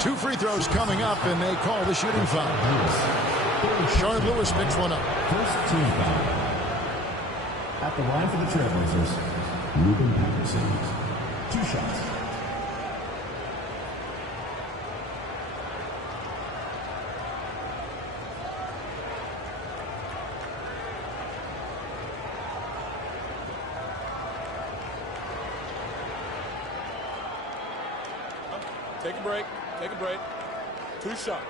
2 free throws coming up, and they call the shooting foul. Sean Lewis picks one up. First team foul. At the line for the Trailblazers, Ruben Patterson. 2 shots. Take a break. Take a break. 2 shots.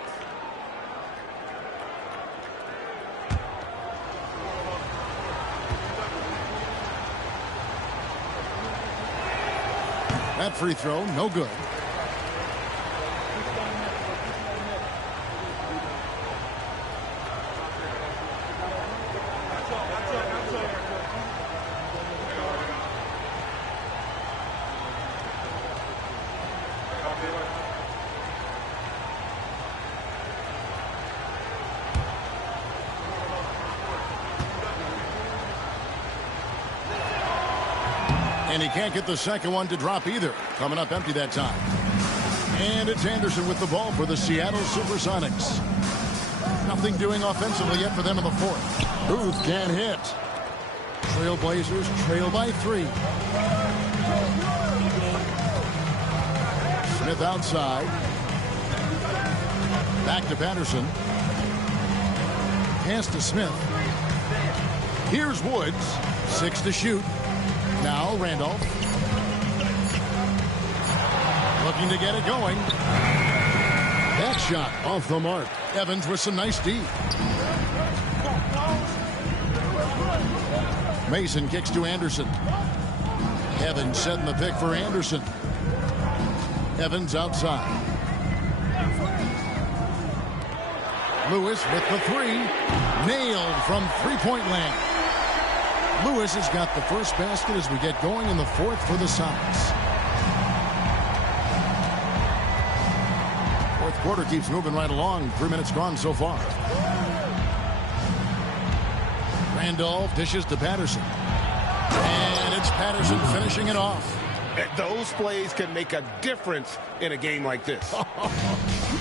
That free throw, no good. And he can't get the second one to drop either. Coming up empty that time. And it's Anderson with the ball for the Seattle Supersonics. Nothing doing offensively yet for them in the fourth. Booth can't hit. Trailblazers trail by 3. Smith outside. Back to Patterson. Pass to Smith. Here's Woods. 6 to shoot. Now Randolph. Looking to get it going. That shot off the mark. Evans with some nice D. Mason kicks to Anderson. Evans setting the pick for Anderson. Evans outside. Lewis with the 3. Nailed from three-point land. Lewis has got the first basket as we get going in the fourth for the Sonics. Fourth quarter keeps moving right along. 3 minutes gone so far. Randolph dishes to Patterson. And it's Patterson finishing it off. Those plays can make a difference in a game like this.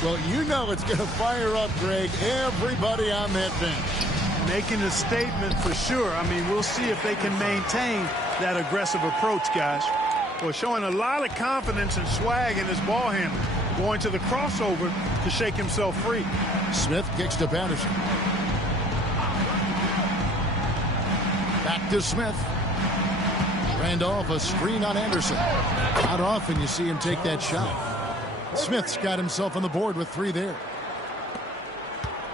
Well, you know it's going to fire up, Greg, everybody on that bench. Making a statement for sure. I mean, we'll see if they can maintain that aggressive approach, guys. Well, showing a lot of confidence and swag in his ball handling. Going to the crossover to shake himself free. Smith kicks to Patterson. Back to Smith. Randolph, a screen on Anderson. Not often you see him take that shot. Smith's got himself on the board with 3 there.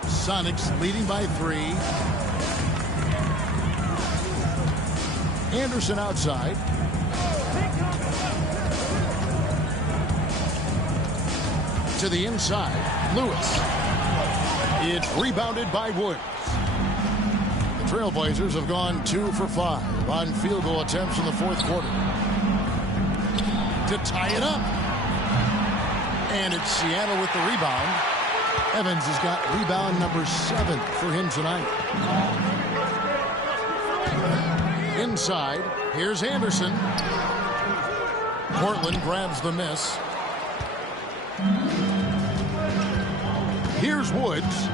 Sonics leading by 3. Anderson outside. To the inside. Lewis. It's rebounded by Woods. The Trailblazers have gone 2 for 5 on field goal attempts in the fourth quarter. To tie it up. And it's Seattle with the rebound. Evans has got rebound number 7 for him tonight. Inside, here's Anderson. Portland grabs the miss. Here's Woods.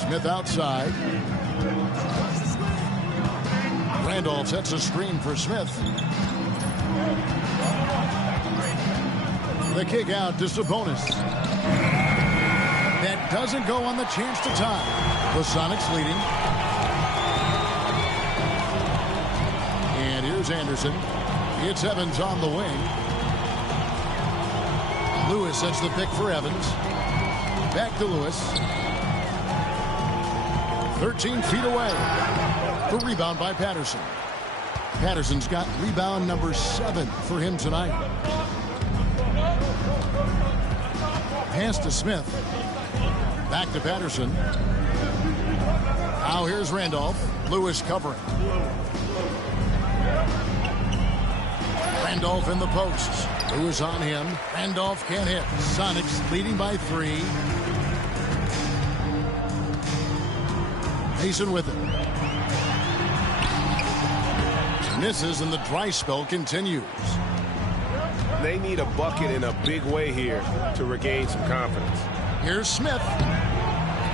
Smith outside. Randolph sets a screen for Smith. The kick out to Sabonis. That doesn't go on the chance to tie. The Sonics leading. And here's Anderson. It's Evans on the wing. Lewis sets the pick for Evans. Back to Lewis. 13 feet away. The rebound by Patterson. Patterson's got rebound number 7 for him tonight. Pass to Smith. Back to Patterson. Now here's Randolph. Lewis covering. Randolph in the posts. Lewis on him. Randolph can't hit. Sonics leading by 3. Mason with it. Misses and the dry spell continues. They need a bucket in a big way here to regain some confidence. Here's Smith.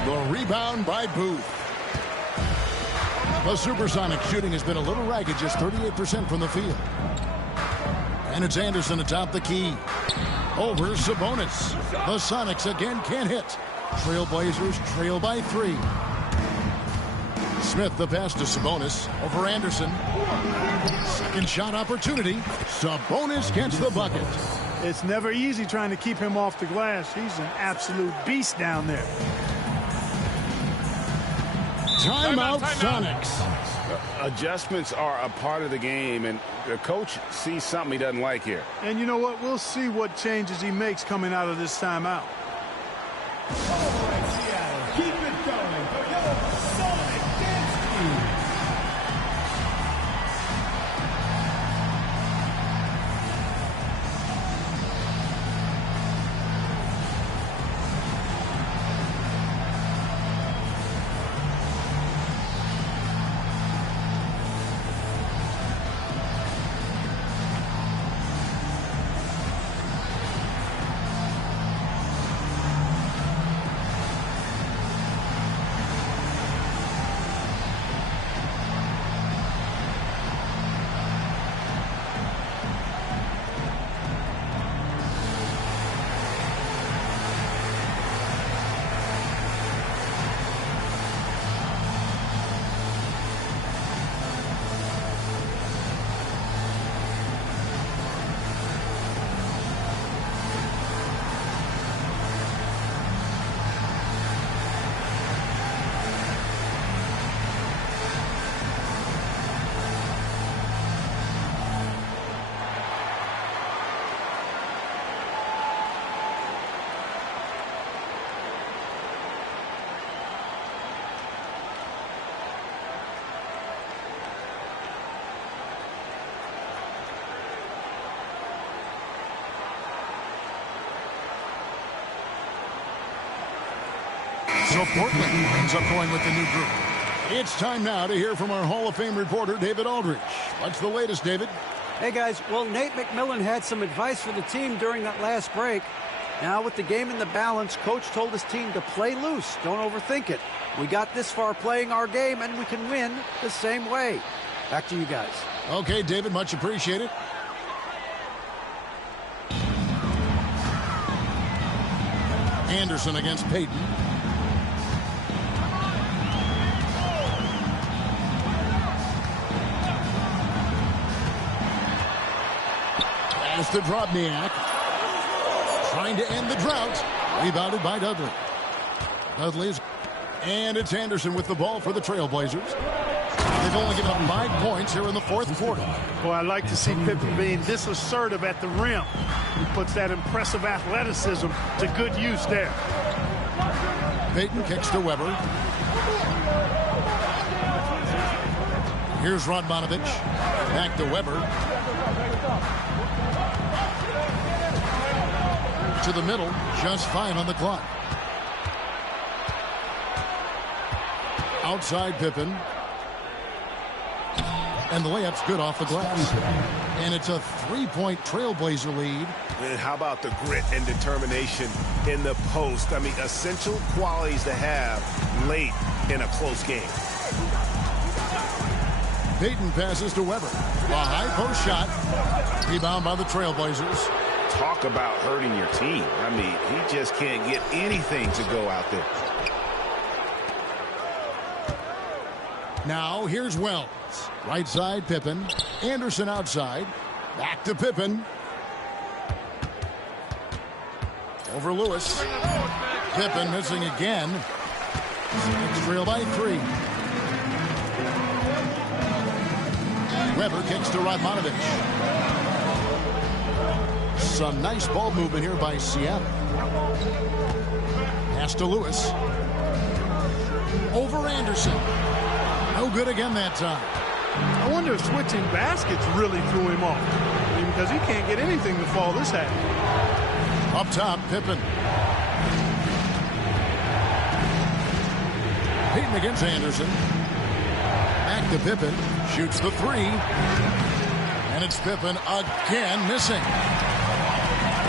The rebound by Booth. The Supersonic shooting has been a little ragged, just 38% from the field. And it's Anderson atop the key. Over Sabonis. The Sonics again can't hit. Trailblazers trail by 3. Smith the pass to Sabonis. Over Anderson. Second shot opportunity. Sabonis gets the bucket. It's never easy trying to keep him off the glass. He's an absolute beast down there. Timeout, Sonics. Adjustments are a part of the game, and the coach sees something he doesn't like here. And you know what? We'll see what changes he makes coming out of this timeout. Keep it going for your Sonic Dance Team. So Portland ends up going with the new group. It's time now to hear from our Hall of Fame reporter, David Aldridge. What's the latest, David? Hey, guys. Well, Nate McMillan had some advice for the team during that last break. Now, with the game in the balance, Coach told his team to play loose. Don't overthink it. We got this far playing our game, and we can win the same way. Back to you guys. Okay, David, much appreciated. Anderson against Payton. Pass to Drobniak. Trying to end the drought. Rebounded by Dudley. Dudley's. And it's Anderson with the ball for the Trailblazers. They've only given up 5 points here in the fourth quarter. Well, I like to see Pippen being this assertive at the rim. He puts that impressive athleticism to good use there. Payton kicks to Weber. Here's Radmanovich. Back to Weber. To the middle. Just 5 on the clock. Outside Pippen. And the layup's good off the glass. And it's a 3-point Trailblazer lead. And how about the grit and determination in the post? I mean, essential qualities to have late in a close game. Payton passes to Weber. A high post shot. Rebound by the Trailblazers. Talk about hurting your team. I mean, he just can't get anything to go out there. Now, here's Wells. Right side, Pippen. Anderson outside. Back to Pippen. Over Lewis. Pippen missing again. Celtics trail by 3. Weber kicks to Radmanovich. Some nice ball movement here by Seattle. Pass to Lewis. Over Anderson. No good again that time. I wonder if switching baskets really threw him off. I mean, because he can't get anything to fall this half. Up top, Pippen. Payton against Anderson. Back to Pippen. Shoots the 3. And it's Pippen again missing.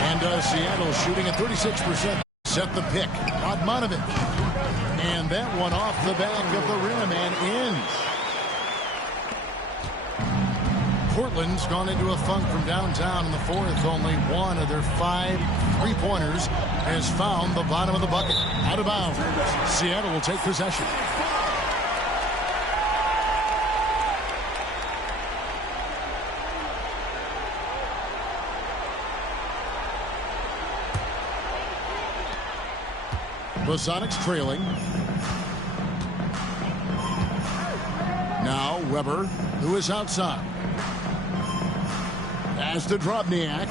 And Seattle shooting at 36%. Set the pick. Radmanovich. And that one off the back of the rim and in. Portland's gone into a funk from downtown in the fourth. Only one of their 5 3-pointers has found the bottom of the bucket. Out of bounds. Seattle will take possession. The Sonics trailing. Now Weber, who is outside. Pass to Drobniak.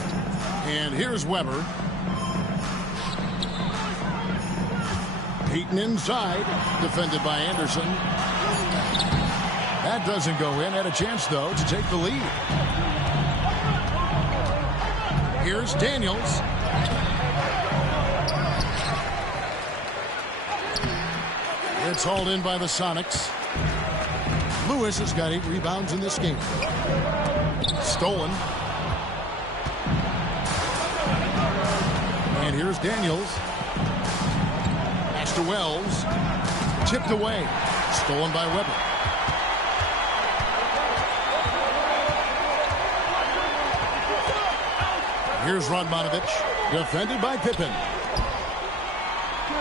And here's Weber. Payton inside. Defended by Anderson. That doesn't go in. Had a chance, though, to take the lead. Here's Daniels. It's hauled in by the Sonics. Lewis has got 8 rebounds in this game. Stolen. And here's Daniels. Pass to Wells. Tipped away. Stolen by Weber. Here's Radmanovich. Defended by Pippen.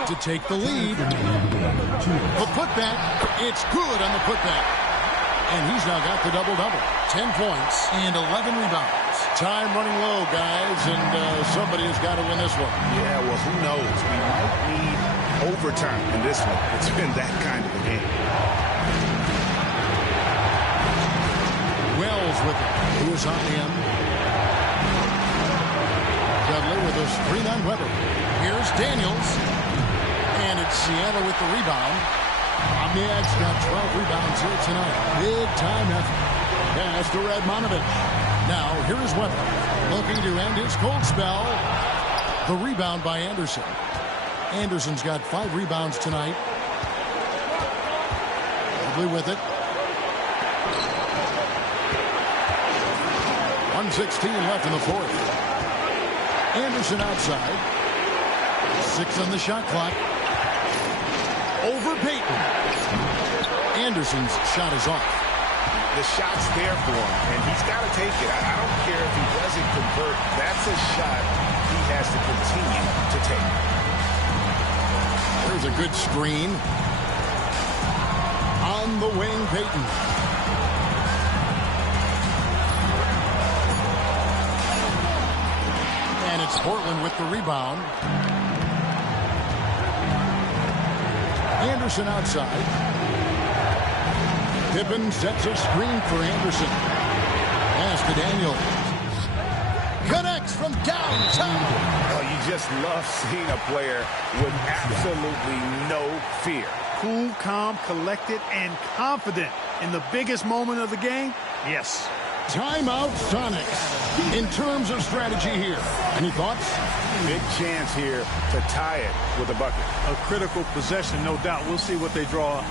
To take the lead. The putback. It's good on the putback. And he's now got the double-double. 10 points and 11 rebounds. Time running low, guys, and somebody has got to win this one. Yeah, well, who knows? We might need overtime in this one. It's been that kind of a game. Wells with it. Who is on him? Dudley with a screen on Weber. Here's Daniels. And it's Seattle with the rebound. Omniak's got 12 rebounds here tonight. Big time effort. Pass to Radmanovich. Now, here is Weber. Looking to end his cold spell. The rebound by Anderson. Anderson's got 5 rebounds tonight. Quickly with it. 1:16 left in the fourth. Anderson outside. 6 on the shot clock. Over Payton. Anderson's shot is off. The shot's there for him, and he's got to take it. I don't care if he doesn't convert. That's a shot he has to continue to take. There's a good screen. On the wing, Payton. And it's Portland with the rebound. Anderson outside. Pippen sets a screen for Anderson. Pass to Daniel. Connects from downtown. Oh, you just love seeing a player with absolutely no fear. Cool, calm, collected, and confident in the biggest moment of the game. Yes. Timeout Sonics. In terms of strategy here, any thoughts? Big chance here to tie it with a bucket. A critical possession, no doubt. We'll see what they draw up.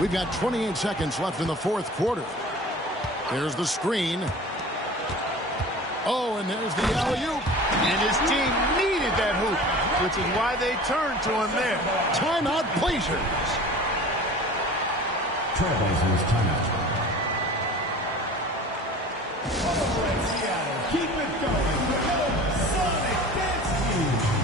We've got 28 seconds left in the fourth quarter. There's the screen. Oh, and there's the alley-oop. And his team needed that hoop, which is why they turned to him there. Timeout, Blazers. Trailblazers timeout. Keep it going. Sonic Dance Team.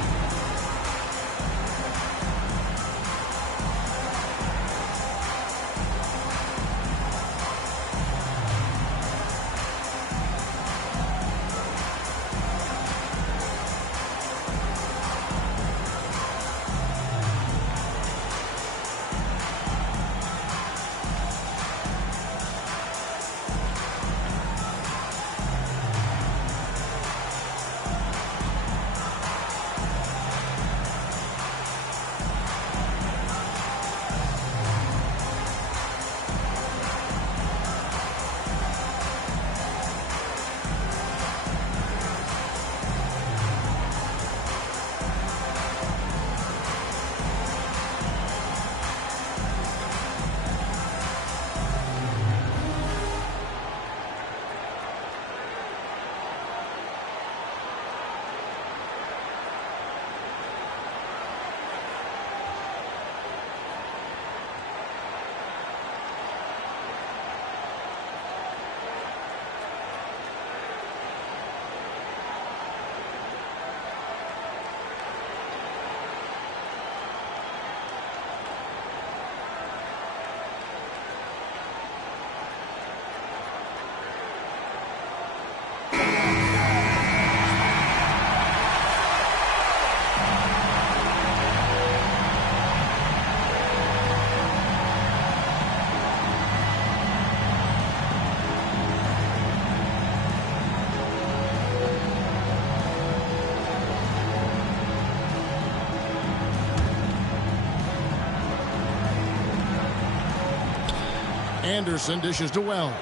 Anderson dishes to Wells.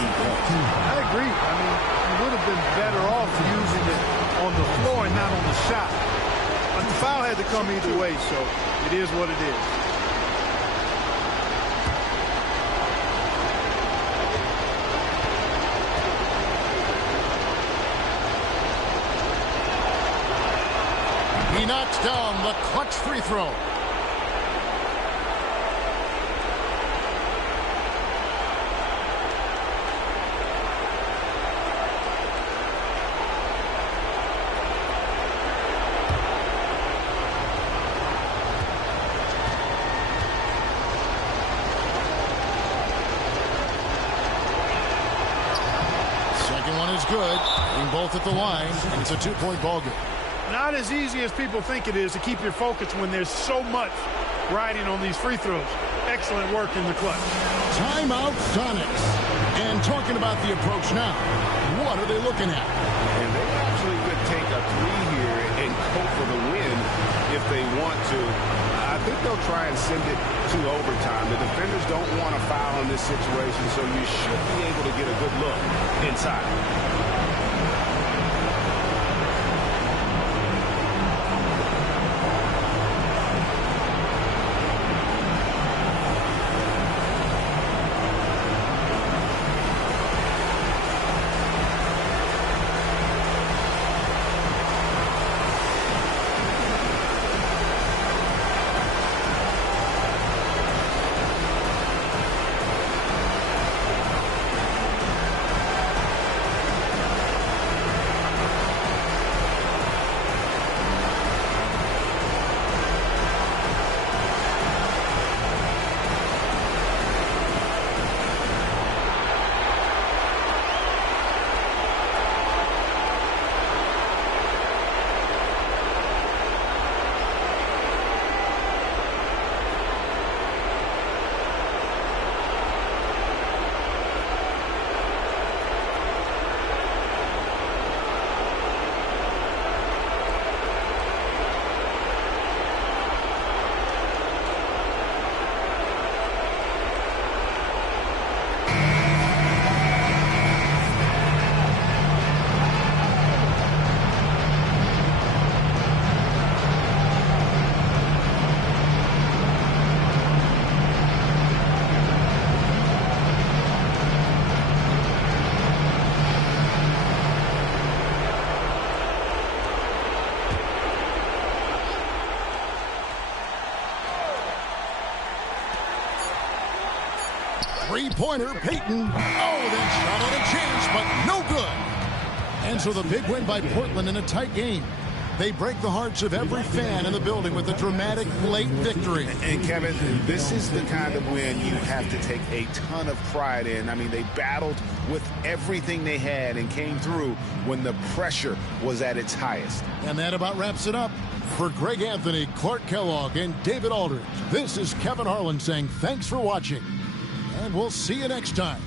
points. I agree. I mean, you would have been better off using it on the floor and not on the shot. But the foul had to come either way, so it is what it is. He knocks down the clutch free throw. Second one is good. Being both at the line, and it's a two-point ball game. Not as easy as people think it is to keep your focus when there's so much riding on these free throws. Excellent work in the clutch. Timeout, Sonics. And talking about the approach now, what are they looking at? And they actually could take a three here and go for the win if they want to. I think they'll try and send it to overtime. The defenders don't want to foul in this situation, so you should be able to get a good look inside. Three-pointer, Peyton. Oh, that shot had a chance, but no good. And so the big win by Portland in a tight game. They break the hearts of every fan in the building with a dramatic late victory. And Kevin, this is the kind of win you have to take a ton of pride in. I mean, they battled with everything they had and came through when the pressure was at its highest. And that about wraps it up. For Greg Anthony, Clark Kellogg, and David Aldridge, this is Kevin Harlan saying thanks for watching. And we'll see you next time.